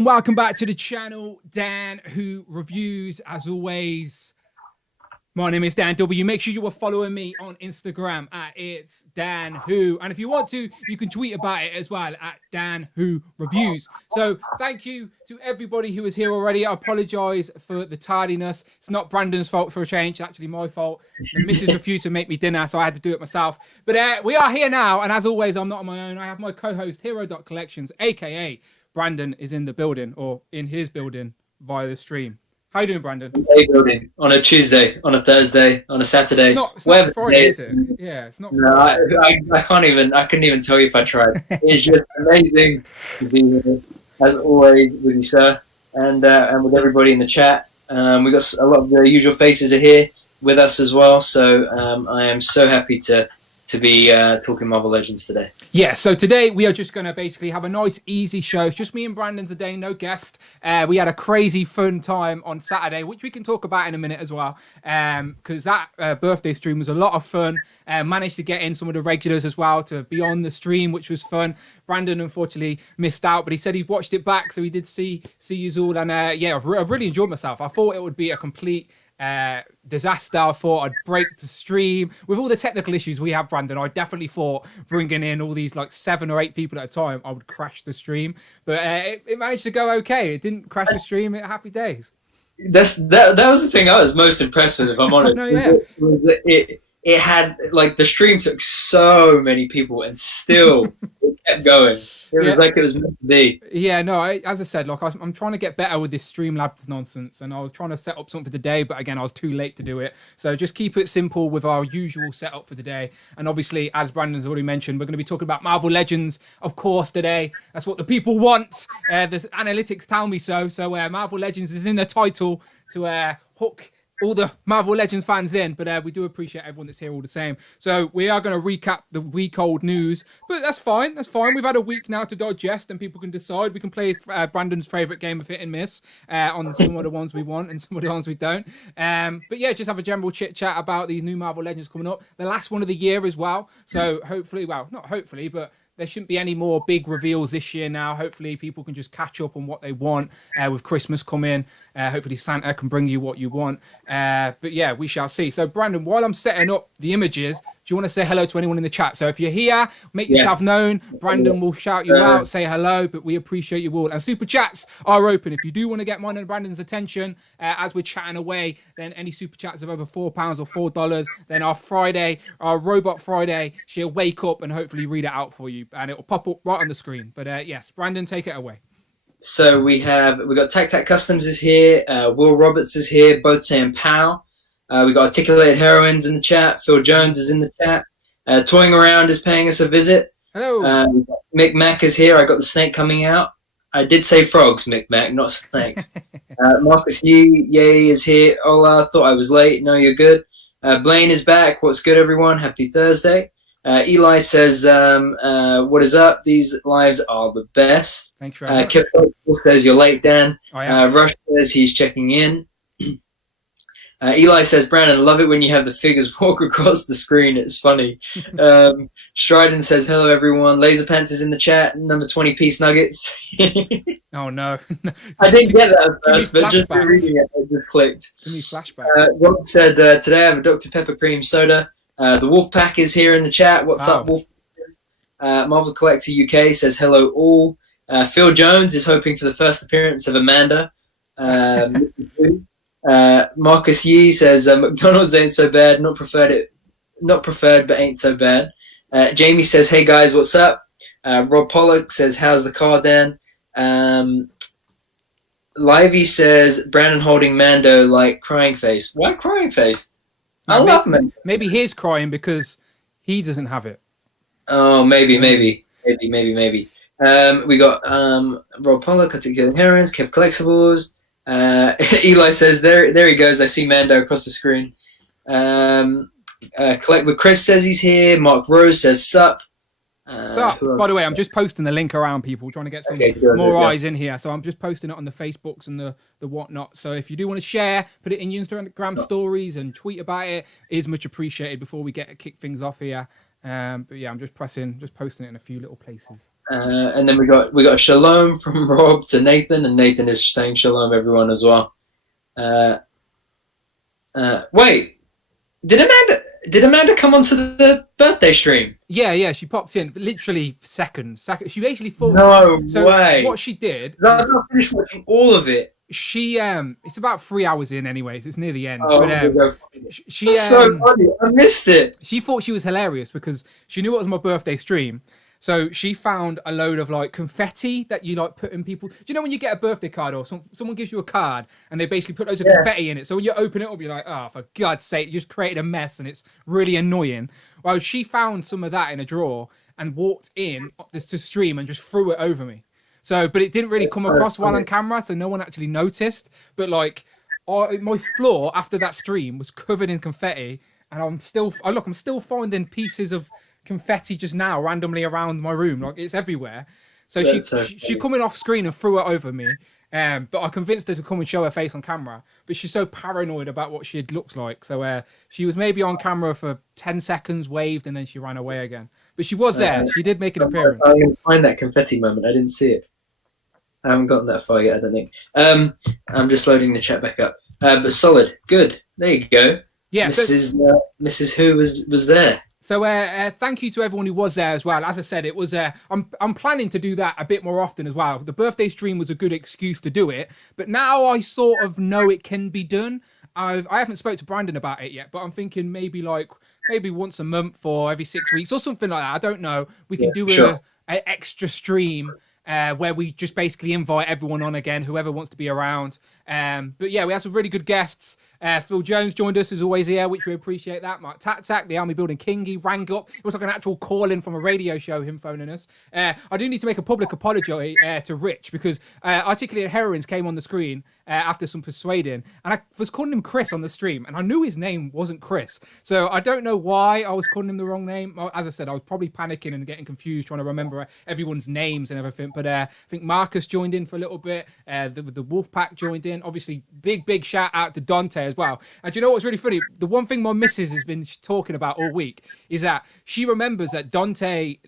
and welcome back to the channel. Dan Who Reviews, as always. My name is Dan W. Make sure you are following me on Instagram at It's Dan Who. And if you want to, you can tweet about it as well at Dan Who Reviews. So thank you to everybody who is here already. I apologise for the tardiness. It's not Brandon's fault for a change. It's actually my fault. The missus refused to make me dinner, so I had to do it myself. But we are here now. And as always, I'm not on my own. I have my co-host, Hero.Collections, a.k.a. Brandon is in the building, or in his building via the stream. How you doing, Brandon? Hey, building on a Tuesday, on a Thursday, on a Saturday. It's not Friday, is it? Yeah, it's not Friday. No, I can't even. I couldn't even tell you if I tried. It's just amazing to be here, as always, with you, sir, and with everybody in the chat. We got a lot of the usual faces are here with us as well. So I am so happy to be talking Marvel Legends today. Yeah, so today we are just going to basically have a nice, easy show. It's just me and Brandon today, no guest. We had a crazy fun time on Saturday, which we can talk about in a minute as well, because that birthday stream was a lot of fun. Managed to get in some of the regulars as well to be on the stream, which was fun. Brandon, unfortunately, missed out, but he said he watched it back, so he did see you all. And yeah, I really enjoyed myself. I thought it would be a complete disaster. I thought I'd break the stream with all the technical issues we have, Brandon. I definitely thought bringing in all these like 7 or 8 people at a time, I would crash the stream, but it managed to go okay. It didn't crash the stream. Happy days. That was the thing I was most impressed with, if I'm honest. No, yeah. It had, like, the stream took so many people and still it kept going. It was like it was meant to be. Yeah, no, as I said, like I'm trying to get better with this Streamlabs nonsense, and I was trying to set up something for today, but again, I was too late to do it. So just keep it simple with our usual setup for today. And obviously, as Brandon's already mentioned, we're going to be talking about Marvel Legends, of course, today. That's what the people want. The analytics tell me so. So Marvel Legends is in the title to hook all the Marvel Legends fans in, but we do appreciate everyone that's here all the same. So we are going to recap the week-old news, but that's fine. That's fine. We've had a week now to digest, and people can decide. We can play Brandon's favourite game of hit and miss on some of the ones we want and some of the ones we don't. But yeah, just have a general chit-chat about these new Marvel Legends coming up. The last one of the year as well. So hopefully, well, not hopefully, but there shouldn't be any more big reveals this year now. Hopefully people can just catch up on what they want with Christmas coming. Hopefully Santa can bring you what you want. But yeah, we shall see. So Brandon, while I'm setting up the images, do you want to say hello to anyone in the chat? So if you're here, make yourself known. Brandon will shout you out, say hello, but we appreciate you all. And super chats are open. If you do want to get mine and Brandon's attention as we're chatting away, then any super chats of over £4 or $4, then our Friday, our Robot Friday, she'll wake up and hopefully read it out for you. And it will pop up right on the screen. But yes, Brandon, take it away. So we got Tac Tac Customs is here. Will Roberts is here. Both saying pow. We got Articulated Heroines in the chat. Phil Jones is in the chat. Toying Around is paying us a visit. Hello. Mick Mac is here. I got the snake coming out. I did say frogs, Mick Mac, not snakes. Marcus Yay is here. Hola, thought I was late. No, you're good. Blaine is back. What's good, everyone? Happy Thursday. Eli says, what is up? These lives are the best. Thanks very much. Kip says, you're late, Dan. I am. Rush says he's checking in. Eli says, Brandon, love it when you have the figures walk across the screen. It's funny. Stridon says, hello, everyone. Laser Pants is in the chat. Number 20 piece nuggets. Oh, no. I didn't get that at first, but just reading it, I just clicked. Give me flashbacks. Rob said, today I have a Dr. Pepper cream soda. The Wolf Pack is here in the chat. What's up, Wolf? Marvel Collector UK says, hello, all. Phil Jones is hoping for the first appearance of Amanda. Marcus Yee says McDonald's ain't so bad, not preferred, but ain't so bad. Jamie says, hey guys, what's up? Rob Pollock says, how's the car, Dan? Livey says, Brandon holding Mando like crying face. Why crying face? I love Mando. Maybe he's crying because he doesn't have it. Oh, maybe. We got Rob Pollock, Articulated Heroines, Kev Collectibles. Eli says, there he goes. I see Mando across the screen. Collect with Chris says he's here. Mark Rose says, sup. Sup. By the way, I'm just posting the link around, people, trying to get some more eyes in here. So I'm just posting it on the Facebooks and the whatnot. So if you do want to share, put it in your Instagram stories and tweet about it. It is much appreciated before we kick things off here. But yeah, I'm just posting it in a few little places. And then we got a shalom from Rob to Nathan, and Nathan is saying shalom everyone as well. Wait, did Amanda come onto the birthday stream? Yeah, she popped in literally seconds. She basically thought. No so way. What she did? I've not finished watching all of it. She it's about 3 hours in, anyways. It's near the end. Oh, but she that's so funny. I missed it. She thought she was hilarious because she knew it was my birthday stream. So she found a load of like confetti that you like put in people. Do you know when you get a birthday card or someone gives you a card and they basically put loads of confetti in it? So when you open it up, you're like, oh, for God's sake, you just created a mess and it's really annoying. Well, she found some of that in a drawer and walked in to stream and just threw it over me. So, but it didn't really come across well on camera, so no one actually noticed. But like, my floor after that stream was covered in confetti, and I'm still finding pieces of confetti just now randomly around my room, like it's everywhere. So she coming off screen and threw it over me, but I convinced her to come and show her face on camera, but she's so paranoid about what she looks like, so she was maybe on camera for 10 seconds, waved, and then she ran away again, but she was there. She did make an appearance. I'm going to find that confetti moment. I didn't see it. I haven't gotten that far yet, I don't think. I'm just loading the chat back up, but solid, good, there you go. Yeah, Mrs. Who was there. So thank you to everyone who was there as well. As I said, it was. I'm planning to do that a bit more often as well. The birthday stream was a good excuse to do it, but now I sort of know it can be done. I haven't spoke to Brandon about it yet, but I'm thinking maybe once a month or every 6 weeks or something like that. I don't know. We can do an extra stream where we just basically invite everyone on again, whoever wants to be around. But yeah, we had some really good guests. Phil Jones joined us, as always, here, which we appreciate that. Mark Tak, the Army Building King, he rang up. It was like an actual call-in from a radio show, him phoning us. I do need to make a public apology to Rich, because Articulated Heroines came on the screen after some persuading, and I was calling him Chris on the stream, and I knew his name wasn't Chris. So I don't know why I was calling him the wrong name. As I said, I was probably panicking and getting confused, trying to remember everyone's names and everything. But I think Marcus joined in for a little bit. The Wolfpack joined in. Obviously, big shout out to Dante as well. And do you know what's really funny? The one thing my missus has been talking about all week is that she remembers that Dante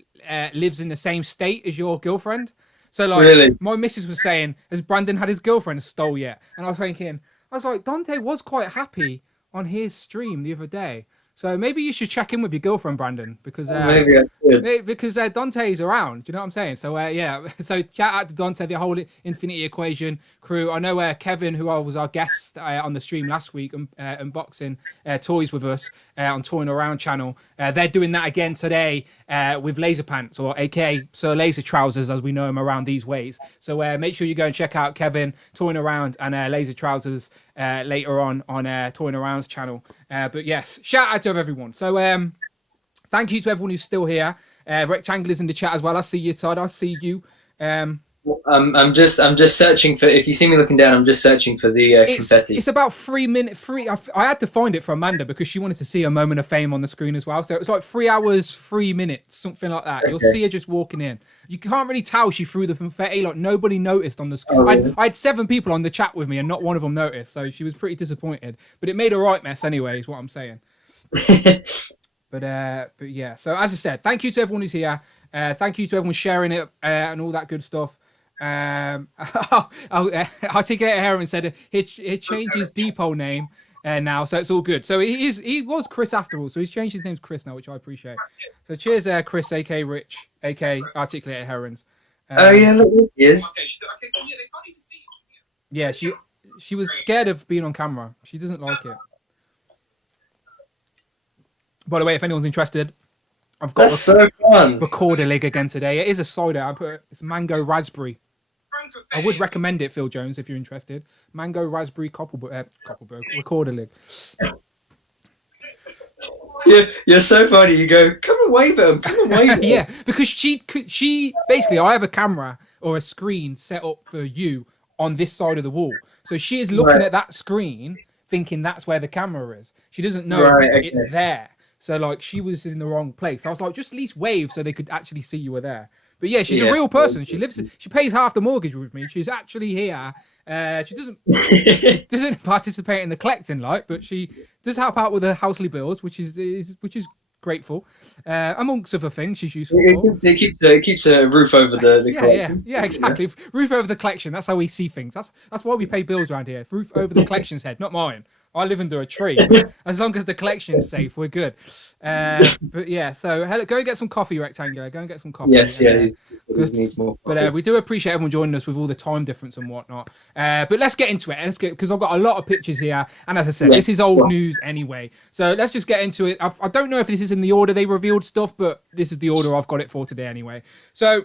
lives in the same state as your girlfriend. So like, really? My missus was saying, has Brandon had his girlfriend stole yet? And I was like, Dante was quite happy on his stream the other day. So maybe you should check in with your girlfriend, Brandon, because maybe I should. Because Dante's around. Do you know what I'm saying? So yeah, so shout out to Dante, the whole Infinity Equation crew. I know Kevin, who was our guest on the stream last week, unboxing toys with us on Toying Around channel. They're doing that again today with Laser Pants, or aka Sir Laser Trousers, as we know him around these ways. So make sure you go and check out Kevin Toying Around and Laser Trousers later on Toying Around's channel. But yes, shout out to everyone. So thank you to everyone who's still here. Rectangle is in the chat as well. I see you, Todd. I see you. I'm just searching for. If you see me looking down, I'm just searching for the confetti. It's about 3 minutes. I had to find it for Amanda because she wanted to see a moment of fame on the screen as well. So it's like 3 hours, 3 minutes, something like that. Okay. You'll see her just walking in. You can't really tell she threw the confetti. Like nobody noticed on the screen. Oh, really? I had 7 people on the chat with me, and not one of them noticed. So she was pretty disappointed. But it made a right mess anyway. Is what I'm saying. But yeah. So as I said, thank you to everyone who's here. Thank you to everyone sharing it and all that good stuff. Articulated Heron said he changed his depot name now, so it's all good. So he was Chris after all, so he's changed his name to Chris now, which I appreciate. So cheers, Chris, aka Rich, aka Articulated Herons. Oh yeah, look, he is. Yeah, she was scared of being on camera. She doesn't like it. By the way, if anyone's interested, I've got so fun. Recorder Lig again today. It is a cider. It's mango raspberry. I would recommend it, Phil Jones, if you're interested. Mango raspberry Koppelberg Recorder Lig. Yeah, you're so funny. You go, come and wave at him. Come and wave at him. Yeah, because she basically, I have a camera or a screen set up for you on this side of the wall. So she is looking at that screen, thinking that's where the camera is. She doesn't know it's there. So like she was in the wrong place. I was like, just at least wave so they could actually see you were there. But yeah, she's a real person. She pays half the mortgage with me. She's actually here. She doesn't participate in the collecting, but she does help out with the housely bills, which is grateful. Amongst other things, she's useful for. It keeps a roof over the collection. Yeah, exactly. Roof over the collection. That's how we see things. That's why we pay bills around here. Roof over the collection's head, not mine. I live under a tree. As long as the collection's safe, we're good. But yeah, so go and get some coffee, Rectangular. Go and get some coffee. Yes, it needs more coffee. But we do appreciate everyone joining us with all the time difference and whatnot. But let's get into it. Because I've got a lot of pictures here. And as I said, this is old news anyway. So let's just get into it. I don't know if this is in the order they revealed stuff, but this is the order I've got it for today anyway. So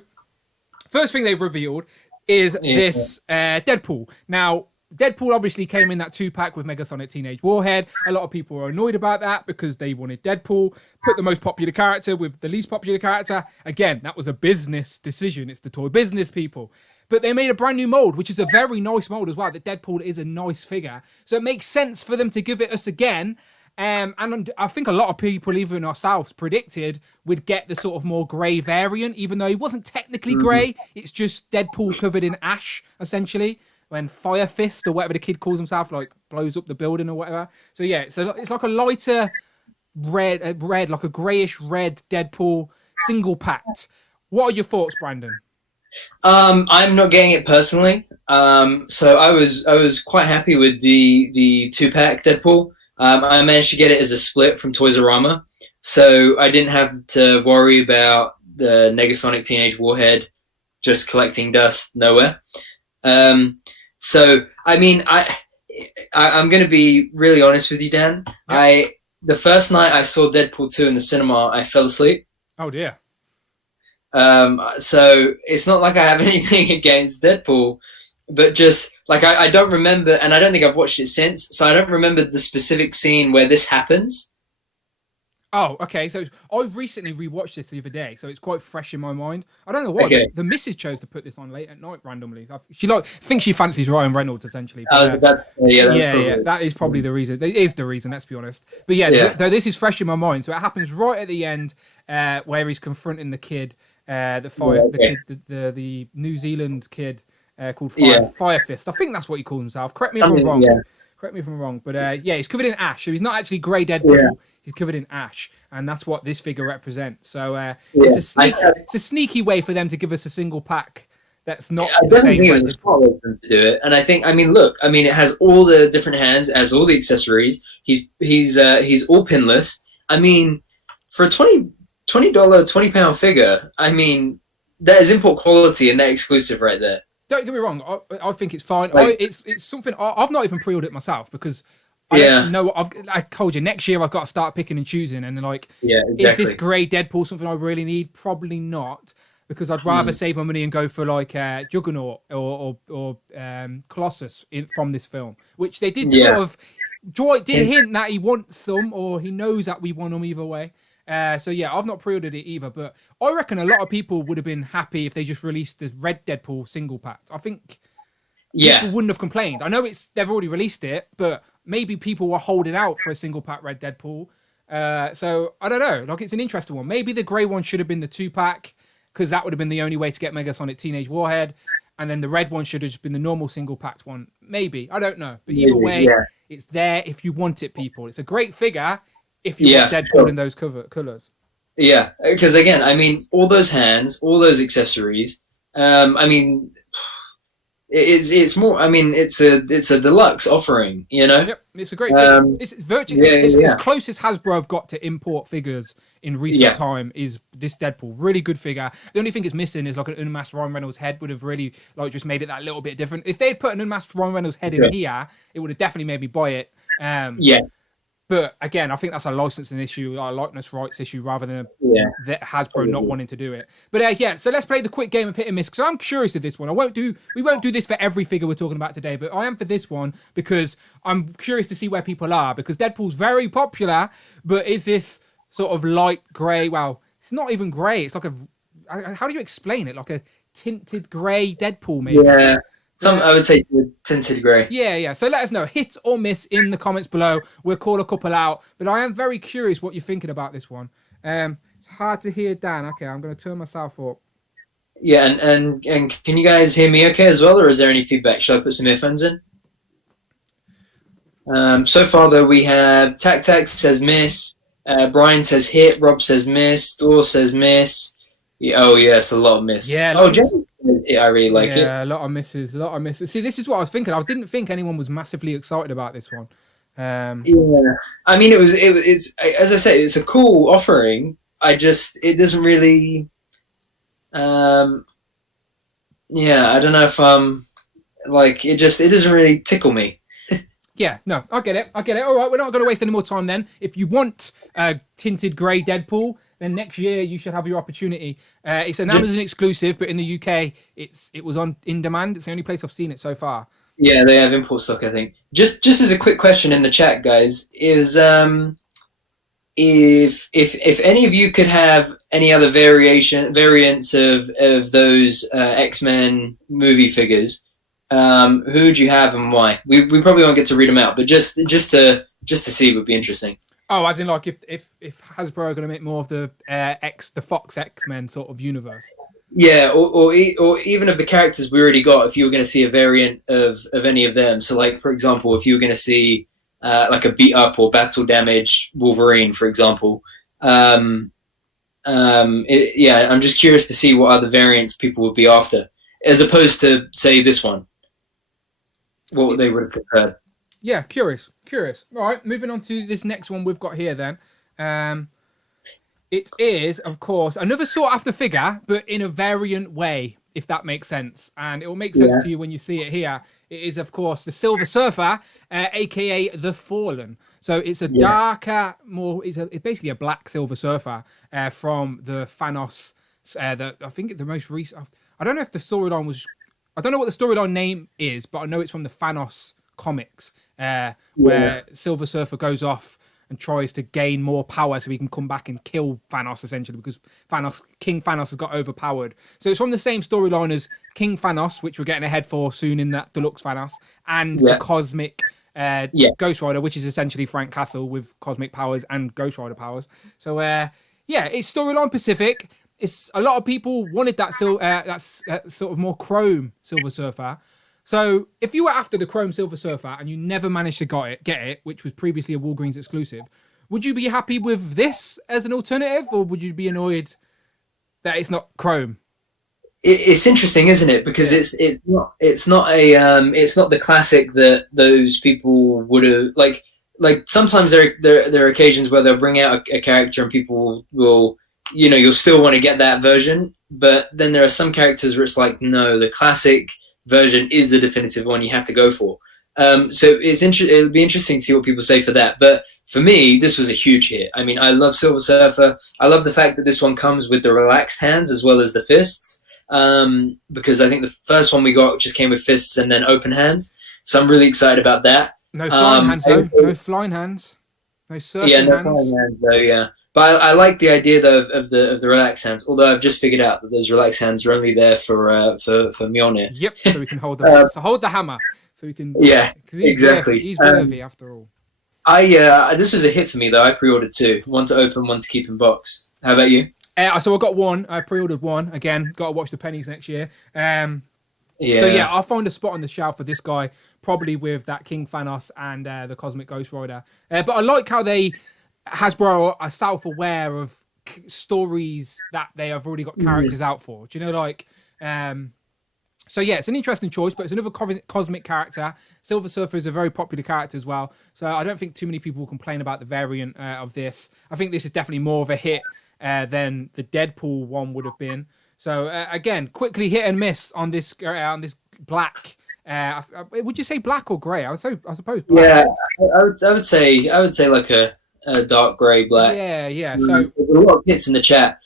first thing they've revealed is this Deadpool. Now, Deadpool obviously came in that 2-pack with Megasonic Teenage Warhead. A lot of people were annoyed about that because they wanted Deadpool, put the most popular character with the least popular character. Again, that was a business decision. It's the toy business people. But they made a brand new mold, which is a very nice mold as well. That Deadpool is a nice figure. So it makes sense for them to give it us again. And I think a lot of people, even ourselves, predicted we'd get the sort of more grey variant, even though he wasn't technically grey. It's just Deadpool covered in ash, essentially. When Fire Fist or whatever the kid calls himself, like blows up the building or whatever. So yeah, so it's like a lighter red, like a greyish red Deadpool single packed. What are your thoughts, Brandon? I'm not getting it personally. So I was quite happy with the 2-pack Deadpool. I managed to get it as a split from Toys R Us, so I didn't have to worry about the Negasonic Teenage Warhead just collecting dust nowhere. So, I mean, I'm going to be really honest with you, Dan. Yeah. The first night I saw Deadpool 2 in the cinema, I fell asleep. Oh, dear. So it's not like I have anything against Deadpool, but just, like, I don't remember, and I don't think I've watched it since, so I don't remember the specific scene where this happens. Oh, okay. So I recently rewatched this the other day, so it's quite fresh in my mind. I don't know why the missus chose to put this on late at night randomly. She thinks she fancies Ryan Reynolds essentially. But, that is probably the reason. It is the reason. Let's be honest. But though this is fresh in my mind, so it happens right at the end where he's confronting the kid, the New Zealand kid called Fire Fist. I think that's what he calls himself. Correct me if I'm wrong. Yeah. Correct me if I'm wrong, but he's covered in ash. So he's not actually grey Deadpool. Yeah. He's covered in ash, and that's what this figure represents. So it's a sneaky way for them to give us a single pack that's not the same. I think it was smart of them to do it, and I think, it has all the different hands, it has all the accessories. He's all pinless. I mean, for a £20 figure, I mean, that is import quality and that exclusive right there. Don't get me wrong. I think it's fine. It's something I've not even pre-ordered it myself because I don't know. I told you next year I've got to start picking and choosing. And is this grey Deadpool something I really need? Probably not, because I'd rather save my money and go for like Juggernaut or Colossus from this film, which they did sort of. Joy did hint that he wants them, or he knows that we want them either way. So I've not pre-ordered it either, but I reckon a lot of people would have been happy if they just released the red Deadpool single pack. I think people wouldn't have complained. I know they've already released it, but maybe people were holding out for a single pack red Deadpool. So I don't know. Like, it's an interesting one. Maybe the grey one should have been the 2-pack, because that would have been the only way to get Megasonic Teenage Warhead, and then the red one should have just been the normal single packed one. Maybe, I don't know. But either way, it's there if you want it, people. It's a great figure. If you want Deadpool in those colours. Yeah, because again, I mean, all those hands, all those accessories. I mean, it's more. I mean, it's a deluxe offering. You know. Yep, it's a great figure. It's virtually as close as Hasbro have got to import figures in recent time. Is this Deadpool really good figure? The only thing it's missing is like an unmasked Ryan Reynolds head would have really just made it that little bit different. If they had put an unmasked Ryan Reynolds head in here, it would have definitely made me buy it. But again, I think that's a licensing issue, a likeness rights issue, rather than that Hasbro not wanting to do it. But so let's play the quick game of hit and miss, because I'm curious of this one. We won't do this for every figure we're talking about today, but I am for this one because I'm curious to see where people are, because Deadpool's very popular, but is this sort of light grey? Well, it's not even grey. It's like how do you explain it? Like a tinted grey Deadpool, maybe? Yeah. I would say tinted grey. Yeah. So let us know, hit or miss, in the comments below. We'll call a couple out. But I am very curious what you're thinking about this one. It's hard to hear Dan. Okay, I'm going to turn myself up. Yeah, and can you guys hear me okay as well, or is there any feedback? Should I put some earphones in? So far, though, we have Tac says miss. Brian says hit. Rob says miss. Thor says miss. Oh yes, a lot of miss. Yeah. James says hit. I really like it. Yeah, a lot of misses. A lot of misses. See, this is what I was thinking. I didn't think anyone was massively excited about this one. Yeah, I mean, it's as I say, it's a cool offering. It doesn't really. Yeah, I don't know if like it doesn't really tickle me. Yeah, no, I get it. All right, we're not going to waste any more time then. If you want tinted grey Deadpool, then next year you should have your opportunity. It's an Amazon exclusive, but in the UK, it was on in demand. It's the only place I've seen it so far. Yeah, they have import stock, I think. Just as a quick question in the chat, guys, is if any of you could have any other variants of those X-Men movie figures, who would you have and why? We probably won't get to read them out, but just to see would be interesting. Oh, as in like if Hasbro are going to make more of the the Fox X-Men sort of universe. Yeah, or even of the characters we already got, if you were going to see a variant of any of them. So, like, for example, if you were going to see like a beat up or battle damage Wolverine, for example. I'm just curious to see what other variants people would be after, as opposed to, say, this one. What they would have preferred. Yeah, curious. All right, moving on to this next one we've got here then. It is, of course, another sought-after figure, but in a variant way, if that makes sense. And it will make sense to you when you see it here. It is, of course, the Silver Surfer, a.k.a. the Fallen. So it's a darker, it's basically a black Silver Surfer from the Thanos, I think the most recent... I don't know if the storyline was... I don't know what the storyline name is, but I know it's from the Thanos comics, where Silver Surfer goes off and tries to gain more power so he can come back and kill Thanos, essentially, because King Thanos has got overpowered. So it's from the same storyline as King Thanos, which we're getting ahead for soon in that Deluxe Thanos, and the Cosmic Ghost Rider, which is essentially Frank Castle with cosmic powers and Ghost Rider powers. So, it's storyline specific. It's a lot of people wanted that sort of more chrome Silver Surfer. So if you were after the Chrome Silver Surfer and you never managed to get it, which was previously a Walgreens exclusive, would you be happy with this as an alternative, or would you be annoyed that it's not Chrome? It's interesting, isn't it? Because it's not the classic that those people would have like. Sometimes there are occasions where they'll bring out a character and people will, you'll still want to get that version, but then there are some characters where it's like, no, the classic version is the definitive one you have to go for. So it'll be interesting to see what people say for that. But for me, this was a huge hit. I mean, I love Silver Surfer. I love the fact that this one comes with the relaxed hands as well as the fists, because I think the first one we got just came with fists and then open hands. So I'm really excited about that. No flying hands, though. No flying hands. No surfing hands. No flying hands, though, yeah. But I like the idea though of the relaxed hands. Although I've just figured out that those relaxed hands are only there for Mjolnir. Yep, so we can hold the hold the hammer, so we can. Yeah, exactly. He's worthy after all. This was a hit for me though. I pre-ordered two. One to open, one to keep in box. How about you? So I got one. I pre-ordered one. Again, got to watch the pennies next year. So yeah, I'll find a spot on the shelf for this guy, probably with that King Thanos and the Cosmic Ghost Rider. But I like how Hasbro are self-aware of stories that they have already got characters out for. Do you know, like... So yeah, it's an interesting choice, but it's another cosmic character. Silver Surfer is a very popular character as well. So I don't think too many people will complain about the variant of this. I think this is definitely more of a hit than the Deadpool one would have been. So again, quickly hit and miss on this black... would you say black or grey? I suppose black. Yeah, I would say like a dark grey black. Yeah. So there's a lot of hits in the chat.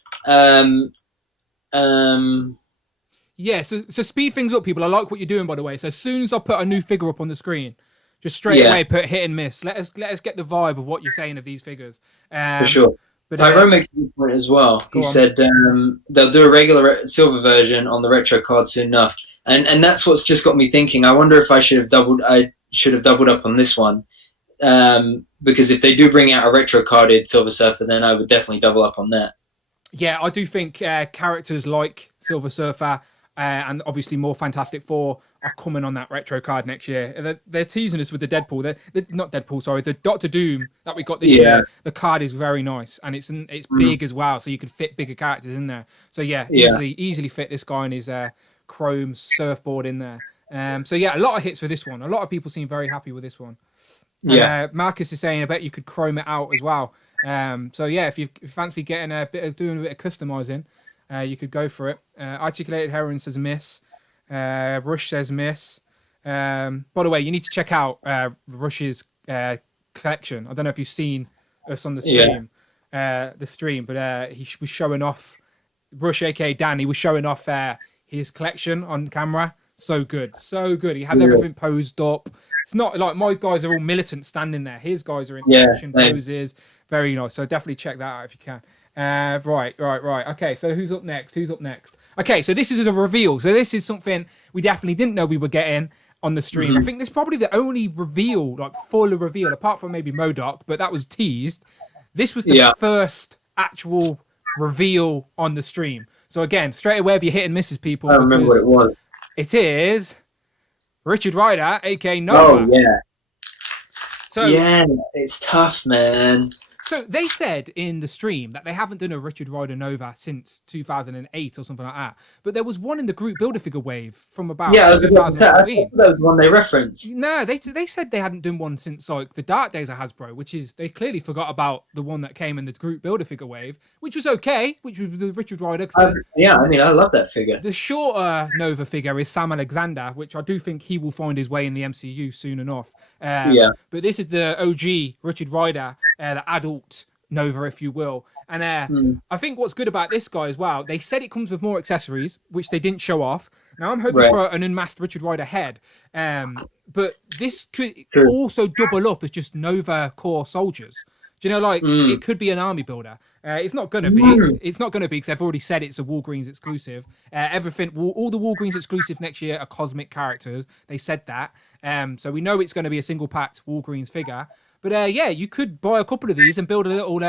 Yeah, so speed things up, people. I like what you're doing, by the way. So as soon as I put a new figure up on the screen, just straight away put hit and miss. Let us get the vibe of what you're saying of these figures. For sure. But Tyrone makes a good point as well. He said they'll do a regular silver version on the retro card soon enough, and that's what's just got me thinking. I wonder if I should have doubled up on this one. Because if they do bring out a retro carded Silver Surfer, then I would definitely double up on that. Yeah, I do think characters like Silver Surfer and obviously more Fantastic Four are coming on that retro card next year. They're teasing us with the Deadpool. They're not Deadpool, sorry, the Doctor Doom that we got this year. The card is very nice, and it's big as well, so you could fit bigger characters in there. So yeah, easily fit this guy and his chrome surfboard in there. So yeah, a lot of hits for this one. A lot of people seem very happy with this one. Marcus is saying I bet you could chrome it out as well. So yeah, if you fancy getting doing a bit of customizing, you could go for it. Articulated Heron says miss. Rush says miss. By the way, you need to check out Rush's collection. I don't know if you've seen us on the stream, but he was showing off. Rush, aka Dan, he was showing off his collection on camera. So good. He has everything posed up. It's not like my guys are all militant standing there. His guys are in action poses. Very nice. So definitely check that out if you can. Right. Okay, so who's up next? Okay, so this is a reveal. So this is something we definitely didn't know we were getting on the stream. I think this is probably the only reveal, like full reveal, apart from maybe Modok, but that was teased. This was the first actual reveal on the stream. So again, straight away, if you're hitting misses, people. I remember what it was. It is Richard Rider, aka Nova. Oh yeah. So yeah, it's tough, man. So they said in the stream that they haven't done a Richard Rider Nova since 2008 or something like that. But there was one in the group Build-A-Figure wave from about 2014. That was one they referenced. No, they said they hadn't done one since like the dark days of Hasbro, which is they clearly forgot about the one that came in the group Build-A-Figure wave, which was okay, which was the Richard Rider. Yeah, I mean, I love that figure. The shorter Nova figure is Sam Alexander, which I do think he will find his way in the MCU soon enough. But this is the OG Richard Rider, the adult Nova, if you will. And I think what's good about this guy as well, they said it comes with more accessories, which they didn't show off. Now I'm hoping for an unmasked Richard Rider head. But this could also double up as just Nova core soldiers. Do you know, like, it could be an army builder. It's not going to be. It's not going to be because they've already said it's a Walgreens exclusive. All the Walgreens exclusive next year are cosmic characters. They said that. So we know it's going to be a single-packed Walgreens figure. But you could buy a couple of these and build a little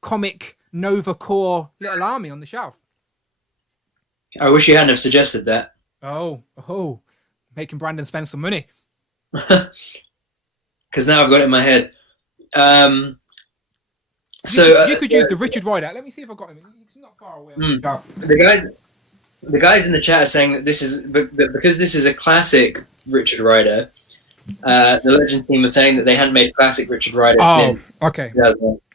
comic Nova core little army on the shelf. I wish you hadn't have suggested that. Oh, making Brandon spend some money. Because now I've got it in my head. You could use the Richard Rider. Let me see if I've got him. He's not far away. The guys in the chat are saying that this is because this is a classic Richard Rider. The Legend team was saying that they hadn't made classic Richard Rider. Okay.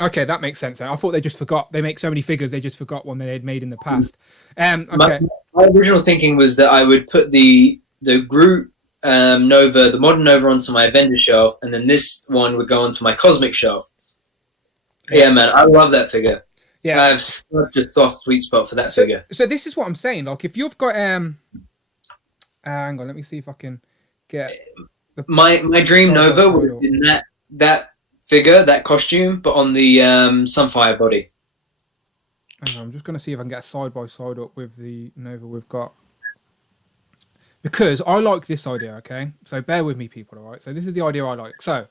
Okay, that makes sense. I thought they just forgot. They make so many figures, they just forgot one they had made in the past. Okay. My original thinking was that I would put the Groot Nova, the modern Nova, onto my Avenger shelf, and then this one would go onto my Cosmic shelf. Yeah, man, I love that figure. Yeah, I have such a soft, sweet spot for that figure. So this is what I'm saying. Like, if you've got hang on, let me see if I can get. My dream Nova would have been that figure, that costume, but on the Sunfire body. I'm just going to see if I can get a side-by-side up with the Nova we've got. Because I like this idea, okay? So bear with me, people, all right? So this is the idea I like. So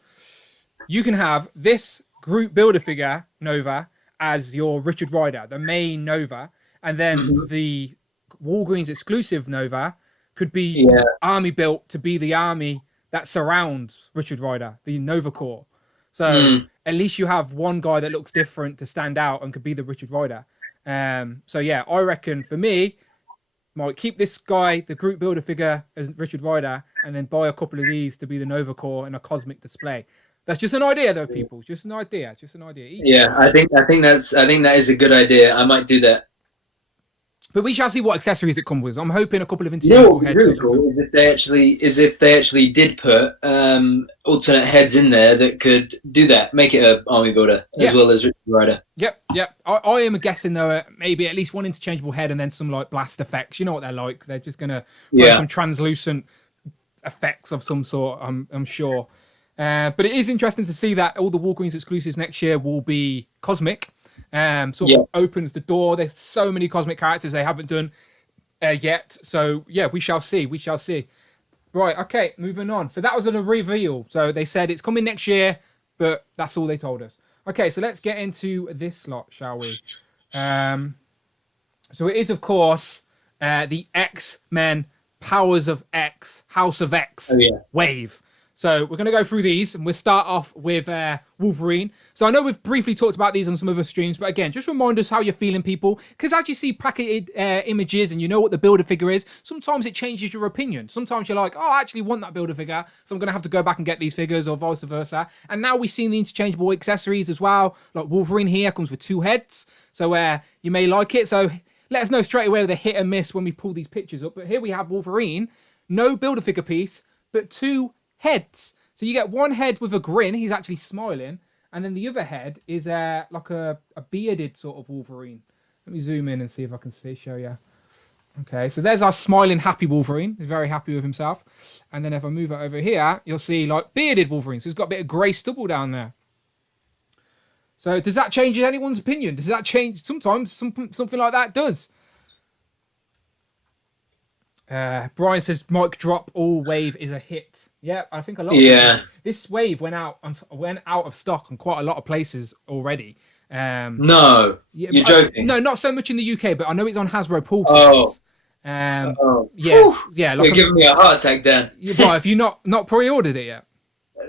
you can have this group Build-A-Figure Nova as your Richard Rider, the main Nova, and then the Walgreens exclusive Nova could be army built to be the army that surrounds Richard Rider, the Nova Corps. So at least you have one guy that looks different to stand out and could be the Richard Rider. So yeah, I reckon for me, might keep this guy, the group Build-A-Figure, as Richard Rider, and then buy a couple of these to be the Nova Corps in a cosmic display. That's just an idea, though, people. Just an idea. Yeah, I think that is a good idea. I might do that. But we shall see what accessories it comes with. I'm hoping a couple of interchangeable heads. Really cool is if they actually did put alternate heads in there that could do that, make it an army builder as well as Richard Rider. Yep. I am guessing though maybe at least one interchangeable head and then some like blast effects. You know what they're like. They're just gonna throw some translucent effects of some sort. I'm sure. But it is interesting to see that all the Walgreens exclusives next year will be cosmic. Sort of opens the door. There's so many cosmic characters they haven't done yet. So yeah, we shall see. Right, okay, moving on. So that was a reveal. So they said it's coming next year, but that's all they told us. Okay, so let's get into this slot, shall we? So it is, of course, the X-Men Powers of X, House of X wave. So we're going to go through these, and we'll start off with Wolverine. So I know we've briefly talked about these on some other streams, but again, just remind us how you're feeling, people. Because as you see bracketed images and you know what the Build-A-Figure is, sometimes it changes your opinion. Sometimes you're like, oh, I actually want that Build-A-Figure, so I'm going to have to go back and get these figures, or vice versa. And now we've seen the interchangeable accessories as well. Like Wolverine here comes with 2 heads, so you may like it. So let us know straight away with a hit and miss when we pull these pictures up. But here we have Wolverine, no Build-A-Figure piece, but 2 heads. So you get one head with a grin, he's actually smiling, and then the other head is like a bearded sort of Wolverine. Let me zoom in and see if I can show you. Okay, so there's our smiling, happy Wolverine. He's very happy with himself. And then if I move it over here, you'll see like bearded Wolverine. So he's got a bit of grey stubble down there. So does that change anyone's opinion? Does that change? Sometimes something like that does. Brian says, "Mic drop. All wave is a hit." Yeah, I think a lot. This wave went out of stock on quite a lot of places already. No, you're joking. No, not so much in the UK, but I know it's on Hasbro pull sets. Yeah. Like you're giving me a heart attack, Dan. Why, have you not pre-ordered it yet?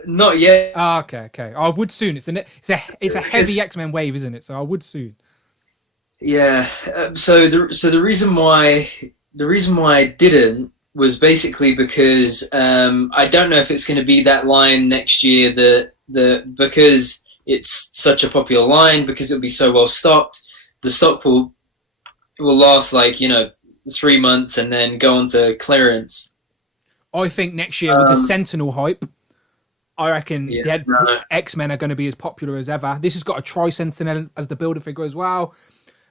Not yet. Okay. I would soon. It's a heavy X-Men wave, isn't it? So I would soon. Yeah. So the reason why I didn't was basically because I don't know if it's going to be that line next year. Because it's such a popular line, because it'll be so well stocked. The stock will last 3 months and then go on to clearance. I think next year with the Sentinel hype, I reckon X-Men are going to be as popular as ever. This has got a Tri-Sentinel as the Build-A-Figure as well.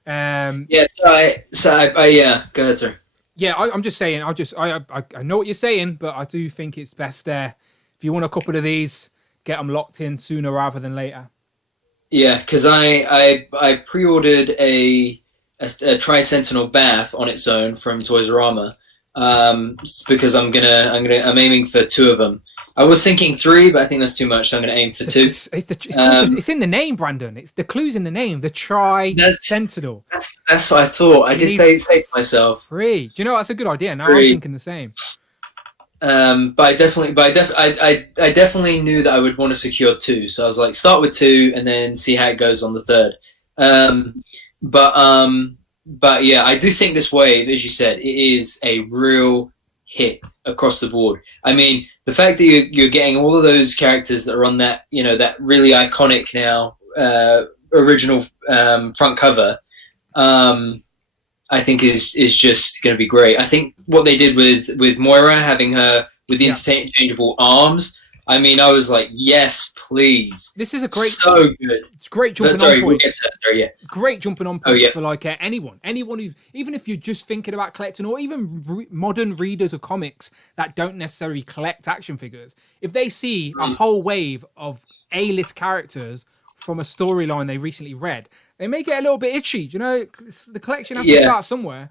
Go ahead, sir. Yeah, I'm just saying. I know what you're saying, but I do think it's best if you want a couple of these, get them locked in sooner rather than later. Yeah, because I pre-ordered a Tri-Sentinel bath on its own from Toys R Us, because I'm aiming for 2 of them. I was thinking 3, but I think that's too much, so I'm going to aim for 2. It's in the name, Brandon. It's the clue's in the name. The Tri-Sentinel. That's what I thought. I did say to myself. 3. Do you know, that's a good idea. Now I'm thinking the same. But I definitely knew that I would want to secure 2. So I was like, start with 2 and then see how it goes on the 3rd. But yeah, I do think this wave, as you said, it is a real hit across the board. I mean, the fact that you're getting all of those characters that are on that, that really iconic now original front cover, I think is just going to be great. I think what they did with Moira, having her with the interchangeable arms, I mean, I was like, yes, please. This is a great, so good. It's great jumping on point. We'll get to that. Sorry, yeah. Great jumping on point for anyone who's, even if you're just thinking about collecting, or even modern readers of comics that don't necessarily collect action figures. If they see a whole wave of A-list characters from a storyline they recently read, they may get a little bit itchy. The collection has to start somewhere.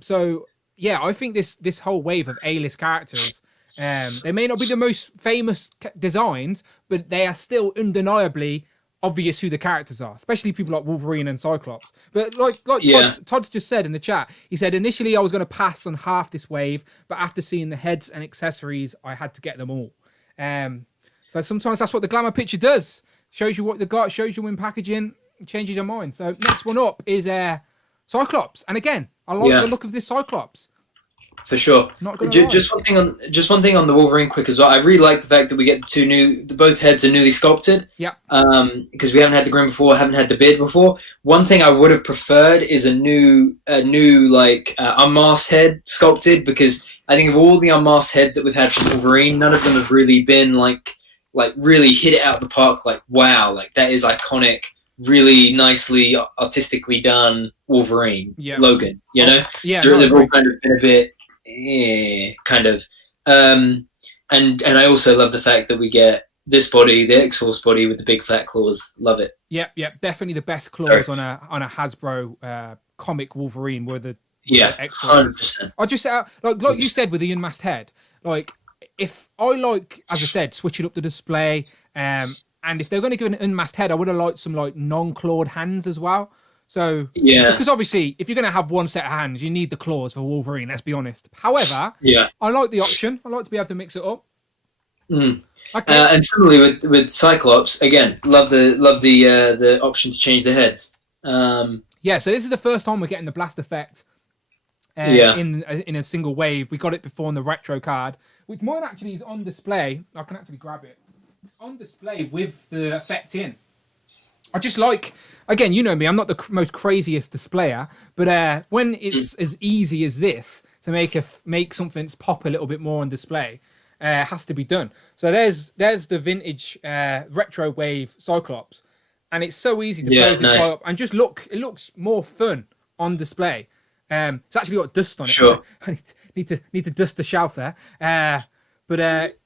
So yeah, I think this whole wave of A-list characters. They may not be the most famous designs, but they are still undeniably obvious who the characters are, especially people like Wolverine and Cyclops. But like Todd just said in the chat, he said, initially I was going to pass on half this wave, but after seeing the heads and accessories, I had to get them all. So sometimes that's what the glamour picture does. Shows you what they got, shows you in packaging, changes your mind. So next one up is Cyclops. And again, I like the look of this Cyclops. For sure. Just one thing on the Wolverine quick as well. I really like the fact that we get both heads are newly sculpted. Yeah. Because we haven't had the grin before, haven't had the beard before. One thing I would have preferred is a new unmasked head sculpted, because I think of all the unmasked heads that we've had from Wolverine, none of them have really been like really hit it out the park. Like, wow, like that is iconic, really nicely artistically done Wolverine. Yeah. Logan, Yeah. They've all kind of been a bit kind of and I also love the fact that we get this body, the X-Force body with the big fat claws. Love it. Yeah, definitely the best claws on a Hasbro comic Wolverine were the X-Force. 100%. I just like you said with the unmasked head, like if I as I said, switch it up the display, and if they're going to give an unmasked head, I would have liked some like non-clawed hands as well. So Yeah. because obviously, if you're going to have one set of hands, you need the claws for Wolverine. Let's be honest. However, Yeah. I like the option. I like to be able to mix it up. Mm. Okay. And similarly with Cyclops, again, love the option to change the heads. Yeah. So this is the first time we're getting the blast effect. Yeah. In a single wave. We got it before on the retro card, which mine actually is on display. I can actually grab it. It's on display with the effect in. I just like, again, you know me, I'm not the most craziest displayer, but when it's as easy as this to make something pop a little bit more on display, has to be done. So there's the vintage retro wave Cyclops, and it's so easy to close this guy up and just look. It looks more fun on display. It's actually got dust on it. Sure. I need to dust the shelf there.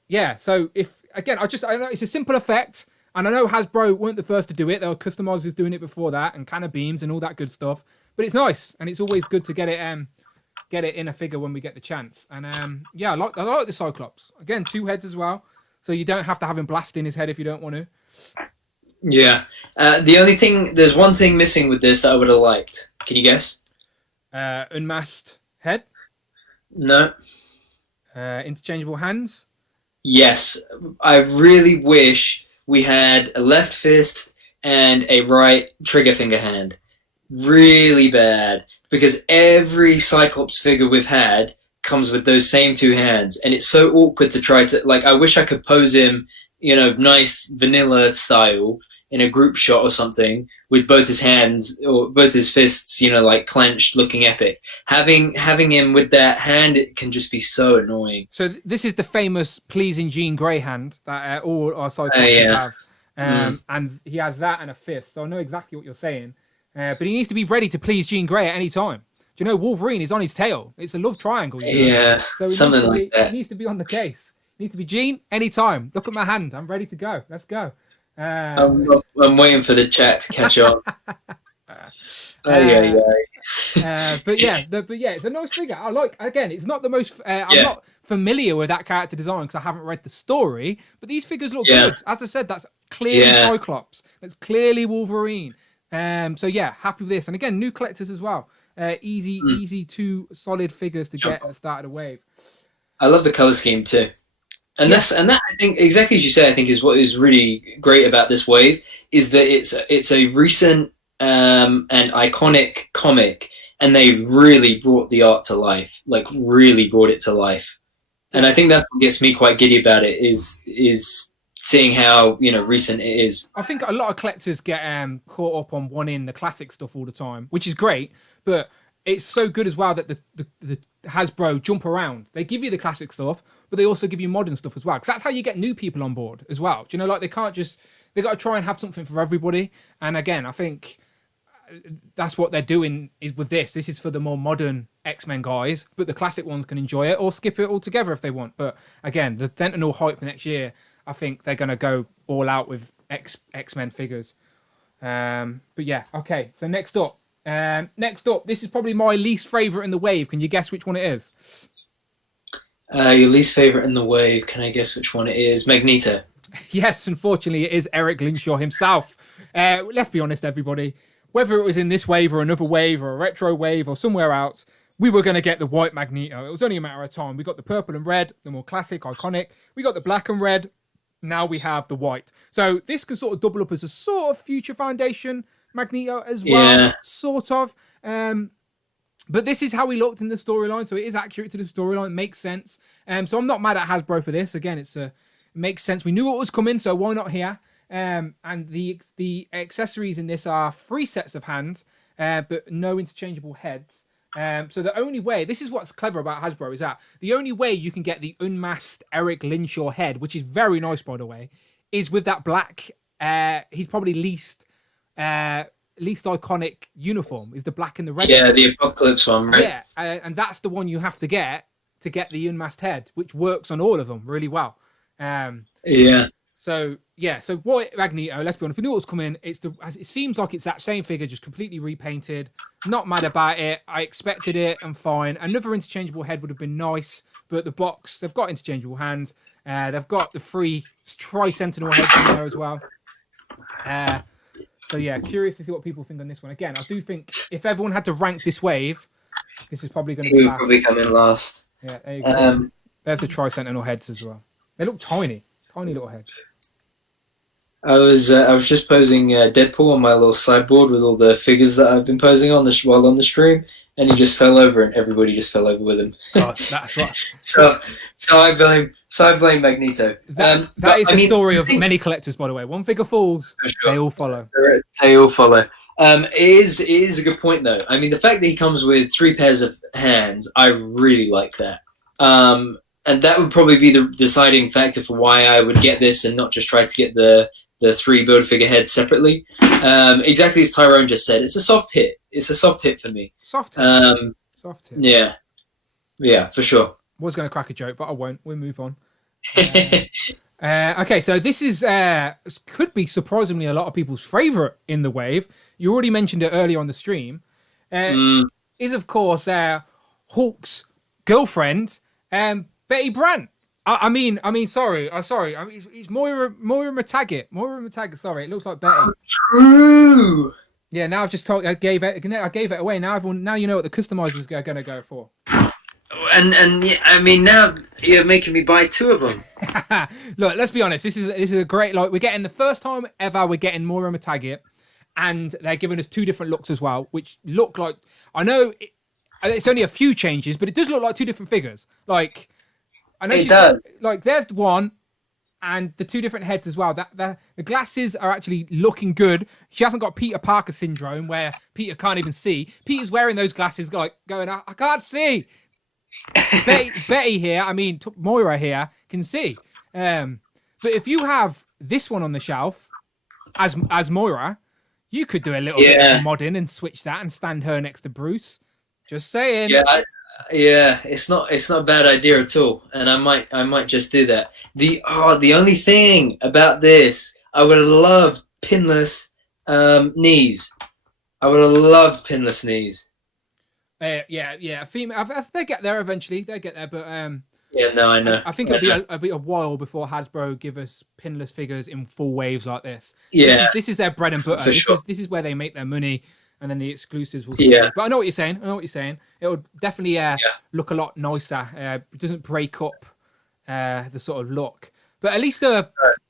Yeah. So if again, I know it's a simple effect. And I know Hasbro weren't the first to do it. There were customizers doing it before that, and Canna Beams and all that good stuff. But it's nice, and it's always good to get it in a figure when we get the chance. And yeah, I like the Cyclops. Again, 2 heads as well, so you don't have to have him blast in his head if you don't want to. Yeah. There's one thing missing with this that I would have liked. Can you guess? Unmasked head. No. Interchangeable hands. Yes. I really wish we had a left fist and a right trigger finger hand. Really bad. Because every Cyclops figure we've had comes with those same 2 hands. And it's so awkward to try to... Like, I wish I could pose him, nice vanilla style in a group shot or something with both his hands or both his fists, clenched, looking epic. Having him with that hand, it can just be so annoying. So this is the famous pleasing Jean Grey hand that all our Cyclops have. And he has that and a fist. So I know exactly what you're saying. But he needs to be ready to please Jean Grey at any time. Do you know Wolverine is on his tail? It's a love triangle. Yeah, so something like that. He needs to be on the case. He needs to be Jean anytime. Look at my hand. I'm ready to go. Let's go. I'm waiting for the chat to catch on. But yeah, it's a nice figure. I like. Again, it's not the most. I'm not familiar with that character design because I haven't read the story. But these figures look good. As I said, that's clearly Cyclops. That's clearly Wolverine. So yeah, happy with this. And again, new collectors as well. Easy 2 solid figures to get at the start of the wave. I love the color scheme too. And that I think exactly as you say, I think is what is really great about this wave is that it's a recent and iconic comic, and they really brought the art to life, like really brought it to life. And I think that's what gets me quite giddy about it is seeing how recent it is. I think a lot of collectors get caught up on wanting the classic stuff all the time, which is great, but it's so good as well that the Hasbro jump around. They give you the classic stuff, but they also give you modern stuff as well. Because that's how you get new people on board as well. Do you know, like they got to try and have something for everybody. And again, I think that's what they're doing is with this. This is for the more modern X-Men guys, but the classic ones can enjoy it or skip it altogether if they want. But again, the Sentinel hype next year, I think they're going to go all out with X-Men figures. But yeah, okay. So next up, this is probably my least favourite in the wave. Can you guess which one it is? Your least favourite in the wave. Can I guess which one it is? Magneto. Yes, unfortunately, it is Eric Linshaw himself. Let's be honest, everybody. Whether it was in this wave or another wave or a retro wave or somewhere else, we were going to get the white Magneto. It was only a matter of time. We got the purple and red, the more classic, iconic. We got the black and red. Now we have the white. So this can sort of double up as a sort of Future Foundation Magneto as well, sort of. But this is how he looked in the storyline, so it is accurate to the storyline. It makes sense. So I'm not mad at Hasbro for this. Again, it makes sense. We knew what was coming, so why not here? And the accessories in this are 3 sets of hands, but no interchangeable heads. So the only way, this is what's clever about Hasbro, is that the only way you can get the unmasked Eric Linshaw head, which is very nice, by the way, is with that black, he's probably least iconic uniform, is the black and the red. Yeah, the Apocalypse one, right? Yeah, and that's the one you have to get the unmasked head, which works on all of them really well. So White Magneto, let's be honest, we knew what was coming. It seems like it's that same figure, just completely repainted. Not mad about it. I expected it. I'm fine. Another interchangeable head would have been nice, but the box, they've got interchangeable hands. They've got the 3 Tri-Sentinel heads in there as well. So yeah, curious to see what people think on this one. Again, I do think if everyone had to rank this wave, this is probably going to He be would last. probably come in last. Yeah, there you go. There's the Tri-Sentinel heads as well. They look tiny little heads. I was just posing Deadpool on my little sideboard with all the figures that I've been posing on while on the stream, and he just fell over, and everybody just fell over with him. God, that's what. so I blame Magneto. That is the story of many collectors, by the way. One figure falls, sure. they all follow. They all follow. It is a good point though. I mean, the fact that he comes with 3 pairs of hands, I really like that. And that would probably be the deciding factor for why I would get this and not just try to get the 3 Build-A-Figure heads separately. Exactly as Tyrone just said, it's a soft hit. It's a soft hit for me. Soft hit. Soft hit. Yeah, for sure. Was going to crack a joke, but I won't. We'll move on. Okay, so this is could be surprisingly a lot of people's favourite in the wave. You already mentioned it earlier on the stream. Is of course Hulk's girlfriend, Betty Brant. I mean, sorry. It's Moira MacTaggert. Moira MacTaggert. Sorry, it looks like Betty. Oh, true. Yeah, now I've just told. I gave it away. Now you know what the customizers are going to go for. And yeah, I mean, now you're making me buy 2 of them. Look, let's be honest. This is a great. Like, we're getting the first time ever. We're getting Moira MacTaggert, and they're giving us 2 different looks as well, which look like. I know it's only a few changes, but it does look like 2 different figures. Like, I know it does. Like, there's one, and the 2 different heads as well. The glasses are actually looking good. She hasn't got Peter Parker syndrome where Peter can't even see. Peter's wearing those glasses, like going, I can't see. Betty here, I mean Moira here, can see. But if you have this one on the shelf as Moira, you could do a little bit of modding and switch that and stand her next to Bruce. Just saying. Yeah, it's not a bad idea at all, and I might just do that. The only thing about this, I would have loved pinless knees. I would have loved pinless knees. Yeah. Female. They get there eventually. They get there, but yeah, no, I know. I think it'll be a while before Hasbro give us pinless figures in full waves like this. Yeah, this is their bread and butter. This is where they make their money, and then the exclusives will. Yeah. But I know what you're saying. It would definitely look a lot nicer. It doesn't break up the sort of look. But at least the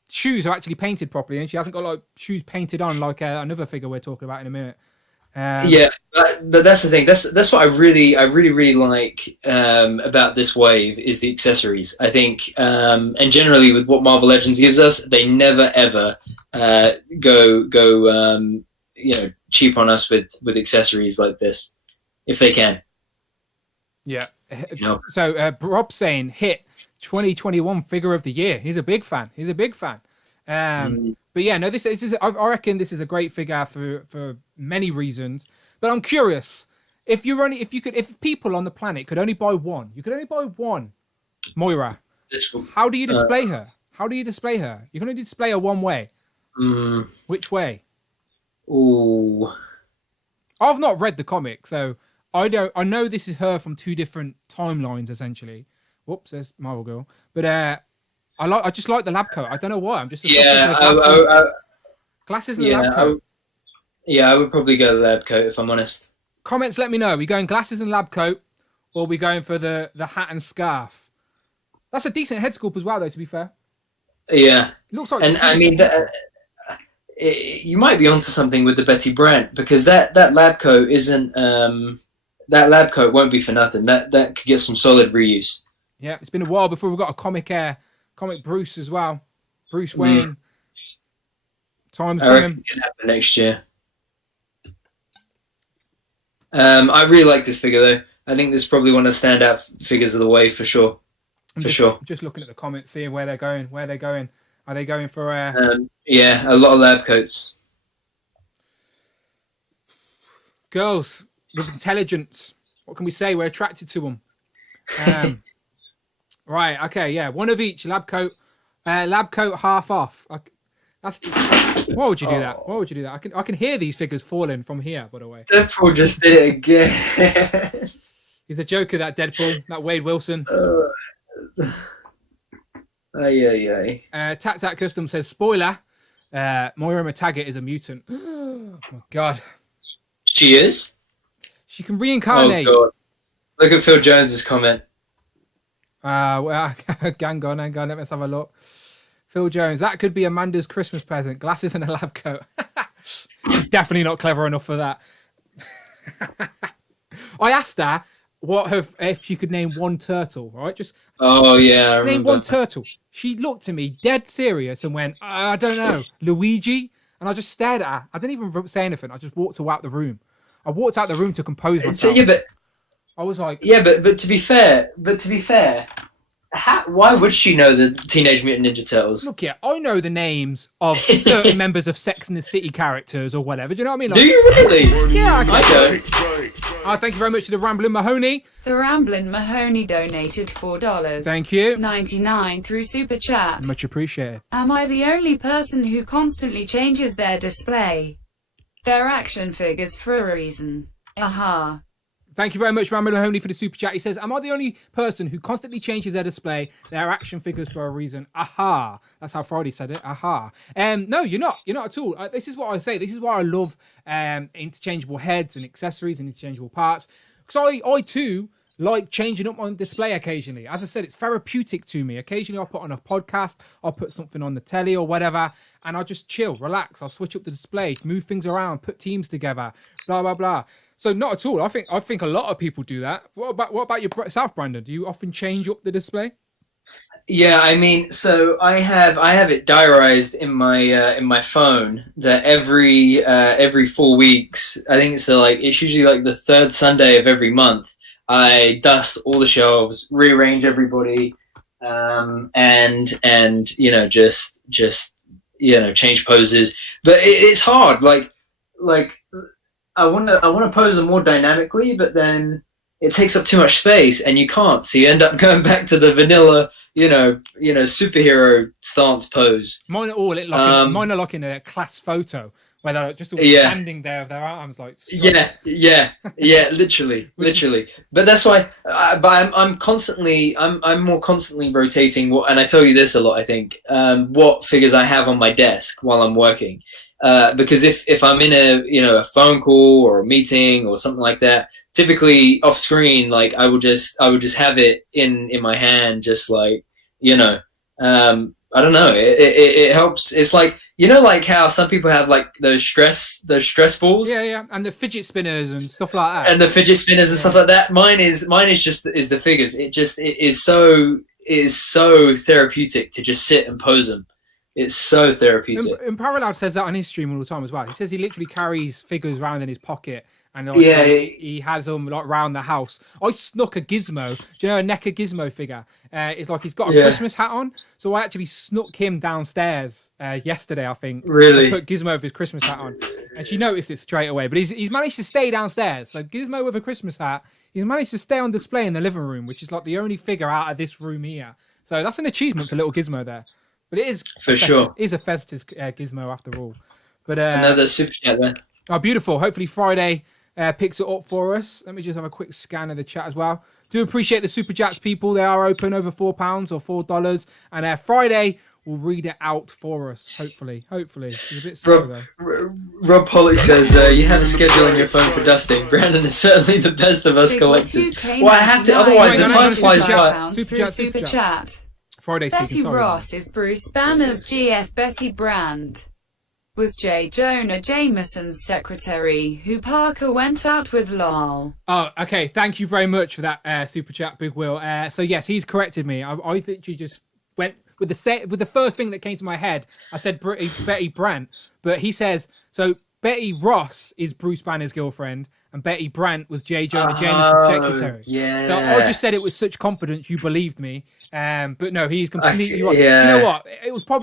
shoes are actually painted properly, and she hasn't got like shoes painted on like another figure we're talking about in a minute. Yeah, but that's the thing. That's what I really like about this wave is the accessories. I think, and generally with what Marvel Legends gives us, they never ever go cheap on us with accessories like this, if they can. Yeah. So Rob's saying hit 2021 figure of the year. He's a big fan. But yeah, no, this is. I reckon this is a great figure for many reasons. But I'm curious if people on the planet could only buy one, Moira. How do you display her? You can only display her one way. Which way? Ooh. I've not read the comic, so I don't. I know this is her from 2 different timelines, essentially. Whoops, there's Marvel Girl. But I just like the lab coat. I don't know why. I'm just glasses and the lab coat. I would probably go the lab coat if I'm honest. Comments, let me know. Are we going glasses and lab coat, or are we going for the hat and scarf? That's a decent head sculpt as well, though. To be fair. Yeah. It looks like. And I mean, you might be onto something with the Betty Brant because that lab coat isn't. That lab coat won't be for nothing. That could get some solid reuse. Yeah, it's been a while before we got a comic Bruce as well. Bruce Wayne. Time's I reckon it can happen next year. I really like this figure though. I think this is probably one of the standout figures of the wave for sure. Just looking at the comments, seeing where they're going. Are they going for a lot of lab coats? Girls with intelligence. What can we say? We're attracted to them. Right. Okay. Yeah. One of each lab coat half off. Why would you do that? I can hear these figures falling from here. By the way, Deadpool just did it again. He's a joker. That Deadpool. That Wade Wilson. Tat Custom says spoiler. Moira MacTaggert is a mutant. Oh God. She is? She can reincarnate. Oh, God. Look at Phil Jones's comment. Well, hang on. Let's have a look. Phil Jones, that could be Amanda's Christmas present. Glasses and a lab coat. She's definitely not clever enough for that. I asked her if she could name one turtle, right? Just name one turtle. She looked at me dead serious and went, I don't know, Luigi. And I just stared at her. I didn't even say anything. I just walked out the room. I walked out the room to compose myself. Yeah, but I was like, but to be fair, why would she know the Teenage Mutant Ninja Turtles? Look, I know the names of certain members of Sex and the City characters or whatever. Do you know what I mean? Like, do you really? Yeah, I don't. Thank you very much to the Ramblin' Mahoney. The Ramblin' Mahoney donated $4. Thank you. 99 through Super Chat. Much appreciated. Am I the only person who constantly changes their display? Their action figures for a reason. Aha. Thank you very much, Ramblin' Mahoney, for the super chat. He says, am I the only person who constantly changes their display, their action figures for a reason? Aha. That's how Friday said it. Aha. No, you're not. You're not at all. This is what I say. This is why I love interchangeable heads and accessories and interchangeable parts. Because I too like changing up on display occasionally. As I said, it's therapeutic to me. Occasionally I'll put on a podcast, I'll put something on the telly or whatever, and I'll just chill, relax. I'll switch up the display, move things around, put teams together, blah, blah, blah. So not at all. I think a lot of people do that. What about yourself, Brandon? Do you often change up the display? Yeah, I mean, so I have it diarized in my phone that every 4 weeks, I think it's usually like the third Sunday of every month, I dust all the shelves, rearrange everybody, and just change poses. But it's hard. Like I want to pose them more dynamically, but then it takes up too much space, and you can't. So you end up going back to the vanilla, superhero stance pose. Mine are like in a class photo where they're just all standing there with their arms like. Yeah, literally. But that's why. But I'm more constantly rotating. And I tell you this a lot. I think what figures I have on my desk while I'm working. Because if I'm in a phone call or a meeting or something like that, typically off screen, like I would just have it in my hand, just like I don't know. It helps. It's like like how some people have like those stress balls. Yeah, and the fidget spinners and stuff like that. And the fidget spinners and stuff like that. Mine is just the figures. It is so therapeutic to just sit and pose them. It's so therapeutic. And Parallel says that on his stream all the time as well. He says he literally carries figures around in his pocket, and he has them like around the house. I snuck a Gizmo. Do you know a NECA Gizmo figure? It's like he's got a Christmas hat on, so I actually snuck him downstairs yesterday. I think. Really? I put Gizmo with his Christmas hat on, and she noticed it straight away. But he's managed to stay downstairs. So Gizmo with a Christmas hat, he's managed to stay on display in the living room, which is like the only figure out of this room here. So that's an achievement for little Gizmo there. But it is for sure. It is a festive gizmo after all. But another super chat there. Oh, beautiful! Hopefully Friday picks it up for us. Let me just have a quick scan of the chat as well. Do appreciate the super chats, people. They are open over £4 or $4, and Friday will read it out for us. Hopefully, it's a bit slow though. Rob Pollock says you have a schedule on your phone for dusting. Brandon is certainly the best of us collectors. Well, I have to, otherwise the time flies by. Super chat. Friday Betty Ross is Bruce Banner's GF. Betty Brand was J. Jonah Jameson's secretary, who Parker went out with. Lol. Oh, okay. Thank you very much for that super chat, Big Will. So yes, he's corrected me. I literally just went with the first thing that came to my head. I said Betty Brant, but he says so. Betty Ross is Bruce Banner's girlfriend, and Betty Brant was J. Jonah Jameson's secretary. Yeah. So I just said it with such confidence, you believed me. But no, he's completely right. Yeah. Do you know what?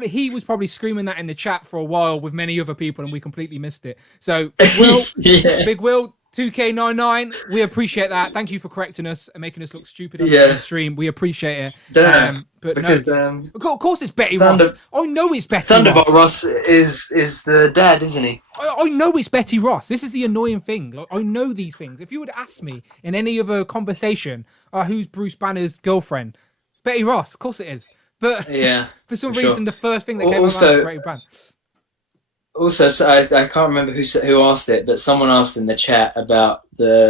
He was probably screaming that in the chat for a while with many other people, and we completely missed it. So Big Will, 2K99, we appreciate that. Thank you for correcting us and making us look stupid on the stream. We appreciate it. But because, no, of course it's Betty Ross. I know it's Betty Thunderbolt Ross is the dad, isn't he? I know it's Betty Ross. This is the annoying thing. Like, I know these things. If you would ask me in any other conversation, who's Bruce Banner's girlfriend? It's Betty Ross. Of course it is. But for some reason, the first thing that came out was Betty Brant. Also, so I can't remember who asked it, but someone asked in the chat about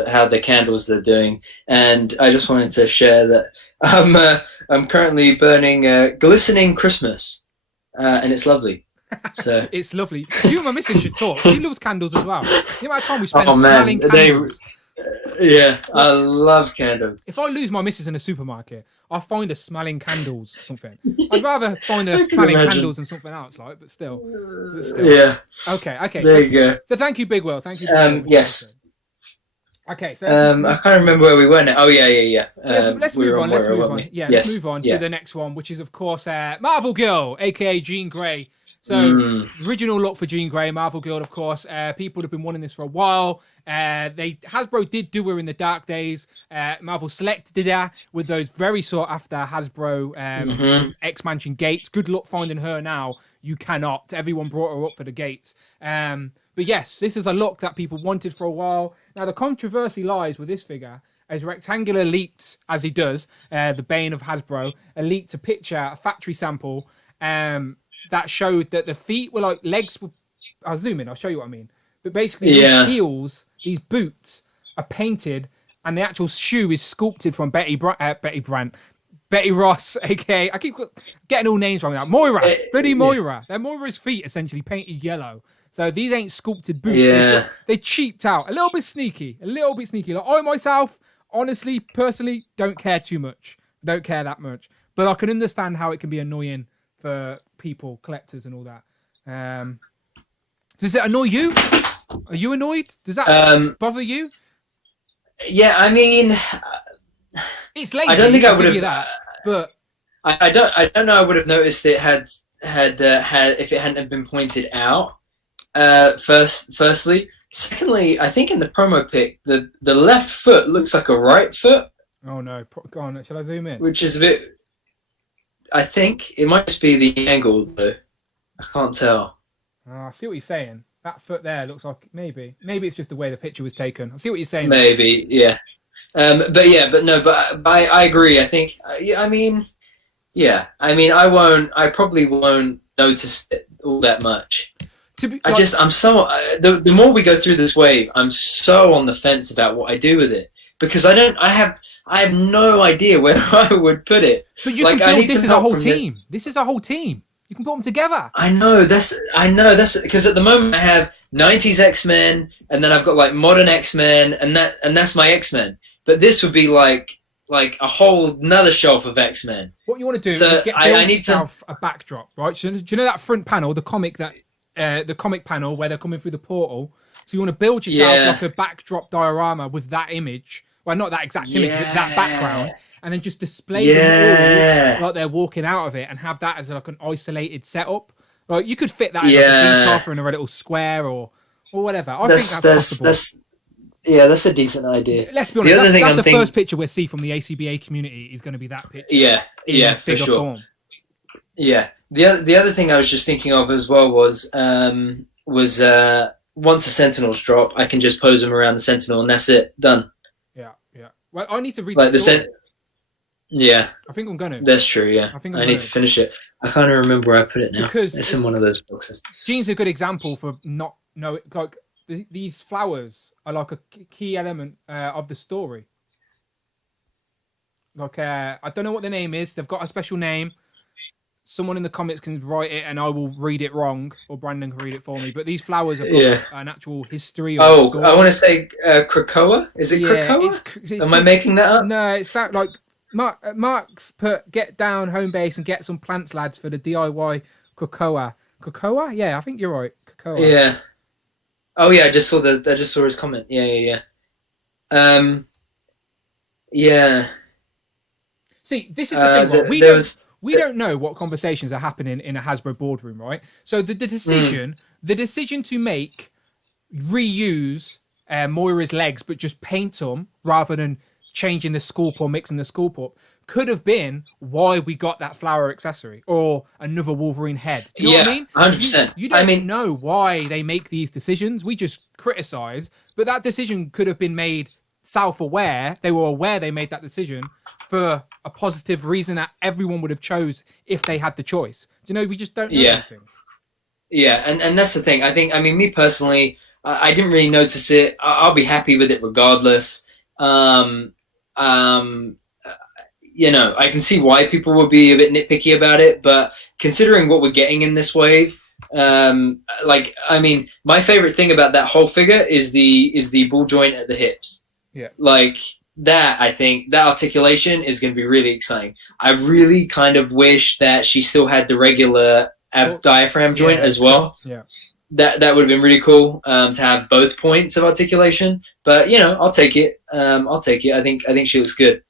how the candles they're doing, and I just wanted to share that I'm currently burning glistening Christmas, and it's lovely. So It's lovely. You and my missus should talk. She loves candles as well. The amount of time we spend oh smelling man, candles. yeah, I love candles. If I lose my missus in a supermarket, I'll find her smelling candles something. I'd rather find her I can smelling imagine. candles than something else, like, but still. Yeah, Okay. there you go. So thank you, Big Will. Thank you. Big Will. Yes. Okay, so I can't remember where we went. Oh yeah. let's we move were on. Let's Moira, move weren't on. we? Yeah, Yes. let's move on Yeah. to the next one, which is of course Marvel Girl, aka Jean Grey. So Mm. original look for Jean Grey, Marvel Girl, of course. People have been wanting this for a while. Hasbro did do her in the dark days. Marvel selected her with those very sought after Hasbro X-Mansion gates. Good luck finding her now. You cannot. Everyone brought her up for the gates. But yes, this is a look that people wanted for a while. Now the controversy lies with this figure. As Rectangular leaked, as he does, the Bane of Hasbro, leaked a picture, a factory sample, that showed that the feet were like legs were. I'll zoom in. I'll show you what I mean. But basically, these heels, these boots, are painted, and the actual shoe is sculpted from Betty Ross, aka I keep getting all names wrong now. Moira, Moira. They're Moira's feet essentially painted yellow. So these ain't sculpted boots. Yeah. They cheaped out a little bit sneaky. Like I myself, honestly, personally, don't care too much. Don't care that much. But I can understand how it can be annoying for people, collectors, and all that. Does it annoy you? Are you annoyed? Does that bother you? Yeah, I mean, It's lazy. I don't think I would give have. you that, but I don't know. I would have noticed it had if it hadn't have been pointed out. Firstly, secondly, I think in the promo pic, the left foot looks like a right foot. oh no, go on. Shall I zoom in? Which is a bit. I think it might just be the angle though. I can't tell. I see what you're saying. That foot there looks like maybe it's just the way the picture was taken. I see what you're saying. Maybe, yeah. But I agree. I think. I mean, I probably won't notice it all that much. I'm so. The more we go through this wave, I'm so on the fence about what I do with it because I have no idea where I would put it. But you can build this as a whole team. This is a whole team. You can put them together. I know that's because at the moment I have 90s X-Men and then I've got like modern X-Men and that's my X-Men. But this would be like a whole another shelf of X-Men. What you want to do is build yourself a backdrop, right? So do you know that front panel, the comic panel where they're coming through the portal? So you want to build yourself like a backdrop diorama with that image. Well, not that exact image, but that background, and then just display them all like they're walking out of it, and have that as like an isolated setup. Like you could fit that in like a beat off or in a little square or whatever. I think that's possible. That's a decent idea. Let's be honest. That's the first picture we'll see from the ACBA community is going to be that picture. Yeah, for sure. Form. Yeah. The other thing I was just thinking of as well was once the Sentinels drop, I can just pose them around the Sentinel, and that's it. Done. Yeah. Well, I need to read the story. Yeah. I think I'm going to. That's true, yeah. I need to finish it. I can't remember where I put it now. Because it's in one of those boxes. Jean's a good example for not knowing, like, these flowers are like a key element of the story. Like, I don't know what the name is. They've got a special name. Someone in the comments can write it and I will read it wrong, or Brandon can read it for me. But these flowers have got an actual history. I want to say Krakoa. Is it Krakoa? Am I making that up? No, it's like Mark's put get down home base and get some plants, lads, for the DIY Krakoa. Krakoa? Yeah, I think you're right. Krakoa. Yeah. Oh yeah, I just saw his comment. Yeah. Yeah. See, this is the thing. Right? We don't know what conversations are happening in a Hasbro boardroom, right? So the decision to reuse Moira's legs, but just paint them rather than changing the sculpt or mixing the sculpt up, could have been why we got that flower accessory or another Wolverine head. Do you know what I mean? 100%. You don't know why they make these decisions. We just criticize, but that decision could have been made self-aware. They were aware they made that decision for a positive reason that everyone would have chose if they had the choice. Do you know, we just don't know anything. Yeah, and that's the thing. I mean, me personally, I didn't really notice it. I'll be happy with it regardless. Um, um, I can see why people would be a bit nitpicky about it, but considering what we're getting in this wave, I mean, my favorite thing about that whole figure is the ball joint at the hips. Yeah. Like that, I think that articulation is going to be really exciting. I really kind of wish that she still had the regular diaphragm joint as well. Yeah. That would have been really cool to have both points of articulation. But I'll take it. I'll take it. I think she looks good.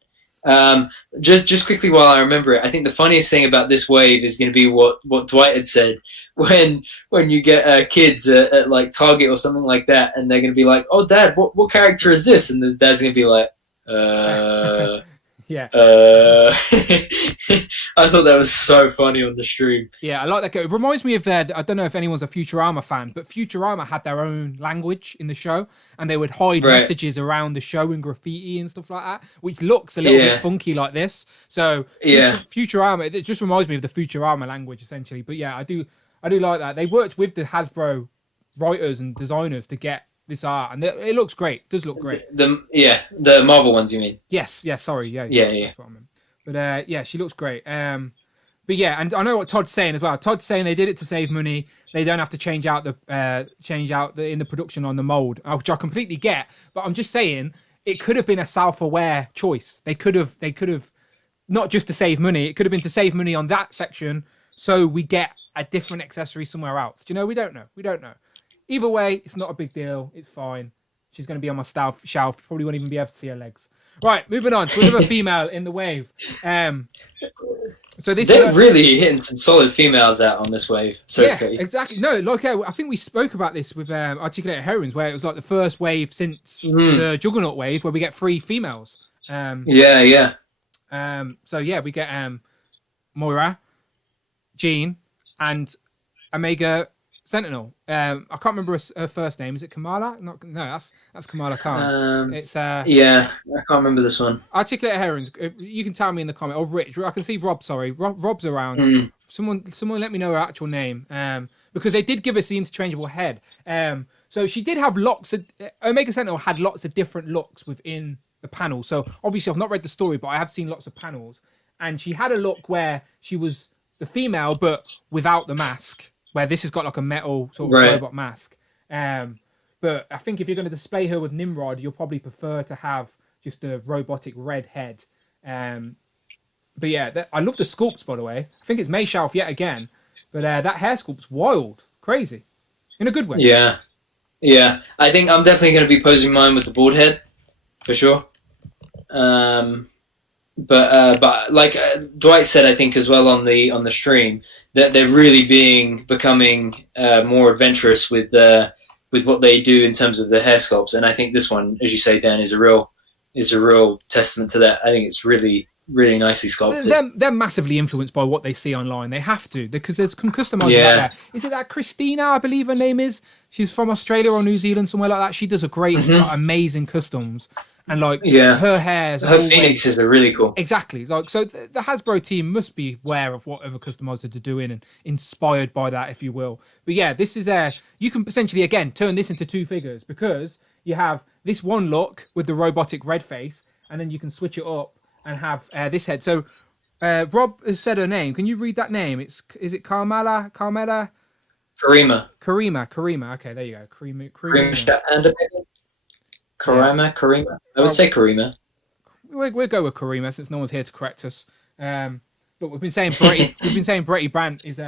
Just quickly while I remember it, I think the funniest thing about this wave is going to be what Dwight had said when you get kids at like Target or something like that, and they're going to be like, "Oh, Dad, what character is this?" And the dad's going to be like, Yeah. I thought that was so funny on the stream. Yeah, I like that. It reminds me of I don't know if anyone's a Futurama fan, but Futurama had their own language in the show, and they would hide messages around the show in graffiti and stuff like that, which looks a little bit funky like this. So Futurama, it just reminds me of the Futurama language essentially. But yeah, I do like that. They worked with the Hasbro writers and designers to get this art, and it looks great. It does look great. The Marvel ones, you mean? Yes. Sorry. Yeah. That's what I meant. But yeah, she looks great. But yeah, and I know what Todd's saying as well. Todd's saying they did it to save money. They don't have to change out the in the production on the mold, which I completely get. But I'm just saying it could have been a self-aware choice. They could have not just to save money. It could have been to save money on that section, so we get a different accessory somewhere else. Do you know? We don't know. Either way, it's not a big deal. It's fine. She's going to be on my shelf. Probably won't even be able to see her legs. Right, moving on to another female in the wave. So they're really hitting some solid females out on this wave. So yeah, exactly. No, like I think we spoke about this with Articulated Heroines, where it was like the first wave since the Juggernaut wave, where we get 3 females. So yeah, we get Moira, Jean, and Omega Sentinel. I can't remember her first name. Is it Kamala? No, that's Kamala Khan. It's I can't remember this one. Articulated Herons. You can tell me in the comment. Or Rich. I can see Rob. Sorry, Rob's around. Someone let me know her actual name. Because they did give us the interchangeable head. So she did have Omega Sentinel had lots of different looks within the panel. So obviously I've not read the story, but I have seen lots of panels. And she had a look where she was the female, but without the mask. Where this has got like a metal sort of robot mask. But I think if you're going to display her with Nimrod, you'll probably prefer to have just a robotic red head. But yeah, I love the sculpts, by the way. I think it's May Shelf yet again. But that hair sculpt's wild. Crazy. In a good way. Yeah. Yeah. I think I'm definitely going to be posing mine with the bald head. For sure. But like Dwight said, I think as well on the stream, that they're really becoming more adventurous with what they do in terms of the hair sculpts, and I think this one, as you say, Dan, is a real testament to that. I think it's really, really nicely sculpted. They're massively influenced by what they see online. They have to, because there's some customizing out there. Is it that Christina, I believe her name is? She's from Australia or New Zealand, somewhere like that. She does a great, amazing customs. And her hairs, her phoenixes are really cool. Exactly. So the Hasbro team must be aware of whatever customizers are doing and inspired by that, if you will. But yeah, this is you can potentially again turn this into 2 figures, because you have this one look with the robotic red face, and then you can switch it up and have this head. So Rob has said her name. Can you read that name? Is it Karima? Karima. Okay, there you go. Karima. Karima. I would say Karima. We'll go with Karima since no one's here to correct us. But we've been saying Bretty Brant is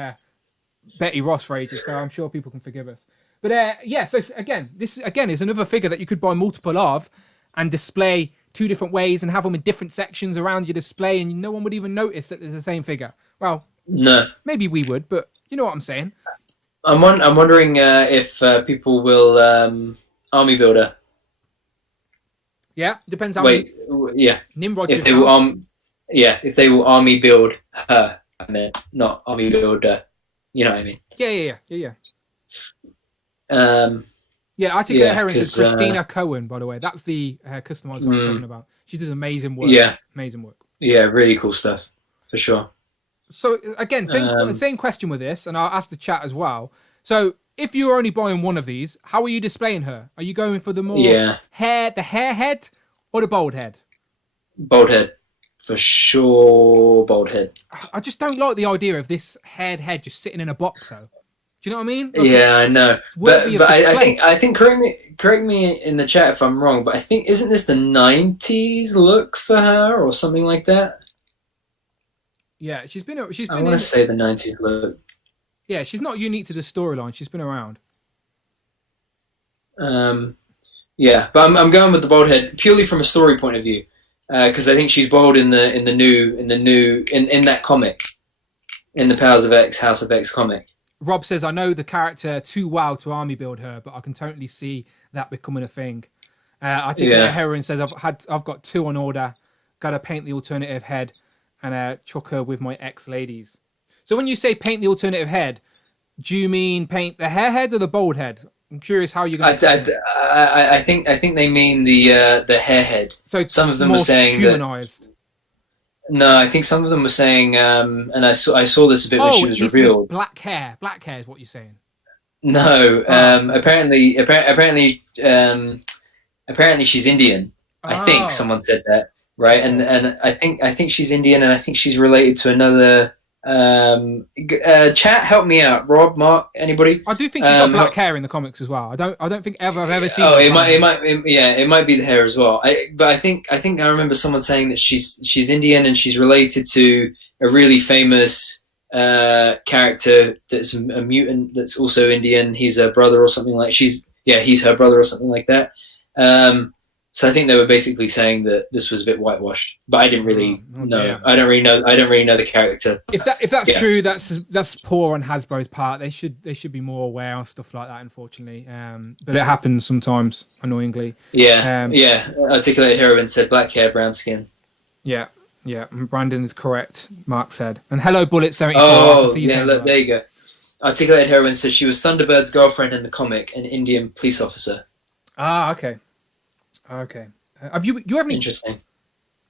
Betty Ross for ages, so I'm sure people can forgive us. But so again, this again is another figure that you could buy multiple of and display 2 different ways and have them in different sections around your display, and no one would even notice that there's the same figure. Well, no, maybe we would, but you know what I'm saying. I'm wondering if people will army build her. Yeah, depends how. Nimrod. If they will if they will army build her, I mean, not army build her. You know what I mean? Yeah. Articulated Heron is Christina Cohen, by the way. That's the customizer I'm talking about. She does amazing work. Yeah, amazing work. Yeah, really cool stuff for sure. So again, same question with this, and I'll ask the chat as well. So if you were only buying one of these, how are you displaying her? Are you going for the more the hair head, or the bald head? Bald head. For sure, bald head. I just don't like the idea of this haired head just sitting in a box, though. Do you know what I mean? Like, yeah, I know. But I I think correct me in the chat if I'm wrong, but I think isn't this the 90s look for her or something like that? Yeah, she's been I want to say the 90s look. Yeah, she's not unique to the storyline. She's been around. Yeah, but I'm going with the bald head purely from a story point of view, because I think she's bald in that comic, in the Powers of X, House of X comic. Rob says, I know the character too well to army build her, but I can totally see that becoming a thing. Articulate Heroine says, I've got 2 on order. Got to paint the alternative head and chuck her with my ex-ladies. So when you say paint the alternative head, do you mean paint the hair head or the bald head? I'm curious how you're going to... I think they mean the hair head. So some of them were saying humanized. That... No, I think some of them were saying, and I saw this a bit when she was revealed. Black hair is what you're saying. No, apparently she's Indian. I think someone said that, right? And I think she's Indian, and I think she's related to another. Chat, help me out, Rob, Mark, anybody? I do think she's got black hair in the comics as well. I don't think I've ever seen. Oh, it might be the hair as well. But I think I remember someone saying that she's Indian and she's related to a really famous character that's a mutant that's also Indian. He's her brother or something like. He's her brother or something like that. So I think they were basically saying that this was a bit whitewashed, but I didn't really know. Damn. I don't really know the character. If that's true, that's poor on Hasbro's part. They should be more aware of stuff like that, unfortunately. But it happens sometimes, annoyingly. Yeah. Articulated Heroine said black hair, brown skin. Yeah. Brandon is correct. Mark said, and hello, Bullet 74. Oh, yeah. Look, there you go. Articulated Heroine says she was Thunderbird's girlfriend in the comic, an Indian police officer. Ah, okay. Have you have any? Interesting.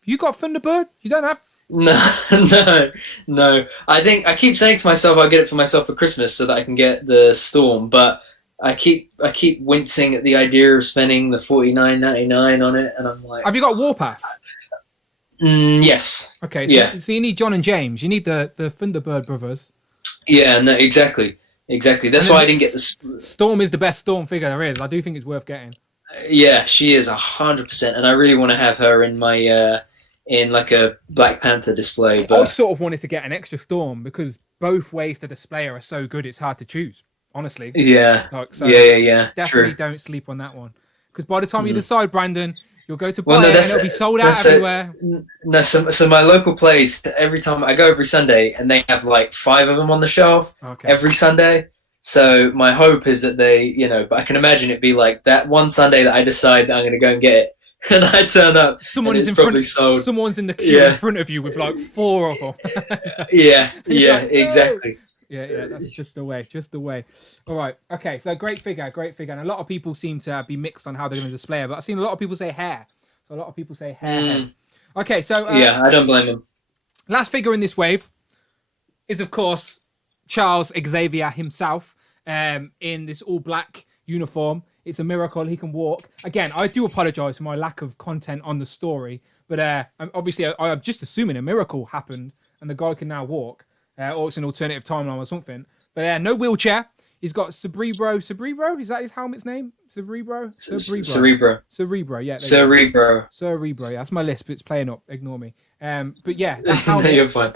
You got Thunderbird? You don't have? No. I keep saying to myself I'll get it for myself for Christmas so that I can get the Storm, but I keep wincing at the idea of spending the $49.99 on it, and I'm like, have you got Warpath? Yes. Okay. So you need John and James. You need the Thunderbird brothers. Yeah. No. Exactly. That's why I didn't get the Storm. Is the best Storm figure there is. I do think it's worth getting. Yeah, she is 100%, and I really want to have her in my in like a Black Panther display. But I sort of wanted to get an extra Storm because both ways to display her are so good. It's hard to choose, honestly. Yeah. Yeah. Definitely True. Don't sleep on that one because by the time you decide, Brandon, you'll go to buy it and it'll be sold out everywhere. No, so my local place, every time I go every Sunday, and they have like 5 of them on the shelf every Sunday. So my hope is that they, but I can imagine it be like that one Sunday that I decide that I'm going to go and get it, and I turn up. Someone's in the queue in front of you with like 4 of them. yeah, exactly. Yeah, that's just the way. All right, okay. So great figure, and a lot of people seem to be mixed on how they're going to display it. But I've seen a lot of people say hair. So a lot of people say hair. Okay, so I don't blame them. Last figure in this wave is, of course, Charles Xavier himself, in this all black uniform. It's a miracle he can walk. Again, I do apologize for my lack of content on the story, but obviously I'm just assuming a miracle happened and the guy can now walk, or it's an alternative timeline or something. But no wheelchair. He's got Cerebro. Is that his helmet's name? Cerebro. Yeah. Cerebro. Yeah, that's my list, but it's playing up. Ignore me. But yeah, that helmet, no, you're fine.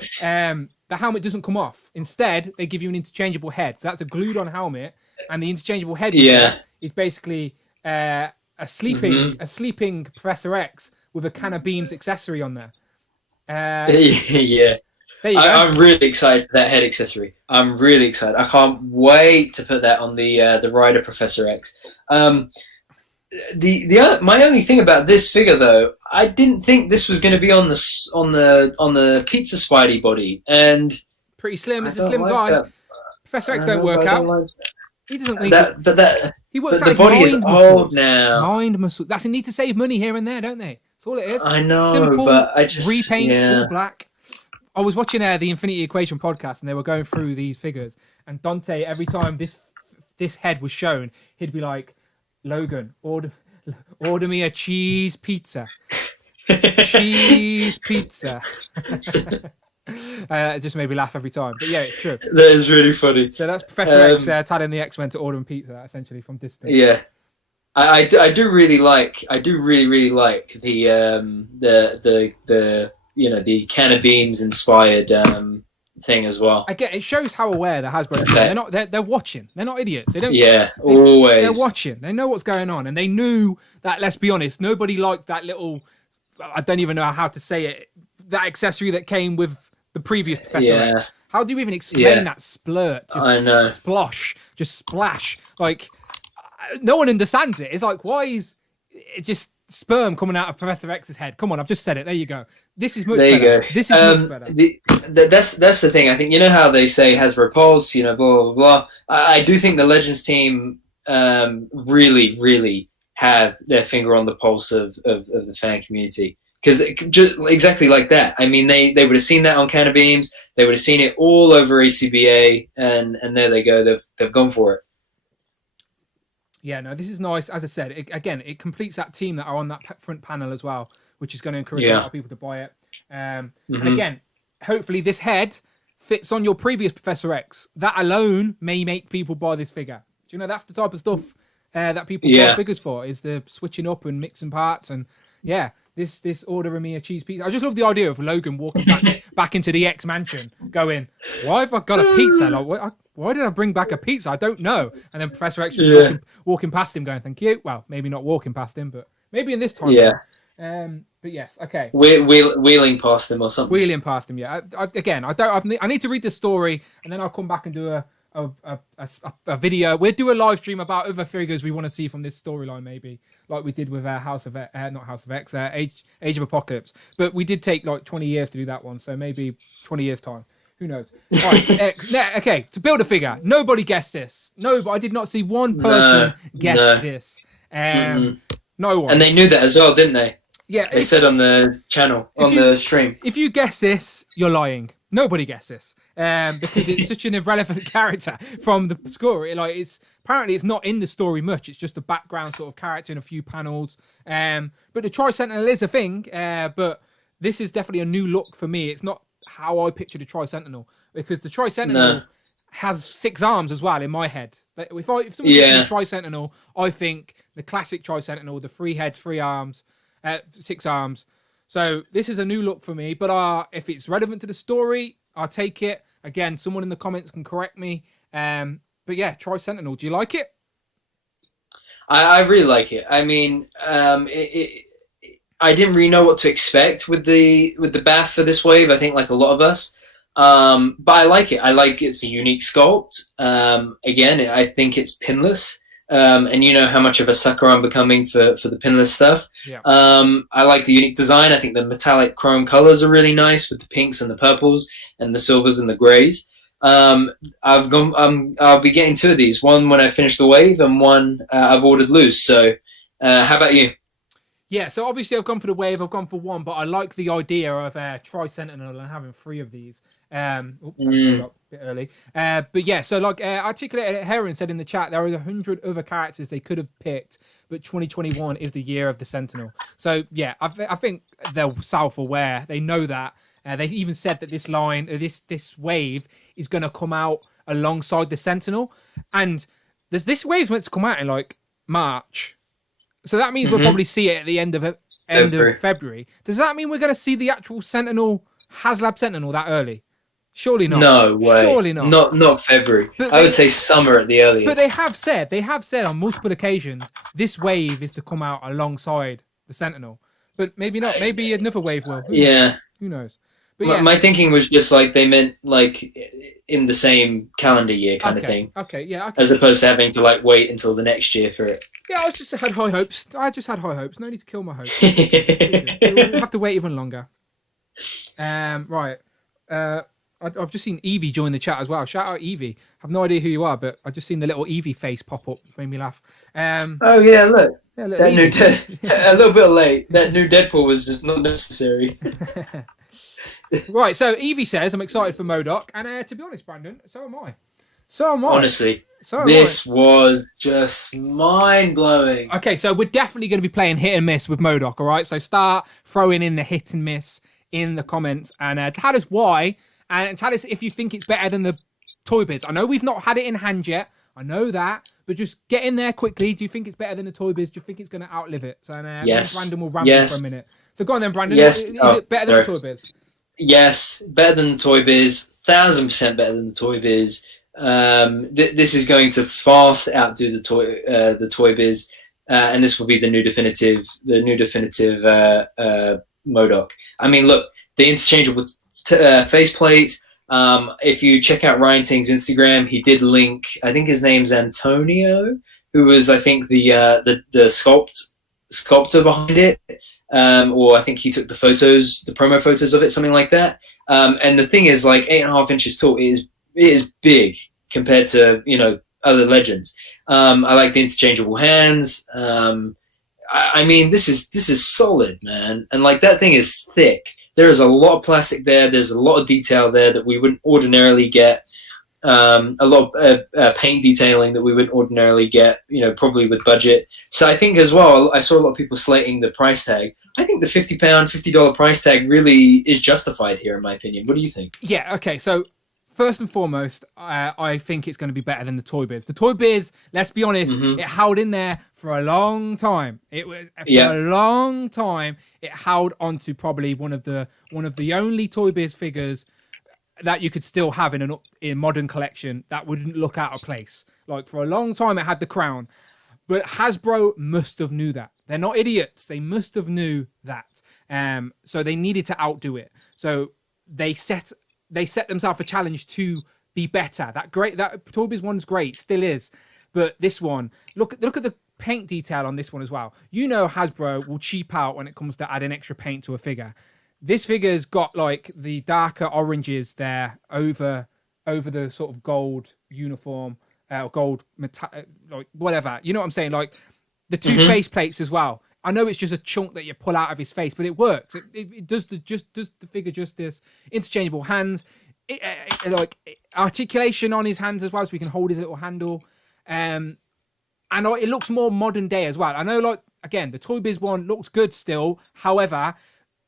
The helmet doesn't come off. Instead, they give you an interchangeable head. So that's a glued-on helmet, and the interchangeable head is basically a sleeping Professor X with a Can of Beams accessory on there. Yeah. There you go. I'm really excited for that head accessory. I'm really excited. I can't wait to put that on the Rider Professor X. My only thing about this figure, though, I didn't think this was going to be on the Pizza Spidey body, and pretty slim. It's a slim guy. That. Professor X don't work out. He doesn't need that. But he works out the body is muscles. Old now. Mind muscle. That's a need to save money here and there, don't they? That's all it is. I know, simple, but I just repaint all black. I was watching the Infinity Equation podcast, and they were going through these figures. And Dante, every time this this head was shown, he'd be like, Logan, order me a cheese pizza. Cheese pizza. It just made me laugh every time. But yeah, it's true. That is really funny. So that's Professor X telling the X-Men to order him pizza, essentially from distance. Yeah, I do really like the the can of beams inspired thing as well. Again, it shows how aware the Hasbro are. They're watching. They're not idiots. They don't. Yeah, always. They're watching. They know what's going on, and they knew that. Let's be honest, nobody liked that little. I don't even know how to say it. That accessory that came with the previous Professor X. How do you even explain that splurt? Just I know. Splosh, just splash. Like, no one understands it. It's like, why is it just sperm coming out of Professor X's head? Come on, I've just said it. There you go. This is much better. There you go. This is much better. That's the thing. I think, you know how they say Hasbro Pulse, blah, blah, blah. I do think the Legends team really, really have their finger on the pulse of the fan community. Because just exactly like that. I mean, they would have seen that on Can of Beams. They would have seen it all over ACBA, and there they go. They've gone for it. Yeah, no, this is nice. As I said, it completes that team that are on that front panel as well, which is going to encourage a lot of people to buy it. And again, hopefully this head fits on your previous Professor X. That alone may make people buy this figure. Do you know that's the type of stuff that people buy figures for? Is the switching up and mixing parts and This order me a cheese pizza. I just love the idea of Logan walking back into the X mansion, going, "Why have I got a pizza? Like, why did I bring back a pizza? I don't know." And then Professor X just walking past him, going, "Thank you." Well, maybe not walking past him, but maybe in this time. Yeah. But yes, okay. Wheeling past him or something. Wheeling past him. Yeah. I need to read the story, and then I'll come back and do a video. We'll do a live stream about other figures we want to see from this storyline, maybe like we did with Age of Apocalypse. But we did take like 20 years to do that one, so maybe 20 years time. Who knows? Right, okay, to build a figure. Nobody guessed this. No, but I did not see one person guess this. No one. And they knew that as well, didn't they? Yeah. They said on the channel, the stream. If you guess this, you're lying. Nobody guessed this. Because it's such an irrelevant character from the story. Like, apparently it's not in the story much. It's just a background sort of character in a few panels. But the Tri-Sentinel is a thing. But this is definitely a new look for me. It's not how I picture the Tri-Sentinel, because the Tri-Sentinel has 6 arms as well in my head. If someone says the Tri-Sentinel, I think the classic Tri-Sentinel, the 3 heads, 3 arms, 6 arms. So this is a new look for me. But if it's relevant to the story, I'll take it. Again, someone in the comments can correct me. But yeah, Tri-Sentinel, do you like it? I really like it. I mean, I didn't really know what to expect with the BAF for this wave. I think like a lot of us, but I like it. I like it's a unique sculpt. Again, I think it's pinless, and you know how much of a sucker I'm becoming for the pinless stuff. Yeah. I like the unique design. I think the metallic chrome colors are really nice with the pinks and the purples and the silvers and the grays. I'll be getting 2 of these. One when I finish the wave, and one I've ordered loose. So, how about you? Yeah, so obviously I've gone for the wave. I've gone for 1, but I like the idea of Tri-Sentinel and having 3 of these. A bit early. But yeah, so like Articulated Heron said in the chat, there are 100 other characters they could have picked, but 2021 is the year of the Sentinel. So yeah, I think they're self-aware. They know that. They even said that this line, this wave is going to come out alongside the Sentinel. And this wave's meant to come out in like March. So that means we'll probably see it at the end of February. Does that mean we're going to see the actual Sentinel, HasLab Sentinel, that early? Surely not. No way. Surely not. Not February. I would say summer at the earliest. But they have said on multiple occasions this wave is to come out alongside the Sentinel. But maybe not. Maybe another wave will. Who knows? But yeah. My thinking was just like they meant like in the same calendar year kind of thing. Okay, yeah. As opposed to having to like wait until the next year for it. Yeah, I just had high hopes. No need to kill my hopes. We'll have to wait even longer. Right. I've just seen Evie join the chat as well. Shout out Evie. I have no idea who you are, but I've just seen the little Evie face pop up. Made me laugh. Oh yeah, look. Yeah, that new a little bit late. That new Deadpool was just not necessary. Right, so Evie says, I'm excited for MODOK. And to be honest, Brandon, so am I. So am I. Honestly, So am this was just mind-blowing. Okay, so we're definitely going to be playing hit and miss with MODOK, all right? So start throwing in the hit and miss in the comments and tell us why and tell us if you think it's better than the Toy Biz. I know we've not had it in hand yet. I know that, but just get in there quickly. Do you think it's better than the Toy Biz? Do you think it's going to outlive it? So Yes. Brandon will ramble for a minute. So go on then, Brandon. Yes. Is it better than the Toy Biz? Yes, better than the Toy Biz. 1,000% better than the Toy Biz. This is going to fast outdo the Toy Biz, and this will be the new definitive MODOK. I mean, look, the interchangeable faceplates. If you check out Ryan Ting's Instagram, he did link. I think his name's Antonio, who was the sculptor behind it, or I think he took the promo photos of it, something like that. And the thing is, like 8.5 inches tall. It is big compared to other legends. I like the interchangeable hands. I mean, this is solid, man, and like that thing is thick. There is a lot of plastic there. There's a lot of detail there that we wouldn't ordinarily get. A lot of paint detailing that we wouldn't ordinarily get, probably with budget. So I think as well, I saw a lot of people slating the price tag. I think the $50 price tag really is justified here, in my opinion. What do you think? Yeah, okay, so first and foremost, I think it's going to be better than the Toy Biz. The Toy Biz, let's be honest, it held in there for a long time. A long time. It held onto probably one of the only Toy Biz figures that you could still have in a modern collection that wouldn't look out of place. Like for a long time, it had the crown, but Hasbro must have knew that. They're not idiots. They must have knew that. So they needed to outdo it. So they set themselves a challenge to be better. That Toy Biz one's great, still is, but this one, look at the paint detail on this one as well. Hasbro will cheap out when it comes to adding extra paint to a figure. This figure's got like the darker oranges there over the sort of gold uniform, gold like whatever. You know what I'm saying? Like the two face plates as well. I know it's just a chunk that you pull out of his face, but it works. It does the figure justice. Interchangeable hands, like articulation on his hands as well, so we can hold his little handle. And it looks more modern day as well. I know, like again, the Toy Biz one looks good still. However,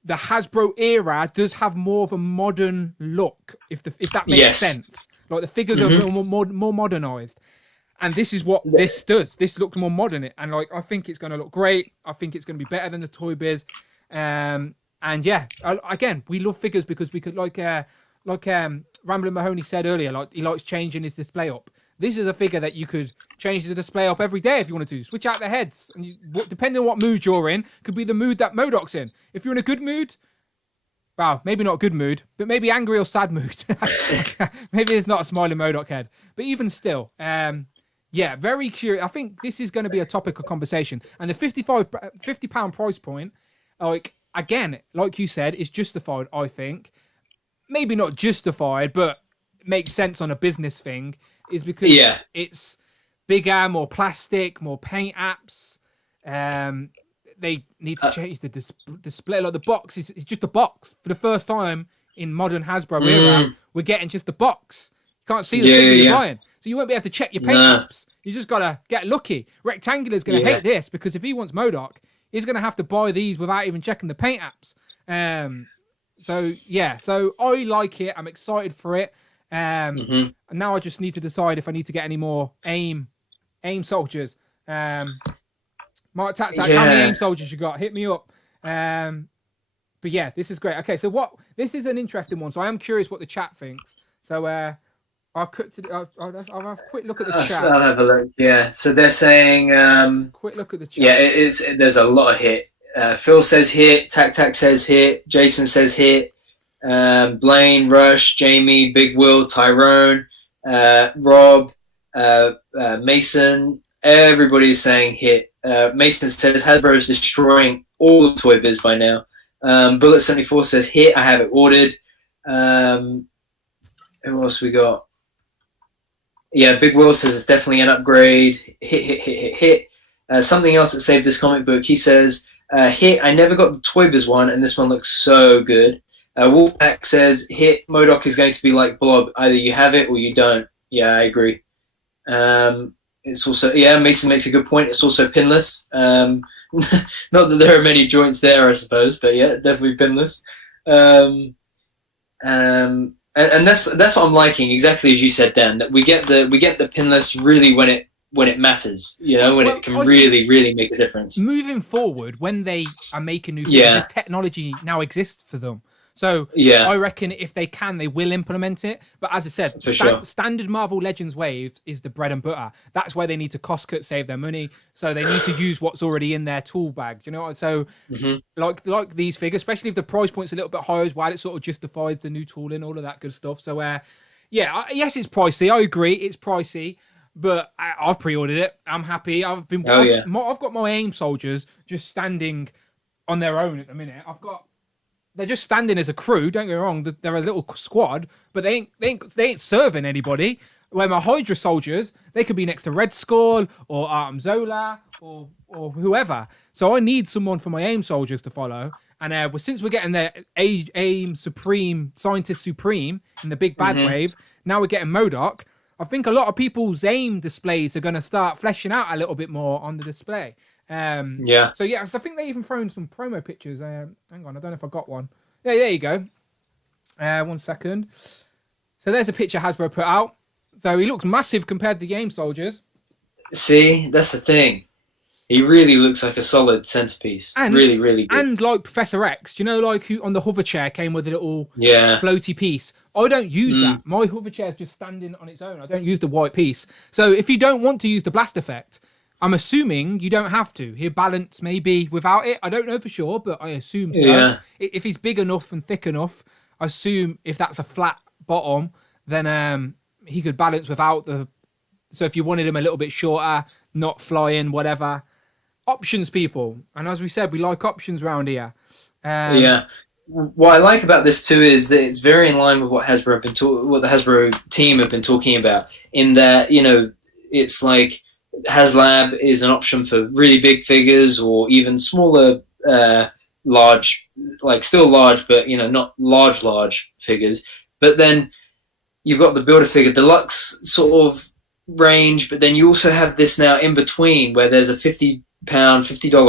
the Hasbro era does have more of a modern look, if that makes sense. Like the figures are more modernized. And this is what this does. This looks more modern, and like I think it's going to look great. I think it's going to be better than the Toy Biz. And yeah, again, we love figures because we could like Ramblin' Mahoney said earlier, like he likes changing his display up. This is a figure that you could change the display up every day if you wanted to. Switch out the heads, and depending on what mood you're in, could be the mood that MODOK's in. If you're in a good mood, well, maybe not a good mood, but maybe angry or sad mood. Maybe it's not a smiling MODOK head, but even still. Yeah, very curious. I think this is going to be a topic of conversation. And the £50 price point, like again, like you said, is justified, I think. Maybe not justified, but makes sense on a business thing, is because it's bigger, more plastic, more paint apps. They need to change the display. Like the box is just a box. For the first time in modern Hasbro era, we're getting just the box. You can't see the figure you're buying. So you won't be able to check your paint apps. You just got to get lucky. Rectangular's going to hate this because if he wants MODOK, he's going to have to buy these without even checking the paint apps. So I like it. I'm excited for it. And now I just need to decide if I need to get any more aim soldiers. Mark Tac, how many aim soldiers you got? Hit me up. But yeah, this is great. Okay, so this is an interesting one. So I am curious what the chat thinks. So I'll have a quick look at the chat. I'll have a look. Yeah, so they're saying. Quick look at the chat. Yeah, there's a lot of hit. Phil says hit. Tac says hit. Jason says hit. Blaine, Rush, Jamie, Big Will, Tyrone, Rob, Mason. Everybody's saying hit. Mason says Hasbro is destroying all the Toy Biz by now. Bullet74 says hit. I have it ordered. Who else we got? Yeah, Big Will says it's definitely an upgrade. Hit. Something else that saved this comic book. He says, hit. I never got the Toy Biz one, and this one looks so good. Wolfpack says, hit. MODOK is going to be like Blob. Either you have it or you don't. Yeah, I agree. It's also, yeah, Mason makes a good point. It's also pinless. Not that there are many joints there, I suppose, but yeah, definitely pinless. And that's what I'm liking, exactly as you said, Dan. That we get the pinless really when it matters, when it can really make a difference. Moving forward, when they are making new things, this technology now exists for them. So I reckon if they can, they will implement it. But as I said, standard Marvel Legends waves is the bread and butter. That's why they need to cost cut, save their money. So they need to use what's already in their tool bag. So like these figures, especially if the price point's a little bit higher as well, it sort of justifies the new tooling, all of that good stuff. So yes, it's pricey. I agree, it's pricey. But I've pre-ordered it. I'm happy. I've got my AIM soldiers just standing on their own at the minute. They're just standing as a crew. Don't get me wrong. They're a little squad, but they ain't serving anybody. Where my Hydra soldiers, they could be next to Red Skull or Artem Zola or whoever. So I need someone for my AIM soldiers to follow. And since we're getting their AIM Supreme, Scientist Supreme in the big bad wave, now we're getting MODOK. I think a lot of people's AIM displays are going to start fleshing out a little bit more on the display. So I think they even thrown some promo pictures. Hang on, I don't know if I got one. Yeah, there you go. 1 second. So there's a picture Hasbro put out. So he looks massive compared to the AIM soldiers. See, that's the thing. He really looks like a solid centerpiece. And, really, really good. And like Professor X, do you know, like who on the hover chair came with a little floaty piece? I don't use that. My hover chair is just standing on its own. I don't use the white piece. So if you don't want to use the blast effect, I'm assuming you don't have to. He'll balance maybe without it. I don't know for sure, but I assume so. Yeah. If he's big enough and thick enough, I assume if that's a flat bottom, then he could balance without the... So if you wanted him a little bit shorter, not flying, whatever... Options, people. And as we said, we like options around here. What I like about this too is that it's very in line with what the Hasbro team have been talking about. In that, it's like HasLab is an option for really big figures or even smaller, large, like still large, but not large figures. But then you've got the Build-A-Figure Deluxe sort of range, but then you also have this now in between where there's a $50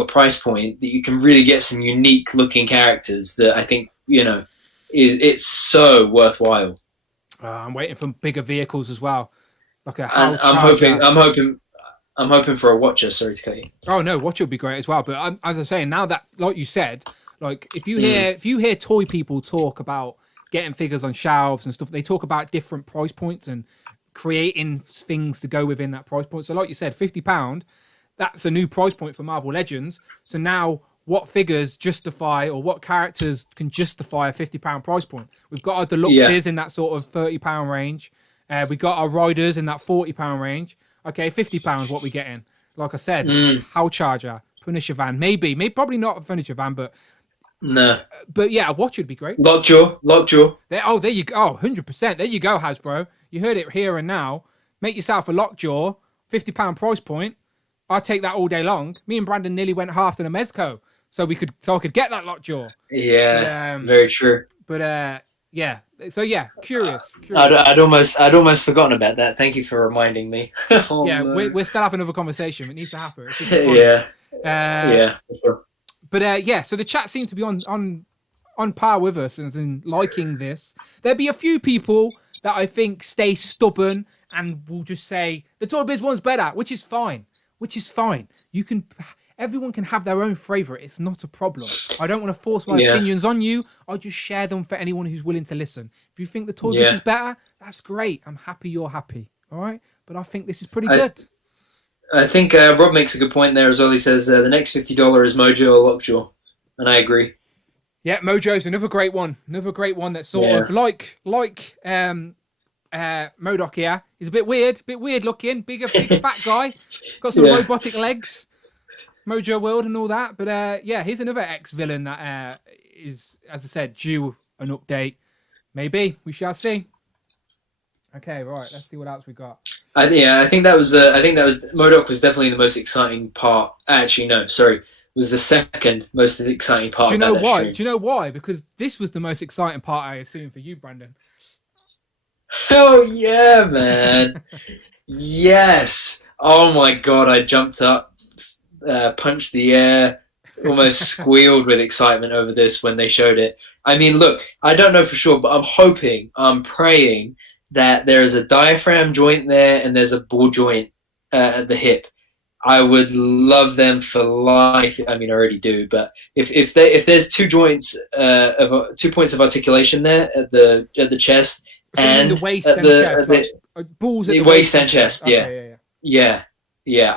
price point that you can really get some unique looking characters that I think it's so worthwhile. I'm waiting for bigger vehicles as well, like a I'm hoping for a Watcher. Sorry to cut you. Oh no, Watcher would be great as well. But as I say, now that, like you said, like if you hear toy people talk about getting figures on shelves and stuff, they talk about different price points and creating things to go within that price point. So like you said, £50, that's a new price point for Marvel Legends. So now what figures justify or what characters can justify a £50 price point? We've got our deluxes in that sort of £30 range. We got our riders in that £40 range. Okay, £50, what we getting? Like I said, Howl Charger, Punisher Van, maybe probably not a Punisher Van, but no. But yeah, a watch would be great. Lockjaw. There you go. Oh, 100%. There you go, Hasbro. You heard it here and now. Make yourself a Lockjaw, £50 price point. I'd take that all day long. Me and Brandon nearly went half to the Mezco, so I could get that Lockjaw. Yeah, very true. But yeah. So yeah, curious. I'd almost forgotten about that. Thank you for reminding me. We're still having another conversation. It needs to happen. Yeah. For sure. But so the chat seems to be on par with us and liking this. There'll be a few people that I think stay stubborn and will just say the Toy Biz one's better, which is fine. Everyone can have their own favourite. It's not a problem. I don't want to force my opinions on you. I'll just share them for anyone who's willing to listen. If you think the Toy Biz is better, that's great. I'm happy you're happy. All right? But I think this is pretty good. I think Rob makes a good point there as well. He says the next $50 is Mojo or Lockjaw. And I agree. Yeah, Mojo's another great one. Another great one that's sort of like MODOK here. He's a bit weird looking. Big fat guy. Got some robotic legs. Mojo World and all that. But here's another ex-villain that is, as I said, due an update. Maybe. We shall see. Okay, right. Let's see what else we got. I think that was MODOK was definitely the most exciting part. Actually, no, sorry. Was the second most exciting part. Do you know why? Do you know why? Because this was the most exciting part, I assume, for you, Brandon. Hell yeah, man. Yes. Oh my god, I jumped up, punched the air, almost squealed with excitement over this when they showed it. I mean, look, I don't know for sure, but I'm praying that there is a diaphragm joint there and there's a ball joint at the hip. I would love them for life. I mean, I already do, but if there's two joints of 2 points of articulation there at the chest and the waist and chest, balls at the waist and chest, okay, yeah.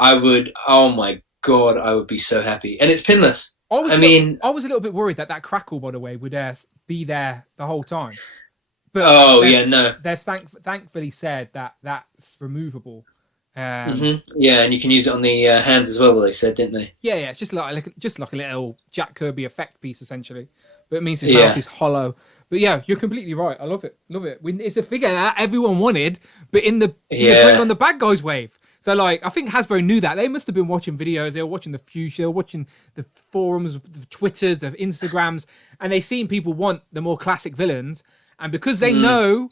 I would. Oh my god, I would be so happy, and it's pinless. I was a little bit worried that crackle, by the way, would be there the whole time. But they've thankfully said that that's removable. Yeah, and you can use it on the hands as well. They said, didn't they? Yeah. It's just like a little Jack Kirby effect piece, essentially. But it means his mouth is hollow. But yeah, you're completely right. I love it. It's a figure that everyone wanted, but in the Bring on the Bad Guys wave. So like, I think Hasbro knew that. They must have been watching videos. They were watching the Fuchsia, they were watching the forums, the Twitters, the Instagrams, and they seen people want the more classic villains. And because they know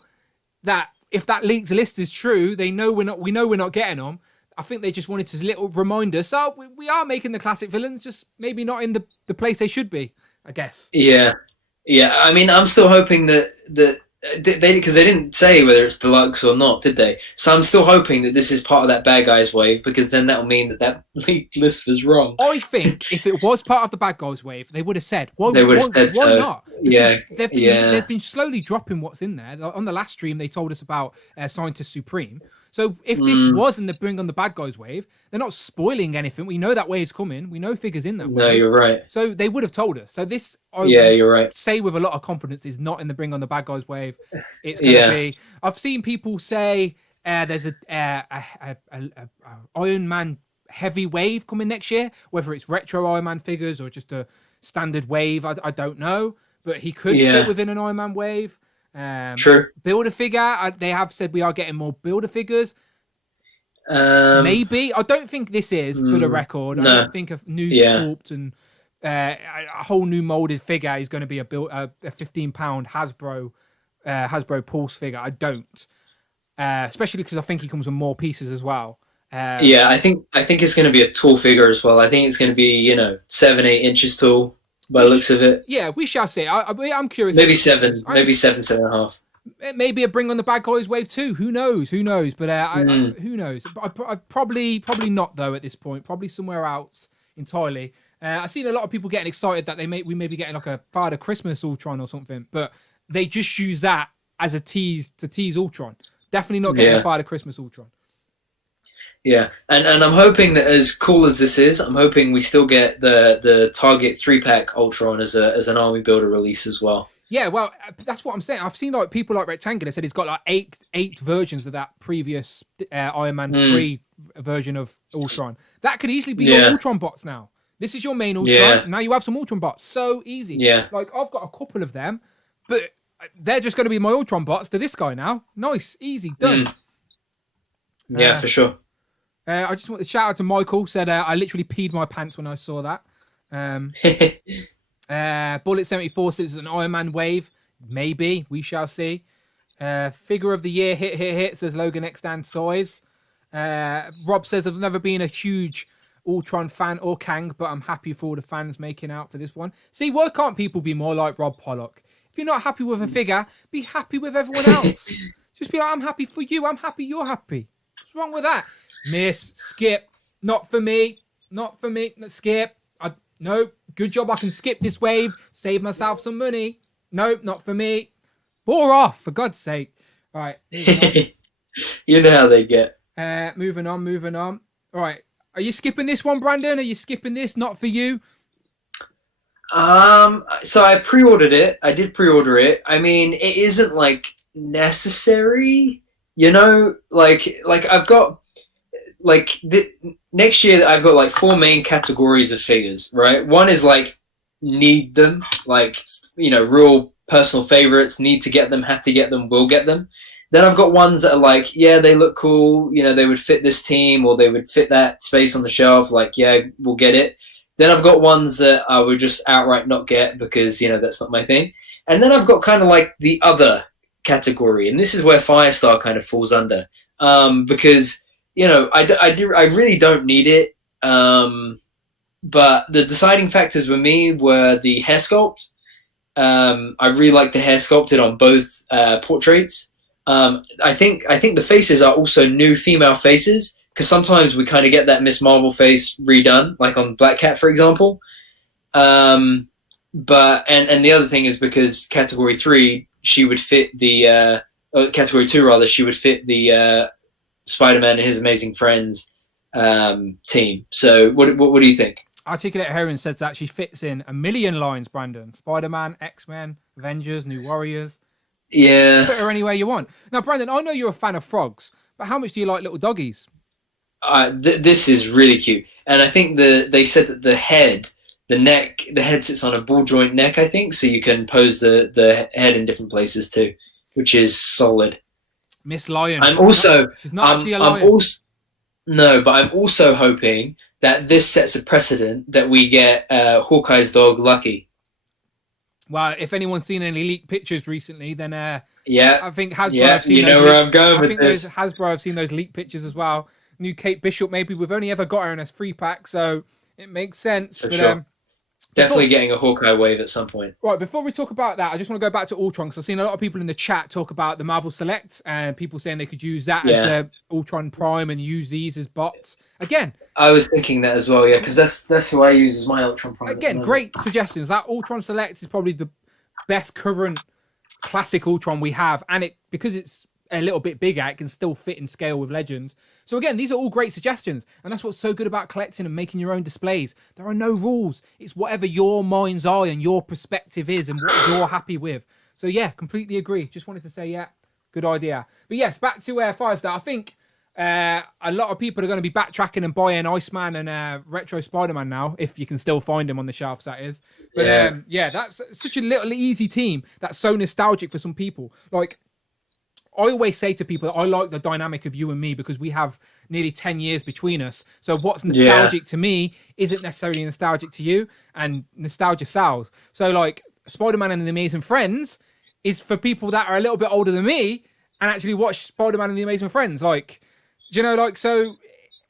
that if that leaked list is true, we know we're not getting them. I think they just wanted to little remind us, we are making the classic villains, just maybe not in the place they should be, I guess. Yeah. I mean, I'm still hoping that because they didn't say whether it's deluxe or not, did they? So I'm still hoping that this is part of that Bad Guys wave, because then that'll mean that leaked list was wrong. I think if it was part of the Bad Guys wave, they would have said, why not? Yeah. They've been slowly dropping what's in there. On the last stream, they told us about Scientist Supreme. So if this was in the Bring on the Bad Guys wave, they're not spoiling anything. We know that wave's coming. We know figures in that wave. No, you're right. So they would have told us. So this, you're right. Say with a lot of confidence, is not in the Bring on the Bad Guys wave. It's going to be. I've seen people say there's a Iron Man heavy wave coming next year. Whether it's retro Iron Man figures or just a standard wave, I don't know. But he could fit within an Iron Man wave. True. Build-A-Figure, they have said we are getting more Build-A-Figures. Maybe. I don't think this is, for the record. No. I don't think a new sculpt and a whole new molded figure is going to be a £15 Hasbro Pulse figure. I don't. Especially because I think he comes with more pieces as well. I think it's going to be a tall figure as well. I think it's going to be 7-8 inches tall. By the looks of it, we shall see. I'm curious. Maybe 7.5. Maybe a Bring on the Bad Guys wave too. Who knows? But who knows? I probably not though at this point. Probably somewhere else entirely. I've seen a lot of people getting excited that we may be getting like a Father Christmas Ultron or something, but they just use that as a tease to tease Ultron. Definitely not getting a Father Christmas Ultron. Yeah, and I'm hoping that as cool as this is, I'm hoping we still get the Target 3-pack Ultron as an Army Builder release as well. Yeah, well, that's what I'm saying. I've seen like people like Rectangular said it's got like eight versions of that previous Iron Man 3 version of Ultron. That could easily be your Ultron bots now. This is your main Ultron. Yeah. Now you have some Ultron bots. So easy. Yeah. Like I've got a couple of them, but they're just going to be my Ultron bots to this guy now. Nice, easy, done. Yeah, for sure. I just want to shout out to Michael. Said I literally peed my pants when I saw that. Bullet 74 says it's an Iron Man wave. Maybe we shall see. Figure of the year hit says Logan X Dance Toys. Rob says I've never been a huge Ultron fan or Kang, but I'm happy for all the fans making out for this one. See, why can't people be more like Rob Pollock? If you're not happy with a figure, be happy with everyone else. Just be like, I'm happy for you. I'm happy you're happy. What's wrong with that? Miss, skip, not for me, skip. No, good job. I can skip this wave, save myself some money. No, not for me. Bore off, for God's sake. All right. You know how they get. Moving on. All right. Are you skipping this one, Brandon? Are you skipping this? Not for you. So I pre-ordered it. I did pre-order it. I mean, it isn't like necessary, like I've got. Next year, I've got like 4 main categories of figures, right? One is like need them, real personal favorites, need to get them, have to get them, will get them. Then I've got ones that are like, they look cool, they would fit this team or they would fit that space on the shelf, we'll get it. Then I've got ones that I would just outright not get because, that's not my thing. And then I've got kind of like the other category, and this is where Firestar kind of falls under, because I really don't need it. But the deciding factors for me were the hair sculpt. I really like the hair sculpted on both portraits. I think the faces are also new female faces, because sometimes we kind of get that Miss Marvel face redone, like on Black Cat, for example. But the other thing is because category 3, she would fit the category 2 rather, she would fit the Spider-Man and His Amazing Friends team. So what do you think? Articulate Heron says that she fits in a million lines, Brandon. Spider-Man, X-Men, Avengers, New Warriors. Yeah. Put her anywhere you want. Now, Brandon, I know you're a fan of frogs, but how much do you like little doggies? This is really cute. And I think they said that the head sits on a ball joint neck, I think, so you can pose the head in different places too, which is solid. Miss Lion. She's not actually a lion. But I'm also hoping that this sets a precedent that we get Hawkeye's dog Lucky. Well, if anyone's seen any leaked pictures recently, then I think Hasbro have seen those. I'm going with this. Hasbro have seen those leaked pictures as well. New Kate Bishop, maybe we've only ever got her in a 3-pack, so it makes sense. For sure. Definitely getting a Hawkeye wave at some point. Right, before we talk about that, I just want to go back to Ultron, because I've seen a lot of people in the chat talk about the Marvel Select, and people saying they could use that as Ultron Prime and use these as bots. Again, I was thinking that as well, because that's who I use as my Ultron Prime. Again, great suggestions. That Ultron Select is probably the best current classic Ultron we have, and because it's a little bit bigger, it can still fit in scale with Legends. So again, these are all great suggestions, and that's what's so good about collecting and making your own displays. There are no rules. It's whatever your mind's eye and your perspective is and what you're happy with. So yeah, completely agree. Just wanted to say, good idea. But yes, back to Firestar. I think a lot of people are going to be backtracking and buying Iceman and Retro Spider-Man now, if you can still find them on the shelves, that is. But that's such a little easy team that's so nostalgic for some people. Like, I always say to people that I like the dynamic of you and me because we have nearly 10 years between us. So what's nostalgic to me isn't necessarily nostalgic to you, and nostalgia sells. So like Spider-Man and the Amazing Friends is for people that are a little bit older than me and actually watch Spider-Man and the Amazing Friends. Like, so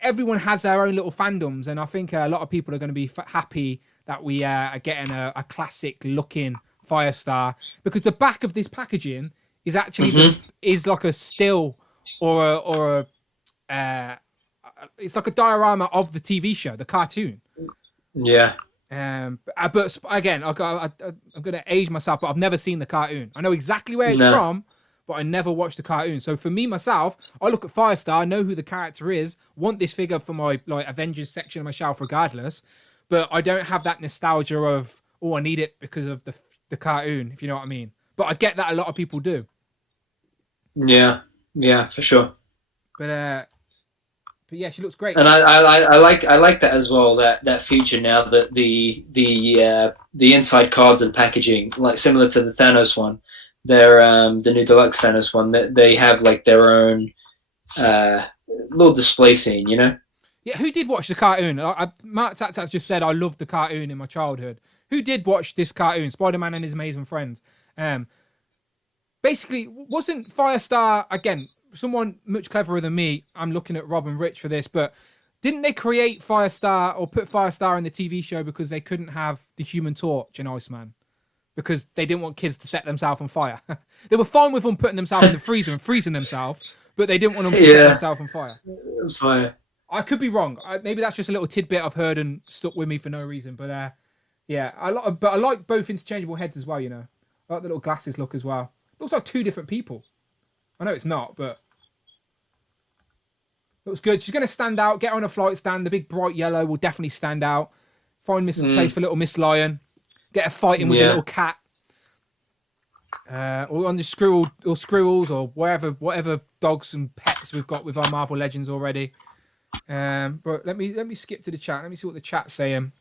everyone has their own little fandoms, and I think a lot of people are going to be happy that we are getting a classic looking Firestar, because the back of this packaging is actually is like a still or it's like a diorama of the TV show, the cartoon. Yeah. But again, I'm going to age myself, but I've never seen the cartoon. I know exactly where it's from, but I never watched the cartoon. So for me, myself, I look at Firestar, I know who the character is, want this figure for my Avengers section of my shelf regardless, but I don't have that nostalgia of, I need it because of the cartoon, if you know what I mean. But I get that a lot of people do. Yeah, for sure. But yeah, she looks great. And I like that as well. That feature now that the inside cards and packaging, like similar to the Thanos one, they're the new deluxe Thanos one. That they have like their own little display scene, Yeah, who did watch the cartoon? Mark Tats just said I loved the cartoon in my childhood. Who did watch this cartoon, Spider-Man and His Amazing Friends? Basically, wasn't Firestar, again, someone much cleverer than me, I'm looking at Rob and Rich for this, but didn't they create Firestar or put Firestar in the TV show because they couldn't have the Human Torch and Iceman? Because they didn't want kids to set themselves on fire. They were fine with them putting themselves in the freezer and freezing themselves, but they didn't want them to set themselves on fire. I could be wrong. Maybe that's just a little tidbit I've heard and stuck with me for no reason, but I like both interchangeable heads as well, I like the little glasses look as well. Looks like two different people. I know it's not, but looks good. She's going to stand out. Get her on a flight stand. The big bright yellow will definitely stand out. Find a place for little Miss Lion. Get her fighting with the little cat. Or on the squirrels or whatever dogs and pets we've got with our Marvel Legends already. But let me skip to the chat. Let me see what the chat's saying.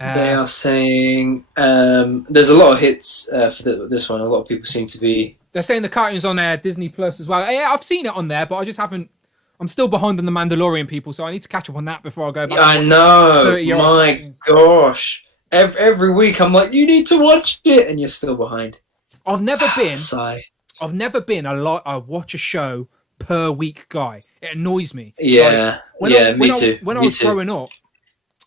They are saying there's a lot of hits for this one. A lot of people seem to be. They're saying the cartoon's on Disney Plus as well. Yeah, I've seen it on there, but I just haven't. I'm still behind on the Mandalorian, people, so I need to catch up on that before I go back. I know. My gosh. Every week I'm like, you need to watch it, and you're still behind. I've never been. Sigh. I've never been I watch a show per week guy. It annoys me. Yeah, me too. When I was growing up,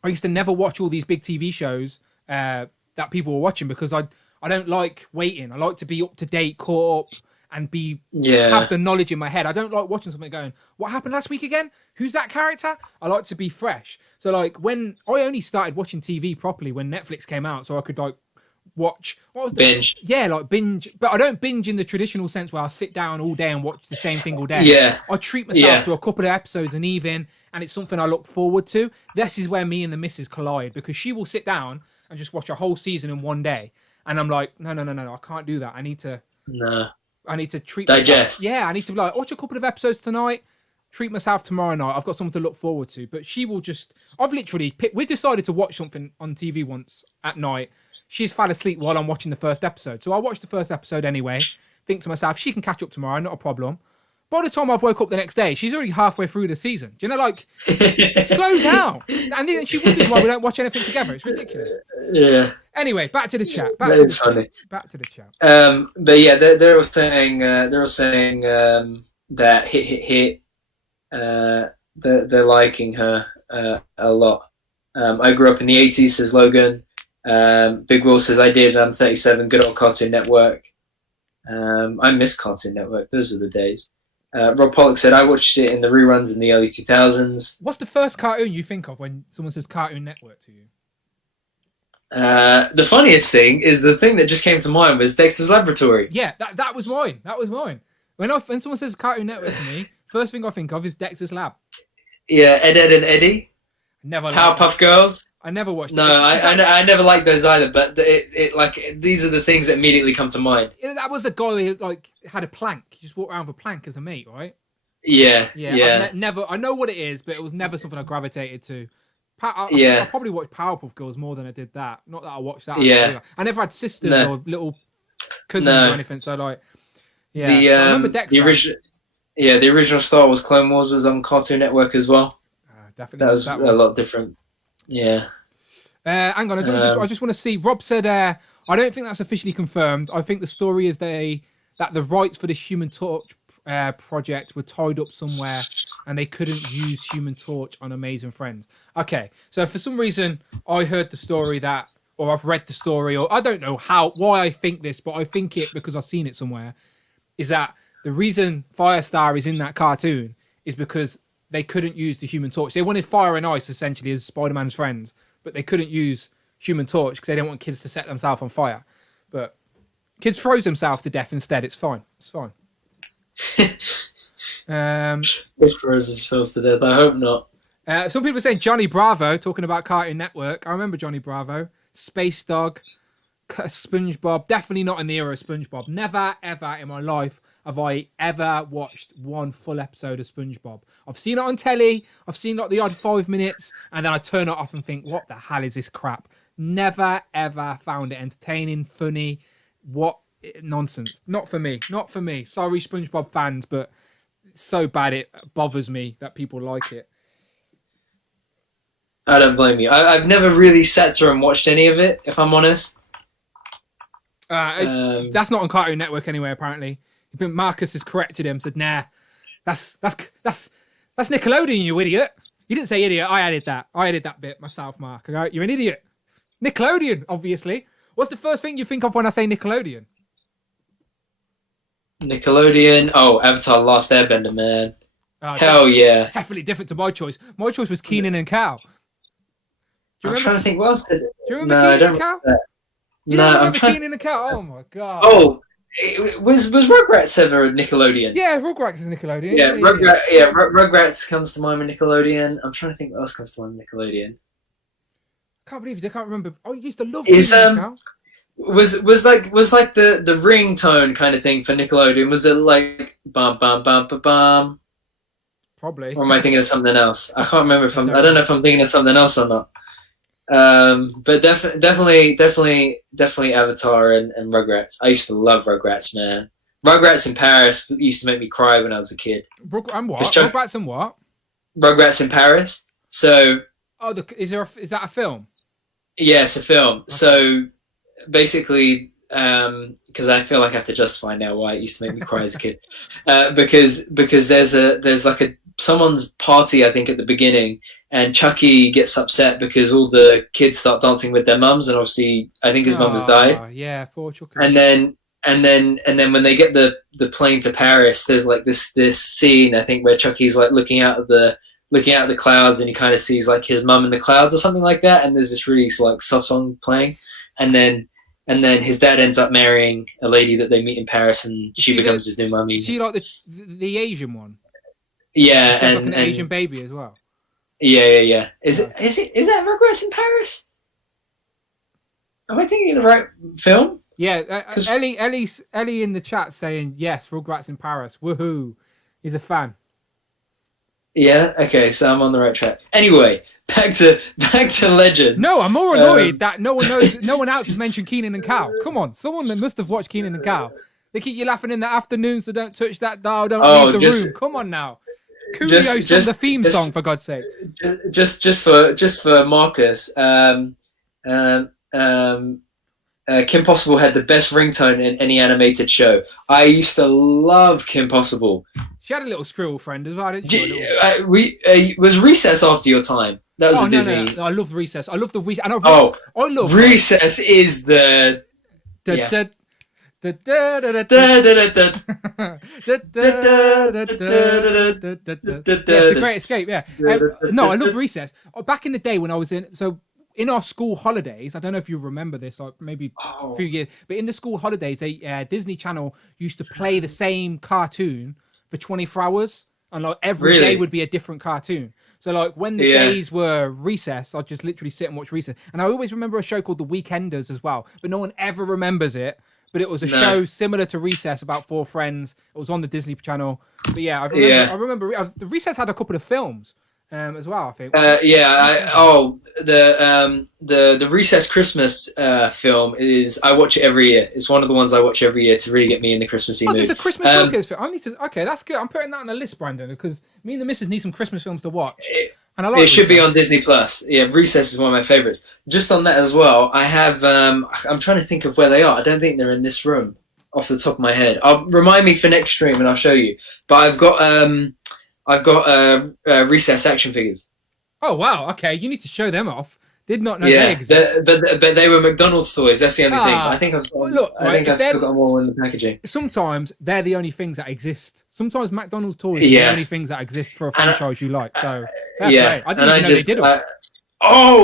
I used to never watch all these big TV shows that people were watching because I don't like waiting. I like to be up to date, caught up, and have the knowledge in my head. I don't like watching something going, what happened last week again? Who's that character? I like to be fresh. So like when I only started watching TV properly when Netflix came out, so I could like watch binge. Like binge, but I don't binge in the traditional sense where I sit down all day and watch the same thing all day. Yeah, I treat myself to a couple of episodes an evening, and it's something I look forward to. This is where me and the missus collide because she will sit down and just watch a whole season in one day, and I'm like, no, I can't do that. I need to treat digest. Myself. Yeah, I need to like watch a couple of episodes tonight. Treat myself tomorrow night. I've got something to look forward to. But she will just. I've literally we decided to watch something on TV once at night. She's fell asleep while I'm watching the first episode. So I watched the first episode anyway. Think to myself, she can catch up tomorrow, not a problem. By the time I've woke up the next day, she's already halfway through the season. Do you know, like, slow down. And then she wonders why we don't watch anything together. It's ridiculous. Yeah. Anyway, back to the chat. It's funny. Back to the chat. But yeah, they're all saying that hit. They're liking her a lot. I grew up in the 80s, says Logan. Big Will says, I did. I'm 37. Good old Cartoon Network. I miss Cartoon Network. Those were the days. Rob Pollock said, I watched it in the reruns in the early 2000s. What's the first cartoon you think of when someone says Cartoon Network to you? The funniest thing is the thing that just came to mind was Dexter's Laboratory. Yeah, that was mine. That was mine. When someone says Cartoon Network to me, first thing I think of is Dexter's Lab. Yeah, Ed, and Eddie. Never. Powerpuff Girls. I never watched. No, I never liked those either. But these are the things that immediately come to mind. That was the guy who like had a plank. He just walked around with a plank as a mate, right? Yeah. Never. I know what it is, but it was never something I gravitated to. I probably watched Powerpuff Girls more than I did that. Not that I watched that. Yeah. I never had sisters or little cousins or anything. So like, yeah. I remember Dexter. The original Star Wars Clone Wars was on Cartoon Network as well. Definitely. That was a lot different. Yeah. Hang on, I just want to see. Rob said, I don't think that's officially confirmed. I think the story is that the rights for the Human Torch project were tied up somewhere and they couldn't use Human Torch on Amazing Friends. Okay, so for some reason I heard the story or I've read the story, or I don't know why I think this, but I think it because I've seen it somewhere, is that the reason Firestar is in that cartoon is because they couldn't use the Human Torch. They wanted Fire and Ice, essentially, as Spider-Man's friends, but they couldn't use Human Torch because they didn't want kids to set themselves on fire. But kids froze themselves to death instead. It's fine. It's fine. Kids froze themselves to death. I hope not. Some people are saying Johnny Bravo, talking about Cartoon Network. I remember Johnny Bravo. Space Dog. SpongeBob. Definitely not in the era of SpongeBob. Never, ever in my life have I ever watched one full episode of SpongeBob. I've seen it on telly. I've seen like the odd 5 minutes, and then I turn it off and think, what the hell is this crap? Never, ever found it entertaining, funny. What nonsense. Not for me. Not for me. Sorry, SpongeBob fans, but it's so bad it bothers me that people like it. I don't blame you. I've never really sat through and watched any of it, if I'm honest. That's not on Cartoon Network anyway, apparently. Marcus has corrected him, said, nah, that's Nickelodeon, you idiot. You didn't say idiot, I added that. I added that bit myself, Mark. Okay? You're an idiot. Nickelodeon, obviously. What's the first thing you think of when I say Nickelodeon? Nickelodeon. Oh, Avatar: Last Airbender, man. Hell yeah. Definitely different to my choice. My choice was Keenan and Cal. I'm trying to think what else did it. Do you remember Keenan and Cal? I'm trying. Keenan and Cal? Oh my god. Oh, was Rugrats ever Yeah, Nickelodeon? Rugrats is Nickelodeon. Yeah, Rugrats comes to mind with Nickelodeon. I'm trying to think what else comes to mind with Nickelodeon. I can't believe I can't remember. I used to love Keenan and Cal. Was like the ringtone kind of thing for Nickelodeon? Was it like bum bum bum bum bum? Probably. Or am I thinking of something else? I can't remember if I don't know if I'm thinking of something else or not. But definitely Avatar and Rugrats. I used to love Rugrats, man. Rugrats in Paris used to make me cry when I was a kid. And what? Rugrats and what? Rugrats in Paris. So. Oh, is that a film? Yeah, it's a film. Okay. So basically, because I feel like I have to justify now why it used to make me cry as a kid. Because there's like someone's party, I think, at the beginning, and Chucky gets upset because all the kids start dancing with their mums, and obviously I think his mum has died. Yeah, poor Chucky. And then when they get the plane to Paris, there's like this scene, I think, where Chucky's like looking out of the clouds, and he kind of sees like his mum in the clouds or something like that, and there's this really like soft song playing, and then his dad ends up marrying a lady that they meet in Paris, and she becomes his new mummy. Is she like the Asian one? Yeah, and like an Asian baby as well. Yeah. Is that Rugrats in Paris? Am I thinking of the right film? Yeah, Ellie in the chat saying yes, Rugrats in Paris. Woohoo! He's a fan. Yeah. Okay, so I'm on the right track. Anyway, back to Legends. No, I'm more annoyed that no one knows. No one else has mentioned Keenan and Cal. Come on, someone that must have watched Keenan and Cal. They keep you laughing in the afternoon, so don't touch that dial. Don't leave the room. Come on now. Coolio sung the theme song, for God's sake. Just for Marcus, Kim Possible had the best ringtone in any animated show. I used to love Kim Possible. She had a little squirrel friend as well, didn't she? Was Recess after your time? That was Disney. No, I love Recess. I love the Recess. I love Recess is the. That's the Great Escape. Yeah. No, I love Recess. Back in the day when I was in our school holidays, I don't know if you remember this, like maybe a few years, but in the school holidays, Disney Channel used to play the same cartoon for 24 hours, and like every day would be a different cartoon. So like when the days were recess, I'd just literally sit and watch Recess. And I always remember a show called The Weekenders as well, but no one ever remembers it. But it was a show similar to Recess about four friends. It was on the Disney Channel. But yeah, I remember the Recess had a couple of films as well, I think. The Recess Christmas film is, I watch it every year. It's one of the ones I watch every year to really get me in the Christmassy mood. There's a Christmas film. Okay, that's good. I'm putting that on the list, Brandon, because me and the missus need some Christmas films to watch. It should be on Disney Plus. Yeah, Recess is one of my favorites. Just on that as well, I have. I'm trying to think of where they are. I don't think they're in this room, off the top of my head. Remind me for next stream, and I'll show you. But I've got Recess action figures. Oh wow! Okay, you need to show them off. Did not know they exist. But they were McDonald's toys. That's the only thing. I think I've still got them all in the packaging. Sometimes they're the only things that exist. Sometimes McDonald's toys are the only things that exist for a franchise you like. So I didn't even know they did it.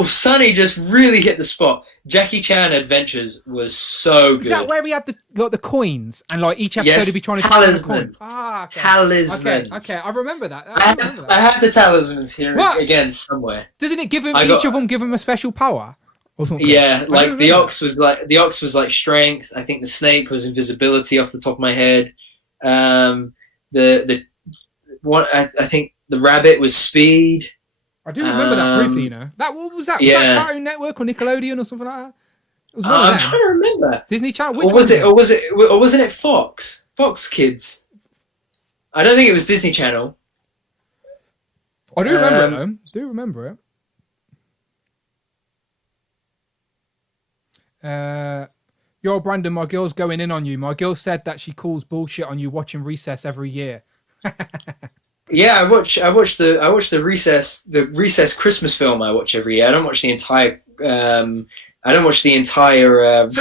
Sonny just really hit the spot. Jackie Chan Adventures was so good. Is that where he had the coins and like each episode he'd be trying to catch the coins? Okay. Talismans. Okay, I remember that. I have the talismans here again somewhere. Doesn't it give him each of them give him a special power? Or something? Yeah, like the ox was like strength. I think the snake was invisibility off the top of my head. I think the rabbit was speed. I do remember that briefly, you know. What was that? Was that Cartoon Network or Nickelodeon or something like that? It was I'm trying to remember. Disney Channel. Or wasn't it Fox? Fox Kids. I don't think it was Disney Channel. I do remember it though. Do remember it. Yo, Brandon, my girl's going in on you. My girl said that she calls bullshit on you watching Recess every year. Yeah, I watch the Recess Christmas film. I watch every year. I don't watch the entire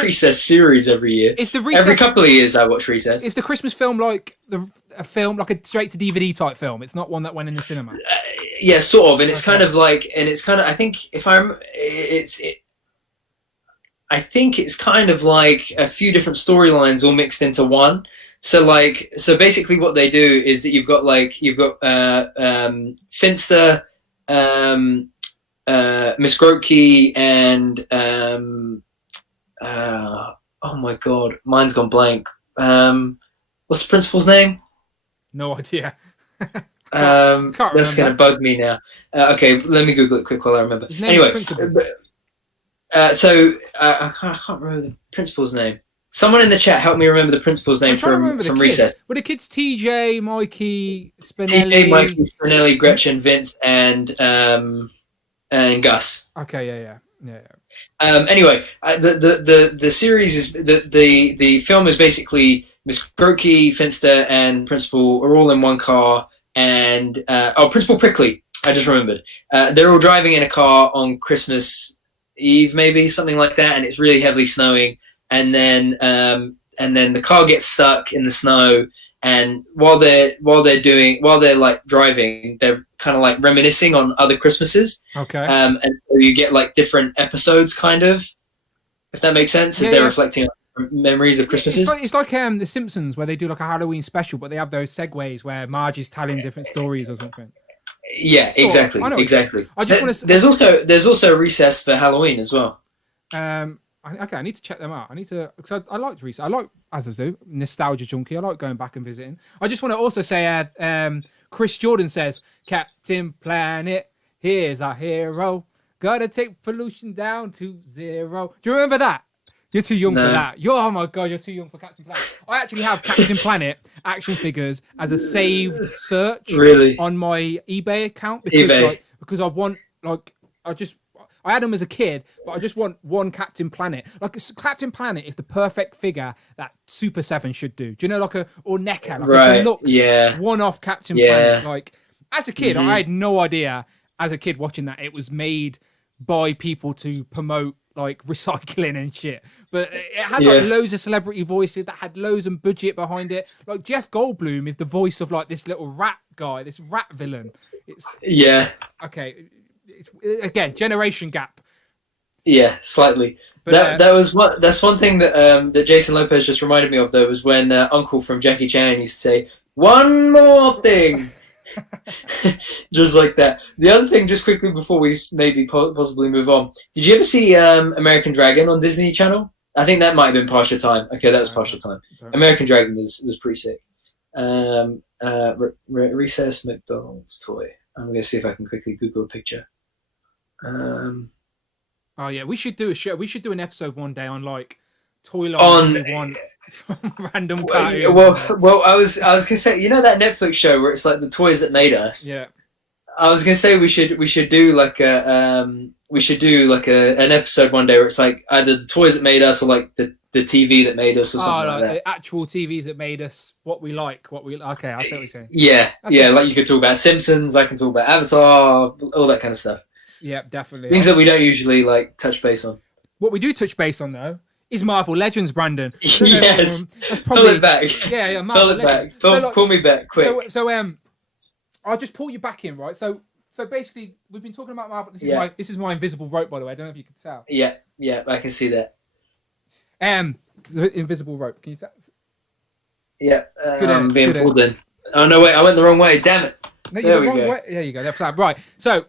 Recess series every year. Every couple of years I watch Recess. Is the Christmas film like a film, like a straight to DVD type film? It's not one that went in the cinema. Yeah, sort of, and it's kind of like, I think it's kind of like a few different storylines all mixed into one. So basically what they do is that you've got Finster, Miss Grotke, and oh my god, mine's gone blank. What's the principal's name? No idea. That's gonna bug me now. Okay, let me Google it quick while I remember. Anyway, I can't remember the principal's name. Someone in the chat help me remember the principal's name from Recess. Were the kids TJ, Mikey, Spinelli? TJ, Mikey, Spinelli, Gretchen, Vince, and Gus. Okay, yeah. Anyway, the series is the film is basically Miss Grokey, Finster, and Principal are all in one car, and Principal Prickly. I just remembered. They're all driving in a car on Christmas Eve, maybe something like that, and it's really heavily snowing. And then the car gets stuck in the snow. And while they're like driving, they're kind of like reminiscing on other Christmases. Okay. And so you get like different episodes, kind of, if that makes sense, as they're reflecting on memories of Christmases. It's like The Simpsons, where they do like a Halloween special, but they have those segues where Marge is telling different stories or something. Yeah, exactly. I just want to. There's also Recess for Halloween as well. Okay, I need to check them out. I need to, because I liked Recess. I like, as I do, nostalgia junkie. I like going back and visiting. I just want to also say, Chris Jordan says, Captain Planet, here's our hero. Gotta take pollution down to 0. Do you remember that? You're too young for that. Oh my God, you're too young for Captain Planet. I actually have Captain Planet action figures as a saved search on my eBay account because I want, I had them as a kid, but I just want one Captain Planet. Like Captain Planet is the perfect figure that Super 7 should do. Do you know, or NECA, like a deluxe one-off Captain Planet. Like as a kid, I had no idea. As a kid watching that, it was made by people to promote like recycling and shit. But it had like loads of celebrity voices that had loads of budget behind it. Like Jeff Goldblum is the voice of like this little rat guy, this rat villain. It's okay. It's, again, generation gap. Yeah, slightly. But that's one thing that Jason Lopez just reminded me of, though, was when Uncle from Jackie Chan used to say, "One more thing." Just like that. The other thing, just quickly before we maybe possibly move on, did you ever see American Dragon on Disney Channel? I think that might have been Partial Time. Okay, that was Partial Time. American Dragon was pretty sick. Recess McDonald's toy. I'm going to see if I can quickly Google a picture. Oh yeah, we should do a show. We should do an episode one day on like toy lines we want from random cartoons. Well, I was gonna say, you know that Netflix show where it's like the toys that made us. Yeah. I was gonna say we should do like an episode one day where it's like either the toys that made us or like the TV that made us or something like that. The actual TVs that made us what we like, okay, I see what you're saying. Yeah, like you could talk about Simpsons, I can talk about Avatar, all that kind of stuff. Yeah, definitely. Things that we don't usually like touch base on. What we do touch base on though is Marvel Legends, Brandon. Yes. That's Pull it back. Yeah, Marvel Legends. Pull me back, quick. So I'll just pull you back in, right? So basically, we've been talking about Marvel. This is my invisible rope, by the way. I don't know if you can tell. Yeah, I can see that. The invisible rope. Can you tell? Yeah, I'm being pulled in. Oh no, wait, I went the wrong way. Damn it. No, there we go. There you go. That's flat. Right. So.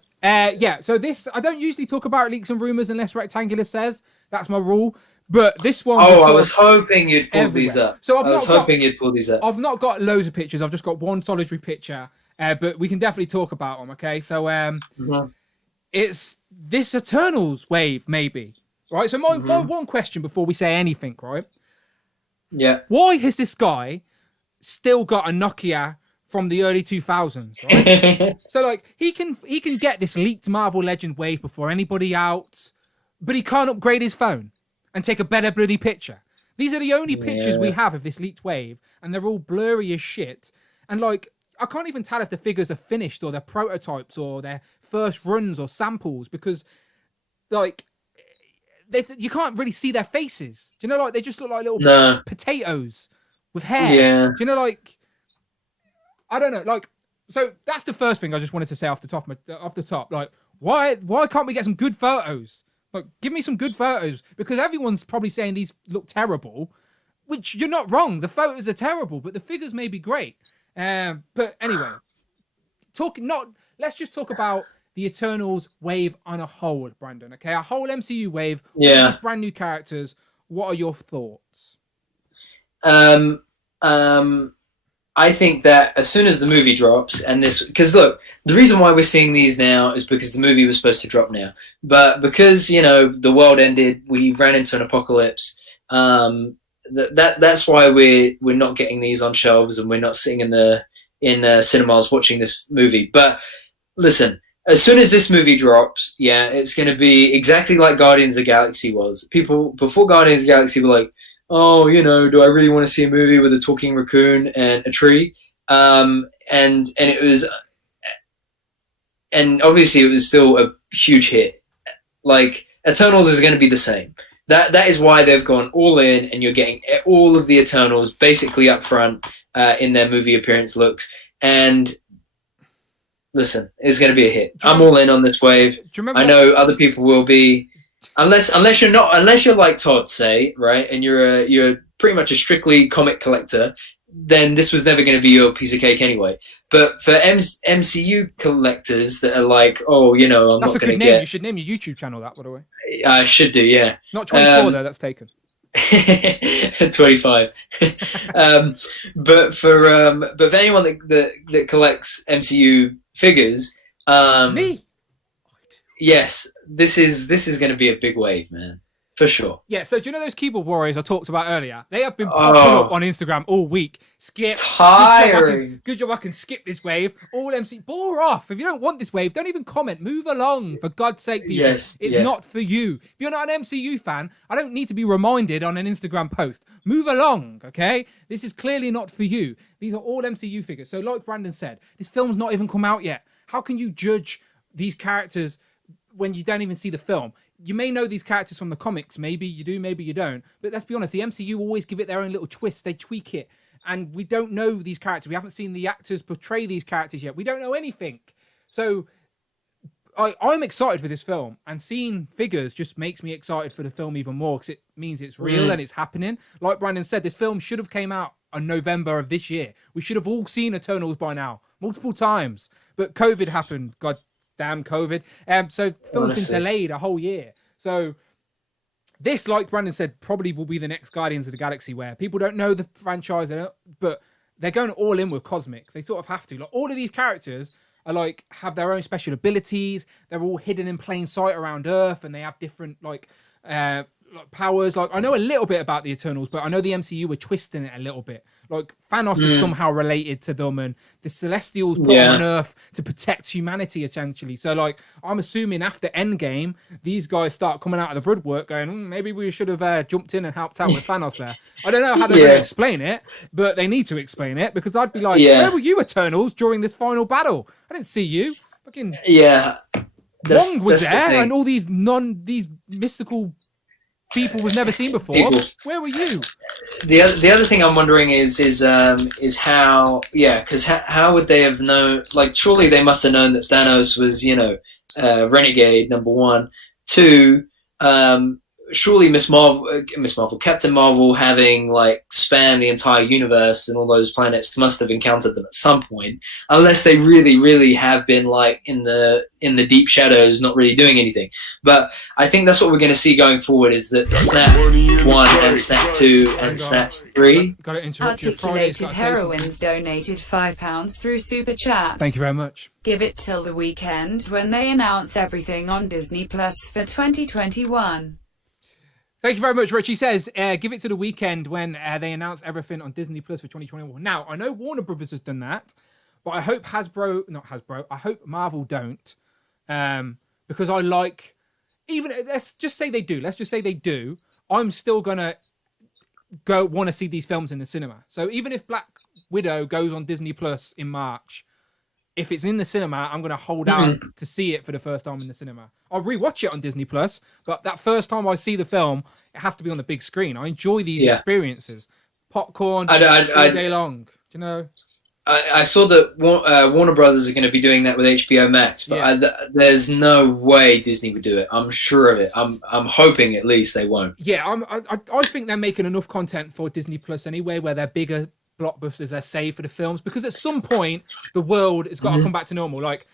So this, I don't usually talk about leaks and rumours unless Rectangular says. That's my rule. But this one... I was hoping you'd pull these up. So you'd pull these up. I've not got loads of pictures. I've just got one solitary picture. But we can definitely talk about them, okay? So it's this Eternals wave, maybe. Right? So my one question before we say anything, right? Yeah. Why has this guy still got a Nokia from the early 2000s, right? So like he can get this leaked Marvel Legend wave before anybody else, but he can't upgrade his phone and take a better bloody picture. These are the only pictures we have of this leaked wave, and they're all blurry as shit. And like I can't even tell if the figures are finished or they're prototypes or they're first runs or samples because like you can't really see their faces. Do you know, like they just look like little potatoes with hair. Yeah. Do you know, like I don't know, like, so that's the first thing I just wanted to say off the top. Like, why can't we get some good photos? Like, give me some good photos because everyone's probably saying these look terrible, which you're not wrong. The photos are terrible, but the figures may be great. But anyway, let's just talk about the Eternals wave on a whole, Brandon. Okay, a whole MCU wave. Yeah. All these brand new characters. What are your thoughts? I think that as soon as the movie drops, because look, the reason why we're seeing these now is because the movie was supposed to drop now, but because the world ended, we ran into an apocalypse. That's why we're not getting these on shelves and we're not sitting in cinemas watching this movie. But listen, as soon as this movie drops, yeah, it's going to be exactly like Guardians of the Galaxy was. People before Guardians of the Galaxy were like, oh, do I really want to see a movie with a talking raccoon and a tree? And it was, and obviously it was still a huge hit. Like Eternals is going to be the same. That is why they've gone all in, and you're getting all of the Eternals basically up front in their movie appearance looks. And listen, it's going to be a hit. I'm all in on this wave. I know other people will be, unless you're like Todd, say, right, and you're pretty much a strictly comic collector, then this was never going to be your piece of cake anyway. But for MCU collectors that are like, oh, I'm not going to get... That's a good name. You should name your YouTube channel that, by the way. I should do, yeah. Not 24, though. That's taken. 25. But for anyone that collects MCU figures, me. Yes, this is going to be a big wave, man, for sure. Yeah. So do you know those keyboard warriors I talked about earlier? They have been popping up on Instagram all week. Skip. Tiring. Good job I can skip this wave. All MC. Bore off. If you don't want this wave, don't even comment. Move along, for God's sake, people. Yes, it's not for you. If you're not an MCU fan, I don't need to be reminded on an Instagram post. Move along, okay? This is clearly not for you. These are all MCU figures. So like Brandon said, this film's not even come out yet. How can you judge these characters when you don't even see the film? You may know these characters from the comics. Maybe you do, maybe you don't. But let's be honest, the MCU always give it their own little twist. They tweak it. And we don't know these characters. We haven't seen the actors portray these characters yet. We don't know anything. So I'm excited for this film. And seeing figures just makes me excited for the film even more, because it means it's real and it's happening. Like Brandon said, this film should have came out in November of this year. We should have all seen Eternals by now, multiple times. But COVID happened. God damn COVID. So the film's been delayed a whole year. So this, like Brandon said, probably will be the next Guardians of the Galaxy, where people don't know the franchise, but they're going all in with cosmic. They sort of have to. Like, all of these characters are like have their own special abilities. They're all hidden in plain sight around Earth, and they have different like powers. Like, I know a little bit about the Eternals, but I know the MCU were twisting it a little bit. Like, Thanos is somehow related to them, and the Celestials put on Earth to protect humanity, essentially. So, like, I'm assuming after Endgame, these guys start coming out of the woodwork going, maybe we should have jumped in and helped out with Thanos there. I don't know how they're going to explain it, but they need to explain it, because I'd be like, where were you, Eternals, during this final battle? I didn't see you. Fucking Wong was there, and all these mystical people we've never seen before. Where were you? The other thing I'm wondering is how, because how would they have known? Like, surely they must have known that Thanos was, renegade, number one. Two, surely Captain Marvel, having like spanned the entire universe and all those planets, must have encountered them at some point, unless they really, really have been like in the deep shadows, not really doing anything. But I think that's what we're going to see going forward, is that Snap 1 and Snap 2 and Snap 3. Got to interrupt you. Articulated Heroines donated £5 through Super Chat. Thank you very much. Give it till the weekend when they announce everything on Disney Plus for 2021. Thank you very much, Rich. He says, give it to the weekend when they announce everything on Disney Plus for 2021. Now, I know Warner Brothers has done that, but I hope I hope Marvel don't, because I like, let's just say they do, I'm still going to want to see these films in the cinema. So even if Black Widow goes on Disney Plus in March, if it's in the cinema, I'm going to hold out to see it for the first time in the cinema. I'll rewatch it on Disney Plus, but that first time I see the film, it has to be on the big screen. I enjoy these experiences. Popcorn all day long. Do you know? I saw that Warner Brothers are going to be doing that with HBO Max, but there's no way Disney would do it. I'm sure of it. I'm hoping at least they won't. Yeah, I think they're making enough content for Disney Plus anyway, where they're bigger blockbusters, they're saved for the films, because at some point the world has got to come back to normal. Like,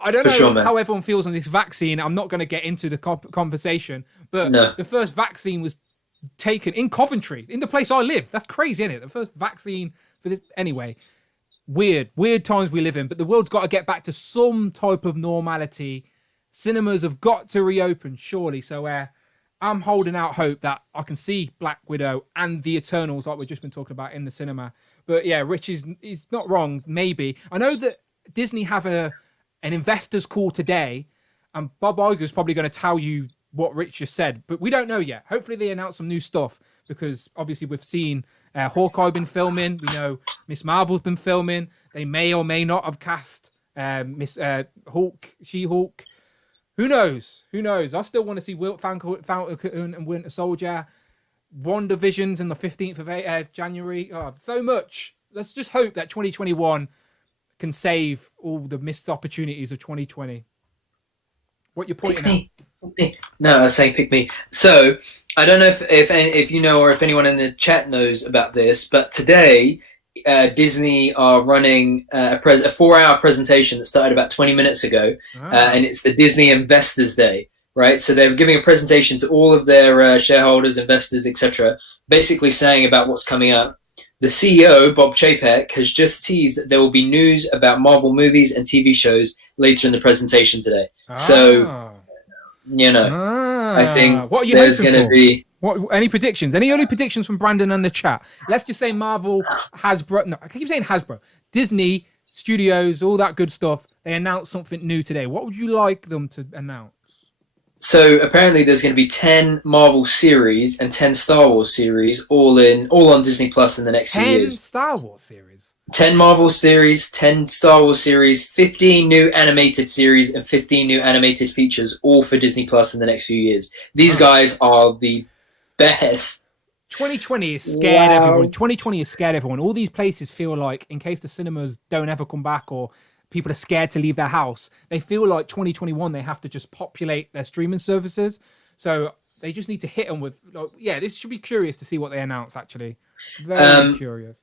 I don't know how everyone feels on this vaccine. I'm not going to get into the conversation, but the first vaccine was taken in Coventry, in the place I live. That's crazy, isn't it? The first vaccine for this. Anyway, weird times we live in, but the world's got to get back to some type of normality. Cinemas have got to reopen, surely. So I'm holding out hope that I can see Black Widow and the Eternals, like we've just been talking about, in the cinema. But yeah, Rich is not wrong. Maybe. I know that Disney have a an investors call today, and Bob Iger's probably going to tell you what Rich just said, but we don't know yet. Hopefully they announce some new stuff, because obviously we've seen Hawkeye been filming. We know Miss Marvel's been filming. They may or may not have cast Miss She-Hulk. Who knows? I still want to see Falcon and Winter Soldier. WandaVision's in the 15th of January. Oh, so much. Let's just hope that 2021 can save all the missed opportunities of 2020. What you're pointing out? No, I was saying pick me. So I don't know if you know, or if anyone in the chat knows about this, but today Disney are running a 4-hour presentation that started about 20 minutes ago, and it's the Disney Investors Day, right? So they're giving a presentation to all of their shareholders, investors, etc., basically saying about what's coming up. The CEO, Bob Chapek, has just teased that there will be news about Marvel movies and TV shows later in the presentation today. So, I think what are you there's going to be... Any predictions? Any early predictions from Brandon and the chat? Let's just say Marvel, Hasbro... No, I keep saying Hasbro. Disney, Studios, all that good stuff. They announced something new today. What would you like them to announce? So apparently there's going to be 10 Marvel series and 10 Star Wars series all on Disney Plus in the next few years. 10 Star Wars series? 10 Marvel series, 10 Star Wars series, 15 new animated series, and 15 new animated features, all for Disney Plus in the next few years. These guys are the best. 2020 is scared everyone. 2020 is scared everyone. All these places feel like, in case the cinemas don't ever come back, or people are scared to leave their house, they feel like 2021 they have to just populate their streaming services. So they just need to hit them with, this should be curious to see what they announce, actually. Very curious.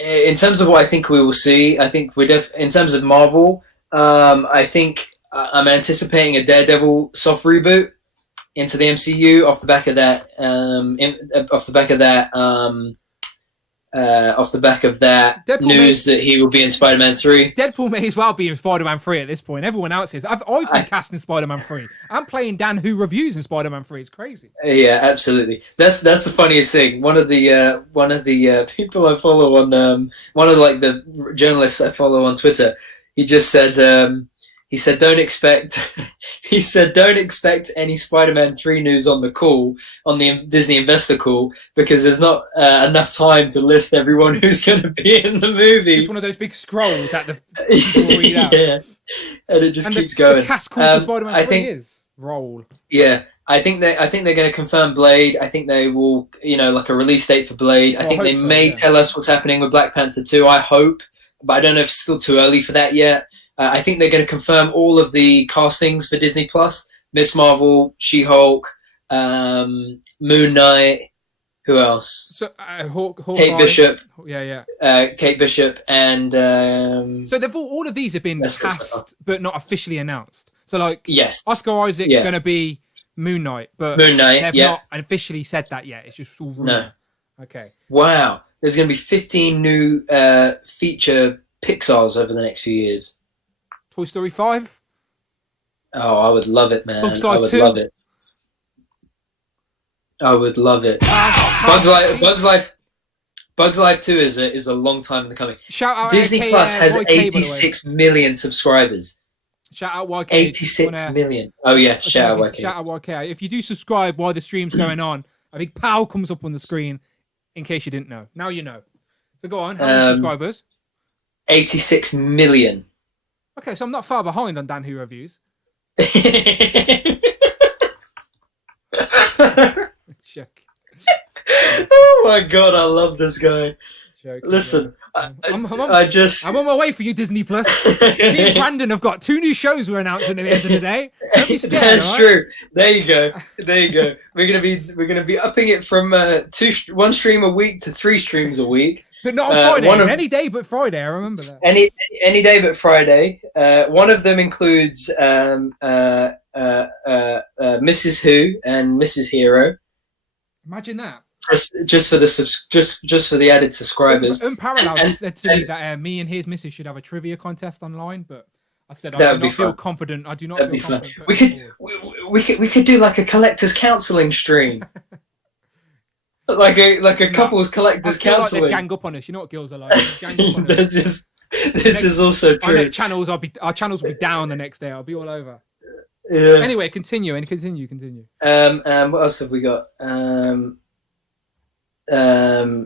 In terms of what I think we will see, I think in terms of Marvel, I think I'm anticipating a Daredevil soft reboot into the MCU off the back of that Deadpool news that he will be in Spider-Man 3. Deadpool may as well be in Spider-Man 3 at this point. Everyone else is. I've been casting Spider-Man 3. I'm playing Dan Who reviews in Spider-Man 3. It's crazy. Yeah, absolutely. That's the funniest thing. One of the people I follow on one of the journalists I follow on Twitter, he just said he said don't expect any Spider-Man 3 news on the call, on the Disney investor call, because there's not enough time to list everyone who's going to be in the movie. Just one of those big scrolls at the read out. Yeah, and it just keeps going. The cast call for Spider-Man 3 is roll. Yeah, I think they're going to confirm Blade. I think they will, like a release date for Blade. I think they may tell us what's happening with Black Panther 2. I hope, but I don't know if it's still too early for that yet. I think they're going to confirm all of the castings for Disney Plus: Miss Marvel, She-Hulk, Moon Knight. Who else? So Kate Bishop. Yeah. Kate Bishop and. So they've all of these have been cast, but not officially announced. So yes, Oscar Isaac's going to be Moon Knight, but they've not officially said that yet. It's just all rumor. No. Okay. Wow, there's going to be 15 new feature Pixars over the next few years. Toy Story 5? Oh, I would love it, man. Bugs Life 2? Love it. I would love it. Bugs Life 2 is a long time in the coming. Shout out Disney Plus has 86 million subscribers. Shout out YK. 86 million. Oh yeah, shout out YK. Shout out YK. If you do subscribe while the stream's going on, a big POW comes up on the screen, in case you didn't know. Now you know. So go on, how many subscribers? 86 million. Okay, so I'm not far behind on Dan Who reviews. Oh my god, I love this guy. Listen, I'm on my way for you, Disney Plus. Me and Brandon have got 2 new shows we're announcing at the end of the day. Don't be scared. That's right? True. There you go. We're gonna be upping it from 1 stream a week to 3 streams a week. But not on Friday. Any day but Friday. I remember that. Any day but Friday. One of them includes Mrs. Who and Mrs. Hero. Imagine that. Just for the added subscribers. Unparalleled said to me that me and his missus should have a trivia contest online, but I said I do not feel confident. I do not feel confident. We could do like a collectors counselling stream. like a couples collectors counselling. Like they gang up on us. You know what girls are like. Gang up on us. This is also Our true. next channels, our channels will be down the next day. I'll be all over. Yeah. Anyway, continue. What else have we got?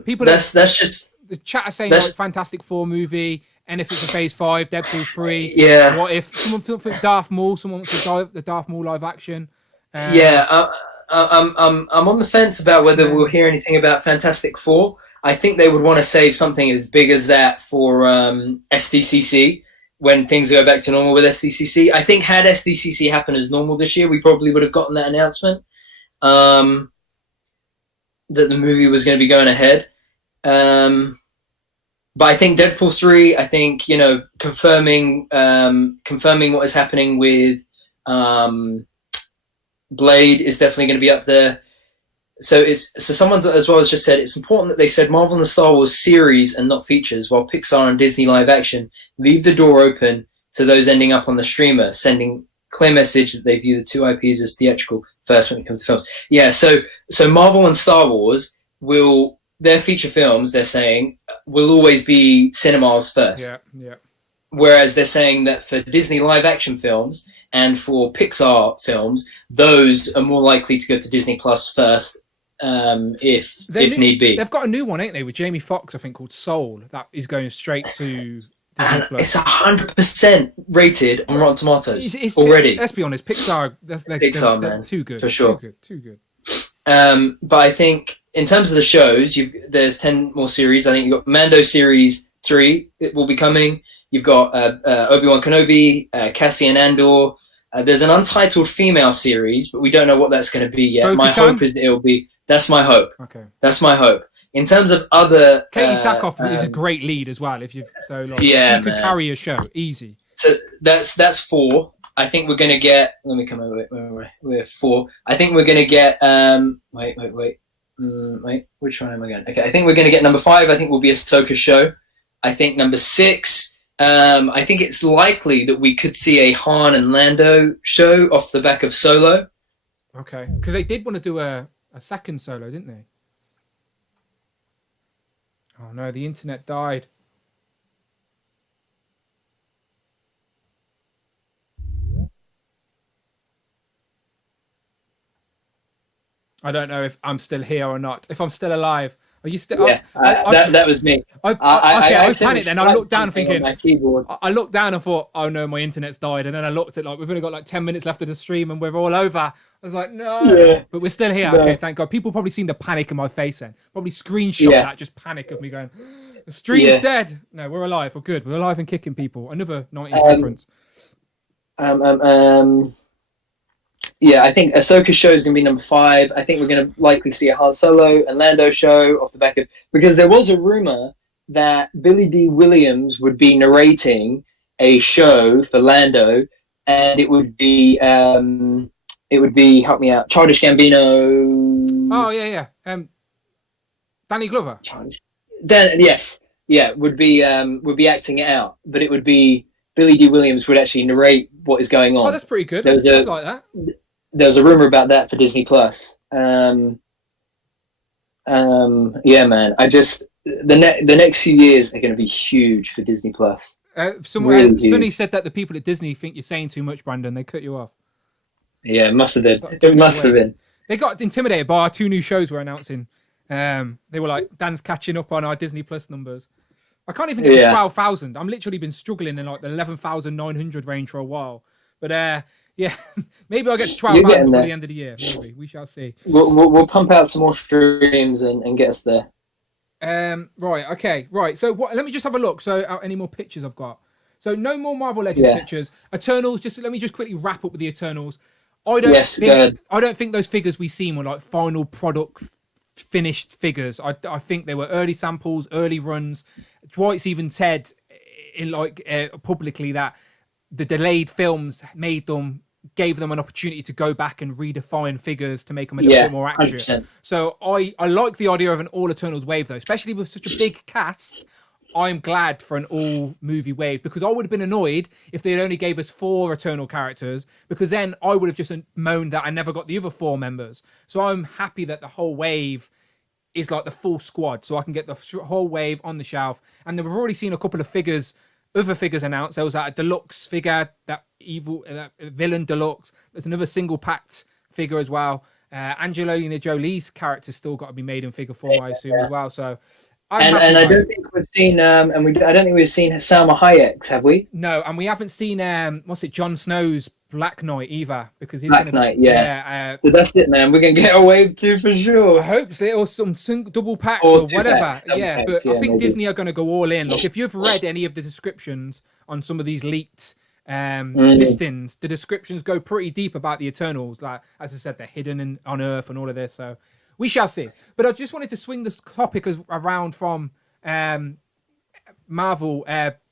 People that's just the chat are saying like Fantastic Four movie, and if it's a Phase 5, Deadpool 3. Yeah. What if someone think Darth Maul? Someone wants the Darth Maul live action. I'm on the fence about whether we'll hear anything about Fantastic Four. I think they would want to save something as big as that for SDCC when things go back to normal with SDCC. I think had SDCC happen as normal this year, we probably would have gotten that announcement that the movie was going to be going ahead. But I think Deadpool 3, I think, confirming what is happening with Blade is definitely going to be up there. So someone as well has just said it's important that they said Marvel and the Star Wars series and not features, while Pixar and Disney live action leave the door open to those ending up on the streamer, sending clear message that they view the two IPs as theatrical first when it comes to films. Yeah, so Marvel and Star Wars their feature films, they're saying, will always be cinemas first. Yeah. Whereas they're saying that for Disney live action films and for Pixar films, those are more likely to go to Disney Plus first, if need be. They've got a new one, ain't they, with Jamie Foxx, I think, called Soul, that is going straight to Disney Plus. It's 100% rated on Rotten Tomatoes already. Let's be honest, Pixar, they're too good. For sure. Too good. But I think in terms of the shows, there's 10 more series. I think you've got Mando Series 3, it will be coming. You've got Obi-Wan Kenobi, Cassian Andor. There's an untitled female series, but we don't know what that's going to be yet. My hope is that it'll be... That's my hope. Okay. That's my hope. In terms of other... Katie Sackhoff is a great lead as well. You could carry a show, easy. So that's 4. I think we're going to get... Let me come over. We're 4. I think we're going to get... Wait. Which one am I going? Okay, I think we're going to get number 5. I think will be Ahsoka show. I think number 6... I think it's likely that we could see a Han and Lando show off the back of Solo. Okay, because they did want to do a second Solo, didn't they? Oh no, the internet died. I don't know if I'm still here or not. If I'm still alive. Are you still? Yeah, that was me. I panicked then. I looked down thinking. My keyboard. I looked down and thought, oh no, my internet's died. And then I looked at we've only got 10 minutes left of the stream and we're all over. I was like, no. Yeah. But we're still here. No. Okay, thank God. People probably seen the panic in my face then. Probably screenshot that, just panic of me going, the stream's dead. No, we're alive. We're good. We're alive and kicking people. Another 90s difference. Yeah, I think Ahsoka's show is going to be number 5. I think we're going to likely see a Han Solo and Lando show off the back of... Because there was a rumor that Billy D. Williams would be narrating a show for Lando, and it would be, help me out, Childish Gambino... Oh, yeah. Danny Glover. Yes. Yeah, would be acting it out, but it would be... Billy D. Williams would actually narrate what is going on. Oh, that's pretty good. I like that. There was a rumor about that for Disney Plus. Yeah, man. The next few years are going to be huge for Disney Plus. Sonny said that the people at Disney think you're saying too much, Brandon. They cut you off. Yeah, it must have been. It must have been. They got intimidated by our 2 new shows we're announcing. They were like, Dan's catching up on our Disney Plus numbers. I can't even get to 12,000. I'm literally been struggling in the 11,900 range for a while. But maybe I'll get to 12,000 before the end of the year. Maybe. We shall see. We'll pump out some more streams and get us there. Right. Okay. Right. So let me just have a look. So any more pictures I've got. So no more Marvel Legends pictures. Eternals. Let me quickly wrap up with the Eternals. I don't think those figures we seen were final product finished figures. I think they were early samples, early runs. Dwight's even said in publicly that the delayed films gave them an opportunity to go back and redefine figures to make them a little bit more accurate. 100%. So I like the idea of an all Eternals wave though, especially with such a big cast. I'm glad for an all movie wave because I would have been annoyed if they only gave us 4 Eternal characters because then I would have just moaned that I never got the other 4 members. So I'm happy that the whole wave is the full squad so I can get the whole wave on the shelf. And then we've already seen a couple of figures other figures announced. There was that deluxe figure, that evil villain deluxe. There's another single packed figure as well. Angelina Jolie's character's still got to be made in figure form, I assume, as well. So, I don't think we've seen I don't think we've seen Salma Hayek's, have we? No, and we haven't seen Jon Snow's Black Knight either, because he's Black Knight, so that's it, man. We're gonna get a wave 2 for sure. I hope so, or some double packs or whatever. Packs, but I think maybe. Disney are going to go all in. Like, if you've read any of the descriptions on some of these leaked listings, the descriptions go pretty deep about the Eternals. Like, as I said, they're hidden on Earth and all of this. So we shall see. But I just wanted to swing this topic around from Marvel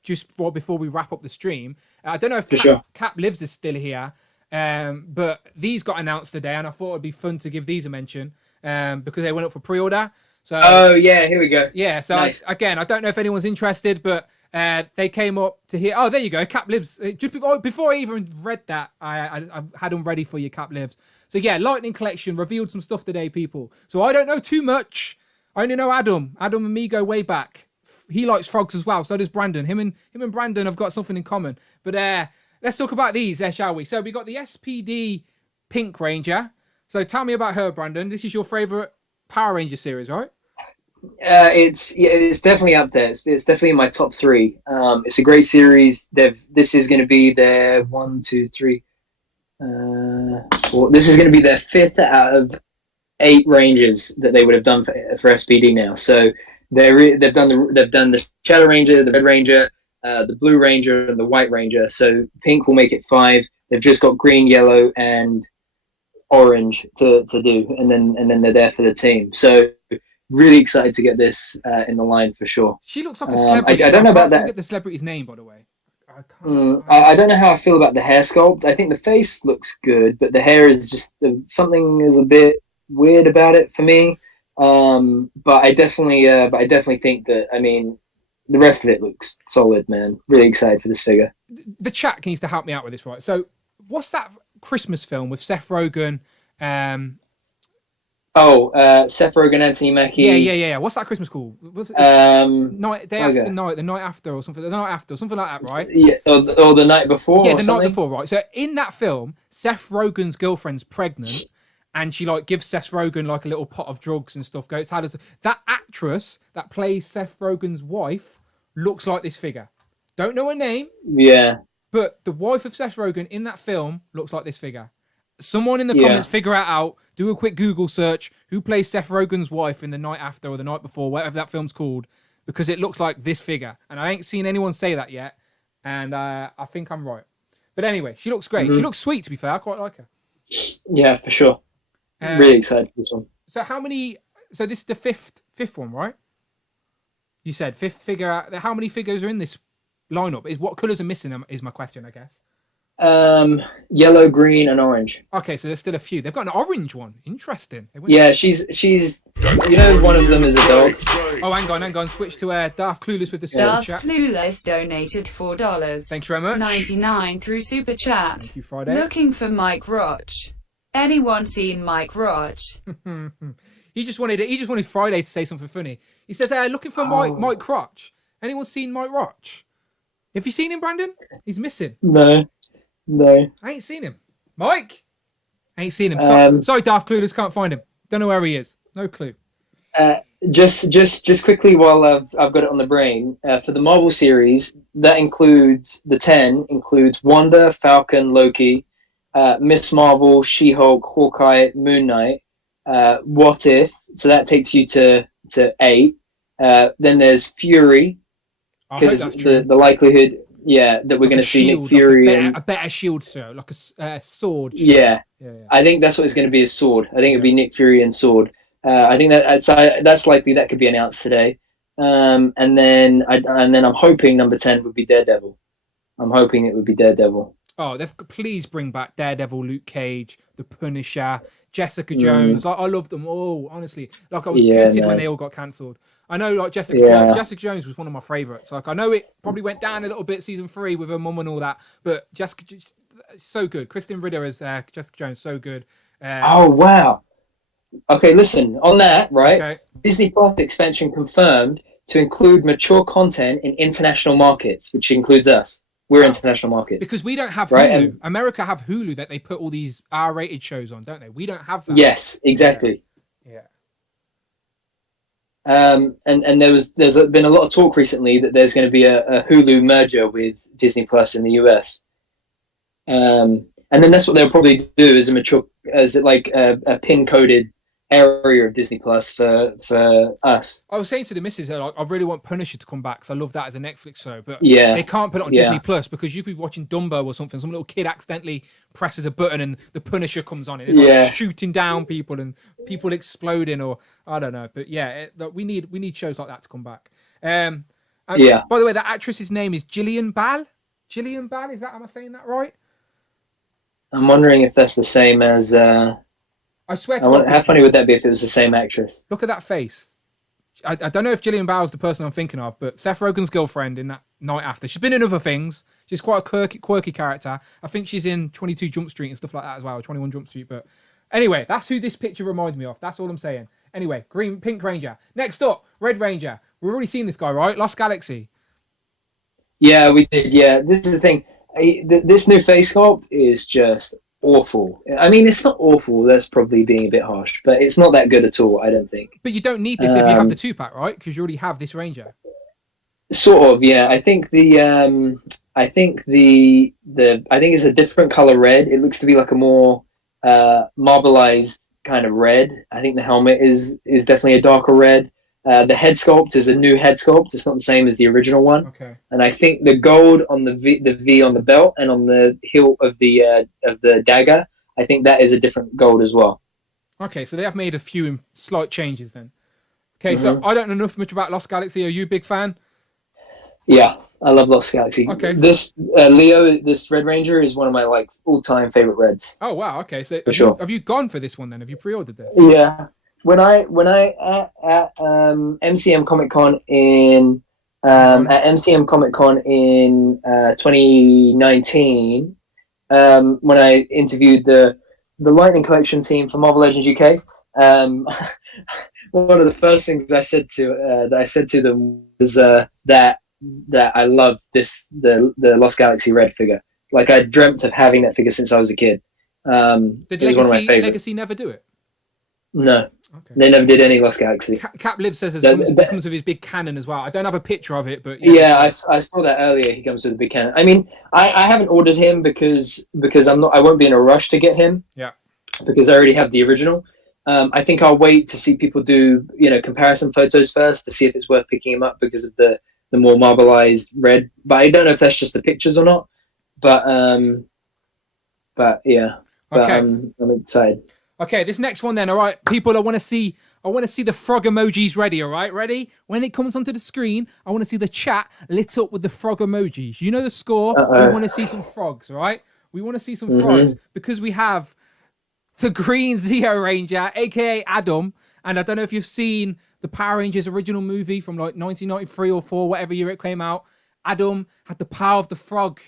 just before we wrap up the stream. I don't know if Cap Lives is still here, but these got announced today, and I thought it'd be fun to give these a mention because they went up for pre-order. So here we go. Yeah, so nice. I don't know if anyone's interested, but they came up to here. Oh, there you go. Cap Lives. Just before I even read that, I had them ready for you, Cap Lives. So yeah, Lightning Collection revealed some stuff today, people. So I don't know too much. I only know Adam. Adam and me go way back. He likes frogs as well. So does Brandon. Him and Brandon have got something in common. But let's talk about these, shall we? So we got the SPD Pink Ranger. So tell me about her, Brandon. This is your favorite Power Ranger series, right? It's definitely up there. It's definitely in my top 3. It's a great series. This is going to be their 1, 2, 3. This is going to be their 5th out of 8 Rangers that they would have done for SPD now. So they've done the Shadow Ranger, the Red Ranger, the Blue Ranger, and the White Ranger. So Pink will make it 5. They've just got green, yellow, and orange to do, and then they're there for the team. So really excited to get this in the line for sure. She looks like a celebrity. I don't know about that. I forget the celebrity's name, by the way. I don't know how I feel about the hair sculpt. I think the face looks good, but the hair is just something is a bit weird about it for me. But I definitely think that, I mean, the rest of it looks solid, man. Really excited for this figure. The chat needs to help me out with this, right? So, what's that Christmas film with Seth Rogen? Seth Rogen, Anthony Mackie. Yeah. What's that Christmas called? Was it, the night after, or something. The night after, something like that, right? Yeah, or the night before. Yeah, the night before, right? So in that film, Seth Rogen's girlfriend's pregnant, and she gives Seth Rogen a little pot of drugs and stuff. That actress that plays Seth Rogen's wife looks like this figure. Don't know her name. Yeah. But the wife of Seth Rogen in that film looks like this figure. Someone in the comments figure it out. Do a quick Google search. Who plays Seth Rogen's wife in The Night After or The Night Before, whatever that film's called, because it looks like this figure. And I ain't seen anyone say that yet. And I think I'm right. But anyway, she looks great. Mm-hmm. She looks sweet, to be fair. I quite like her. Yeah, for sure. Really excited for this one. So how many... So this is the fifth one, right? You said 5th figure. How many figures are in this lineup? What colours are missing is my question, I guess. Yellow, green, and orange. Okay, so there's still a few. They've got an orange one. Interesting. Yeah, she's. One of them is a dog. Oh, hang on. Switch to Darth Clueless with the super Darth chat. Clueless donated $4. Thank you very much. 99 through super chat. Thank you, Friday. Looking for Mike Roch. Anyone seen Mike Roch? He just wanted Friday to say something funny. He says, looking for Mike Crotch. Anyone seen Mike Roch? Have you seen him, Brandon? He's missing. No. I ain't seen him. Mike? I ain't seen him. Sorry, Darth Clueless, can't find him. Don't know where he is. No clue. Just quickly while I've got it on the brain, for the Marvel series, that includes the 10 includes Wanda, Falcon, Loki, Miss Marvel, She-Hulk, Hawkeye, Moon Knight, What If, so that takes you to 8. Then there's Fury, because the likelihood, that we're going to see Nick Fury, a better shield, sir, like a sword. Yeah. I think that's what it's going to be, a sword. I think it'll be Nick Fury and sword. I think that's likely that could be announced today. And then I'm hoping number 10 would be Daredevil. I'm hoping it would be Daredevil. Oh, please bring back Daredevil, Luke Cage, The Punisher, Jessica Jones. I love them all, honestly. I was gutted when they all got cancelled. I know, Jessica Jones was one of my favourites. I know it probably went down a little bit season 3 with her mum and all that, but Jessica, so good. Kristen Ritter as Jessica Jones, so good. Oh wow! Okay, listen on that. Right, okay. Disney Plus expansion confirmed. to include mature content in international markets, which includes us. We're international markets. Because we don't have right? Hulu. And America have Hulu that they put all these R-rated shows on, don't they? We don't have that. yes, exactly. Yeah. And there's been a lot of talk recently that there's going to be a Hulu merger with Disney Plus in the US. And then that's what they'll probably do as a pin-coded area of Disney Plus for us. I was saying to the missus, like, I really want Punisher to come back because I love that as a Netflix show, but Yeah. they can't put it on Disney Plus because you could be watching Dumbo or something. Some little kid accidentally presses a button and the Punisher comes on. It's like shooting down people and people exploding, or I don't know. But yeah, we need shows like that to come back. And by the way, that actress's name is Gillian Bell. Gillian Bell, am I saying that right? I'm wondering if that's the same as. I swear to God. How funny would that be if it was the same actress? Look at that face. I don't know if Gillian Bell's the person I'm thinking of, but Seth Rogen's girlfriend in that Night After. She's been in other things. She's quite a quirky character. I think she's in 22 Jump Street and stuff like that as well, 21 Jump Street. But anyway, that's who this picture reminds me of. That's all I'm saying. Anyway, Pink Ranger. Next up, Red Ranger. We've already seen this guy, right? Lost Galaxy. Yeah, we did. Yeah, this is the thing. This new face sculpt is just awful. I mean, it's not awful. That's probably being a bit harsh, but it's not that good at all, I don't think. But you don't need this if you have the 2-pack, right? Because you already have this Ranger. Sort of, yeah. I think I think it's a different color red. It looks to be like a more marbleized kind of red. I think the helmet is definitely a darker red. The head sculpt is a new head sculpt. It's not the same as the original one. Okay. And I think the gold on the V on the belt and on the hilt of the dagger, I think that is a different gold as well. Okay, so they have made a few slight changes then. Okay, so I don't know much about Lost Galaxy. Are you a big fan? Yeah, I love Lost Galaxy. Okay. This Leo, this Red Ranger is one of my all-time favorite reds. Oh wow. Okay, so have you gone for this one then? Have you pre-ordered this? Yeah. When I at MCM Comic Con in 2019, when I interviewed the Lightning Collection team for Marvel Legends UK, one of the first things I said to them was that I loved the Lost Galaxy Red figure. Like, I dreamt of having that figure since I was a kid. Did Legacy never do it? No. Okay. They never did any Lost Galaxy. Cap Liv says it comes with his big cannon as well. I don't have a picture of it, but yeah, I saw that earlier. He comes with a big cannon. I mean, I haven't ordered him because I won't be in a rush to get him. Yeah. Because I already have the original. I think I'll wait to see people do comparison photos first to see if it's worth picking him up because of the more marbleized red. But I don't know if that's just the pictures or not. But yeah. Okay. I'm excited. Okay, this next one then, all right, people, I want to see the frog emojis ready, all right? Ready? When it comes onto the screen, I want to see the chat lit up with the frog emojis. You know the score. We want to see some frogs, all right? We want to see some frogs because we have the Green Zeo Ranger, aka Adam, and I don't know if you've seen the Power Rangers original movie from 1993 or 4, whatever year it came out. Adam had the power of the frog.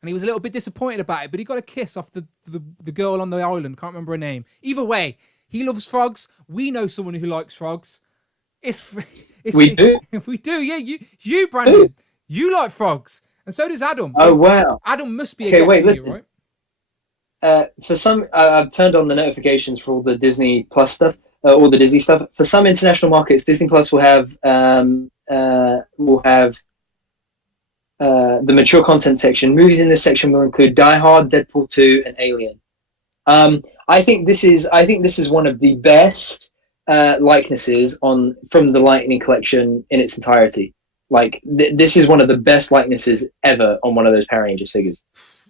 And he was a little bit disappointed about it, but he got a kiss off the girl on the island. Can't remember her name. Either way, he loves frogs. We know someone who likes frogs. We do? We do, yeah. You Brandon, you like frogs. And so does Adam. So oh, wow. Adam must be listen. right? For some, I've turned on the notifications for all the Disney Plus stuff, all the Disney stuff. For some international markets, Disney Plus will have the mature content section. Movies in this section will include Die Hard, Deadpool 2, and Alien. I think this is one of the best likenesses from the Lightning Collection in its entirety. This is one of the best likenesses ever on one of those Power Rangers figures.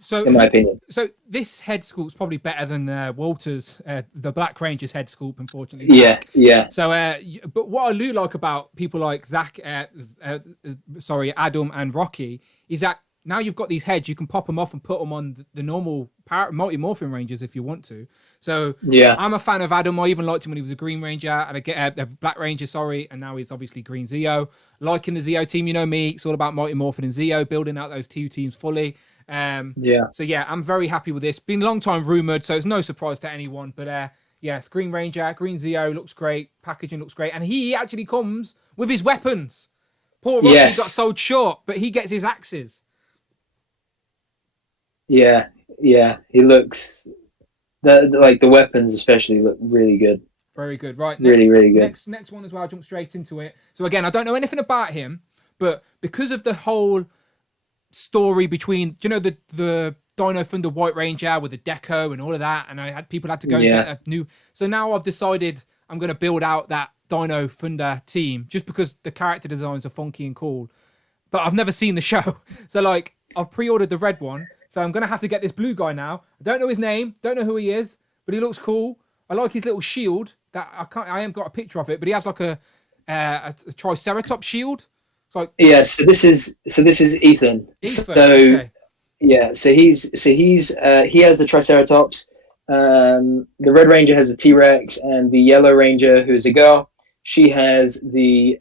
So, in my opinion. So this head sculpt's probably better than Walter's, the Black Ranger's head sculpt, unfortunately. Yeah. So, but what I do like about people like Adam and Rocky is that now you've got these heads, you can pop them off and put them on the normal multi-morphing Rangers if you want to. So yeah, I'm a fan of Adam. I even liked him when he was a Green Ranger and a Black Ranger, and now he's obviously Green Zeo. Liking the Zeo team, you know me, it's all about multi-morphing and Zeo, building out those two teams fully. So yeah, I'm very happy with this. Been a long time rumored, so it's no surprise to anyone. But yes, Green Ranger, Green Zeo looks great. Packaging looks great, and he actually comes with his weapons. Poor Rocky Yes. got sold short, but he gets his axes. Yeah, he looks the weapons especially look really good. Very good. Right, Really, really good. Next one as well. I'll jump straight into it. So again, I don't know anything about him, but because of the whole story between, you know, the Dino Thunder White Ranger with the deco and all of that, and people had to go and get a new. So now I've decided I'm going to build out that Dino Thunder team just because the character designs are funky and cool. But I've never seen the show, so like I've pre-ordered the red one. So I'm going to have to get this blue guy now. I don't know his name, don't know who he is, but he looks cool. I like his little shield. That I haven't got a picture of it, but he has like a Triceratops shield. It's like So this is Ethan. Ethan. So Okay. yeah, so he has the Triceratops. The Red Ranger has the T-Rex, and the Yellow Ranger, who's a girl, she has the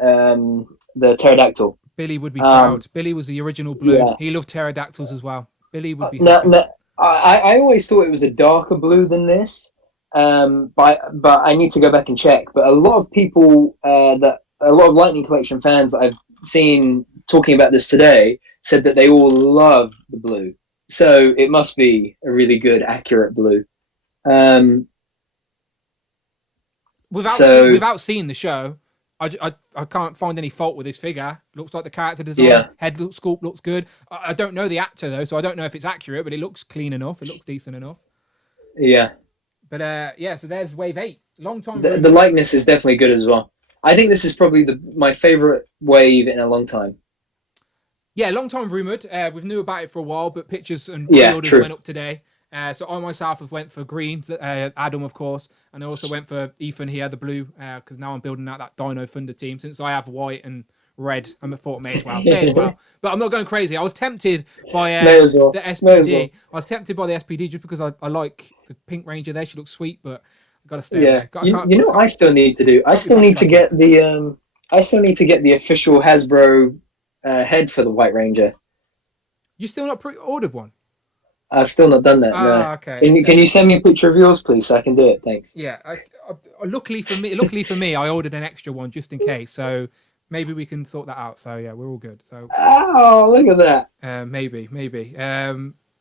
pterodactyl. Billy would be proud. Billy was the original blue. Yeah. He loved pterodactyls as well. Billy would be. No, I always thought it was a darker blue than this. But I need to go back and check. But a lot of people, a lot of Lightning Collection fans that I've seen talking about this today, said that they all love the blue. So it must be a really good, accurate blue. Without seeing the show, I can't find any fault with this figure. Looks like the character design, head sculpt looks good. I don't know the actor though, so I don't know if it's accurate, but it looks clean enough. It looks decent enough. Yeah. But so there's wave 8. Long time. The likeness is definitely good as well. I think this is probably my favorite wave in a long time. Yeah, long time rumored. We've knew about it for a while, but pictures and pre-orders went up today. So I myself have went for green, Adam of course, and I also went for Ethan here, the blue, because now I'm building out that Dino Thunder team. Since I have white and red, I thought may as well. But I'm not going crazy. I was tempted by the SPD. I was tempted by the SPD just because I like the Pink Ranger there. She looks sweet, but I've got to stay away. You know what I still need to do? I still need to get the official Hasbro head for the White Ranger. You still not pre-ordered one? I've still not done that. No. Okay. Can you send me a picture of yours, please, so I can do it? Thanks. Yeah. Luckily for me, I ordered an extra one just in case. So maybe we can sort that out. So yeah, we're all good. So. Oh, look at that. Maybe. Maybe.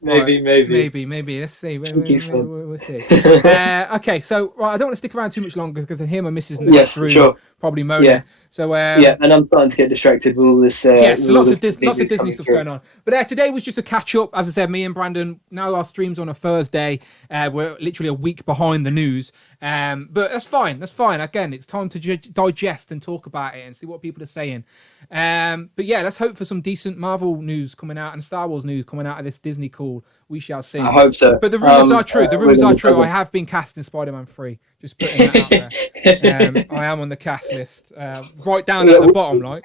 Let's see. We'll see. Okay, so I don't want to stick around too much longer because I hear my missus in the next room probably moaning. Yeah. So and I'm starting to get distracted with all this. So lots of Disney stuff going on. But today was just a catch up. As I said, me and Brandon. Now our stream's on a Thursday. We're literally a week behind the news. But that's fine. That's fine. Again, it's time to digest and talk about it and see what people are saying. But yeah, let's hope for some decent Marvel news coming out and Star Wars news coming out of this Disney call. We shall see. I hope so. But the rumors are true. The rumors are true. I have been cast in Spider-Man 3. Just putting that out there. I am on the cast list. Right down at the bottom, like.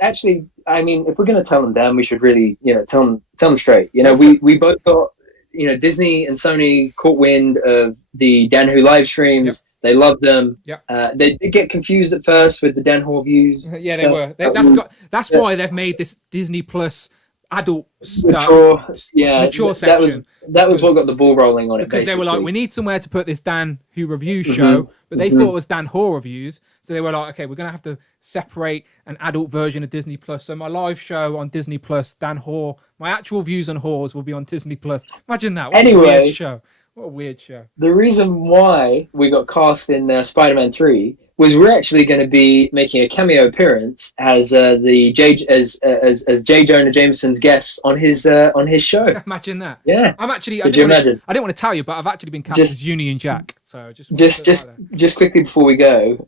Actually, I mean, if we're going to tell them down, we should really, tell them straight. We both got, Disney and Sony caught wind of the Dan Who live streams. Yep. They loved them. Yep. They did get confused at first with the Dan Ho views. Yeah, they were. That's why they've made this Disney Plus adult mature section. That was what got the ball rolling on it. Because they were like, we need somewhere to put this Dan Who review show, but they thought it was Dan Ho reviews, so they were like, okay, we're gonna have to separate an adult version of Disney Plus. So my live show on Disney Plus, Dan Ho, my actual views on Whores will be on Disney Plus. Imagine that. What a weird show. What a weird show. The reason why we got cast in Spider-Man 3 was we're actually going to be making a cameo appearance as J. Jonah Jameson's guest on his show. Imagine that. Yeah. I didn't want to tell you, but I've actually been cast as Union Jack. So just quickly before we go,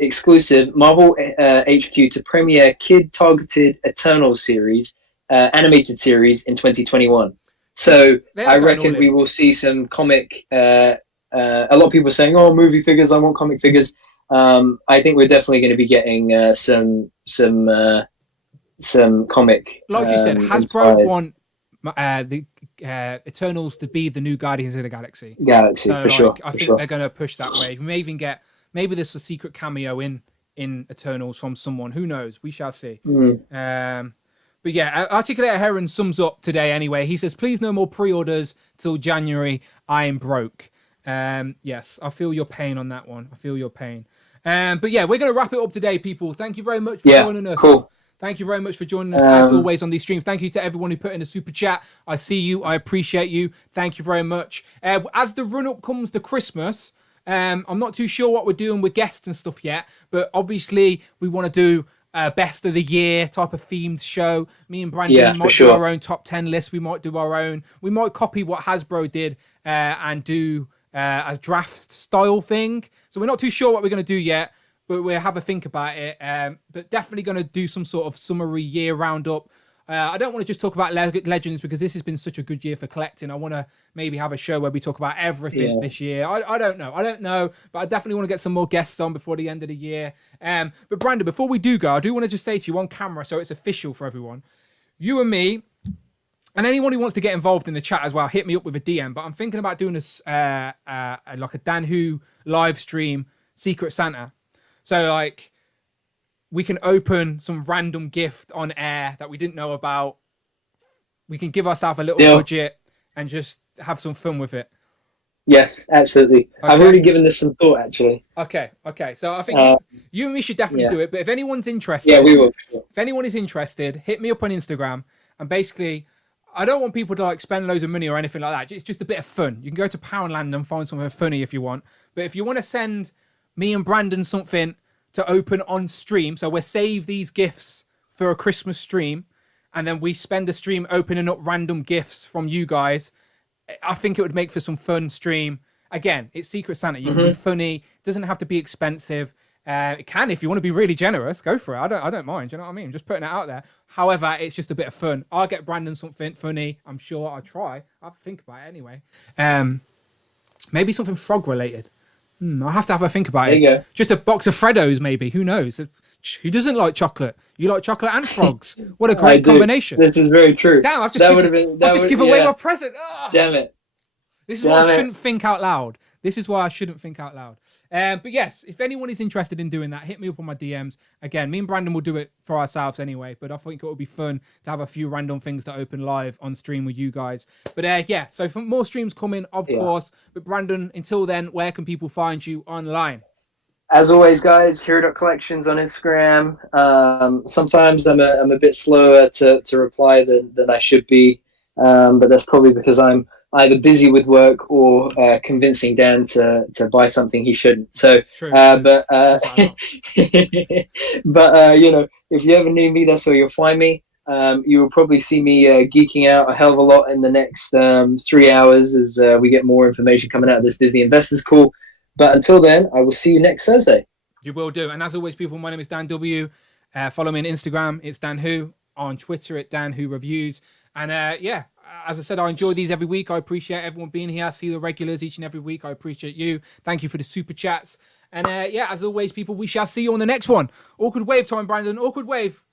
exclusive Marvel HQ to premiere kid-targeted Eternals series, animated series in 2021. So I reckon we will see some comic. A lot of people are saying, "Oh, movie figures! I want comic figures." I think we're definitely going to be getting some comic. Like you said, Hasbro want the Eternals to be the new Guardians of the Galaxy. So, for sure. I think they're going to push that way. We may even get there's a secret cameo in Eternals from someone. Who knows? We shall see. But yeah, Articulator Heron sums up today anyway. He says, please no more pre-orders till January. I am broke. Yes, I feel your pain on that one. I feel your pain. But yeah, we're going to wrap it up today, people. Thank you very much for joining us. Cool. Thank you very much for joining us as always on these streams. Thank you to everyone who put in a super chat. I see you. I appreciate you. Thank you very much. As the run up comes to Christmas, I'm not too sure what we're doing with guests and stuff yet, but obviously we want to do best of the year type of themed show. Me and Brandon might do our own top 10 list. We might do our own. We might copy what Hasbro did and do a draft style thing. So we're not too sure what we're going to do yet, but we'll have a think about it. But definitely going to do some sort of summary year roundup. I don't want to just talk about Legends because this has been such a good year for collecting. I want to maybe have a show where we talk about everything this year. I don't know, but I definitely want to get some more guests on before the end of the year. But Brandon, before we do go, I do want to just say to you on camera, so it's official for everyone, you and me, and anyone who wants to get involved in the chat as well, hit me up with a DM. But I'm thinking about doing like a Dan Who live stream Secret Santa. So like, we can open some random gift on air that we didn't know about. We can give ourselves a little budget and just have some fun with it. Yes, absolutely. Okay. I've already given this some thought, actually. Okay. So I think you and me should definitely do it. But if anyone's interested, we will. If anyone is interested, hit me up on Instagram. And basically, I don't want people to like spend loads of money or anything like that. It's just a bit of fun. You can go to Poundland and find something funny if you want. But if you want to send me and Brandon something to open on stream, so we'll save these gifts for a Christmas stream, and then we spend the stream opening up random gifts from you guys. I think it would make for some fun stream. Again, it's Secret Santa. You can be funny. It doesn't have to be expensive. It can, if you want to be really generous, go for it. I don't mind. You know what I mean? Just putting it out there. However, it's just a bit of fun. I'll get Brandon something funny. I'm sure I'll try. I'll think about it anyway. Maybe something frog related. I'll have to have a think about it. Go. Just a box of Freddos, maybe. Who knows? Who doesn't like chocolate? You like chocolate and frogs. What a great combination. This is very true. Damn, I've just given away my present. Oh. Damn it. This is why I shouldn't think out loud. This is why I shouldn't think out loud. But yes, if anyone is interested in doing that, hit me up on my DMs. Again, me and Brandon will do it for ourselves anyway, but I think it would be fun to have a few random things to open live on stream with you guys. But so for more streams coming, of course. But Brandon, until then, where can people find you online? As always, guys, Hero.collections on Instagram. Sometimes I'm a bit slower to reply than I should be, but that's probably because I'm either busy with work or convincing Dan to buy something he shouldn't. So, but you know, if you ever need me, that's where you'll find me. You will probably see me geeking out a hell of a lot in the next 3 hours as we get more information coming out of this Disney Investors Call. But until then, I will see you next Thursday. You will do. And as always, people, my name is Dan W. Follow me on Instagram. It's Dan Who. On Twitter, at Dan Who Reviews. And as I said, I enjoy these every week. I appreciate everyone being here. I see the regulars each and every week. I appreciate you. Thank you for the super chats. And as always, people, we shall see you on the next one. Awkward wave time, Brandon. Awkward wave.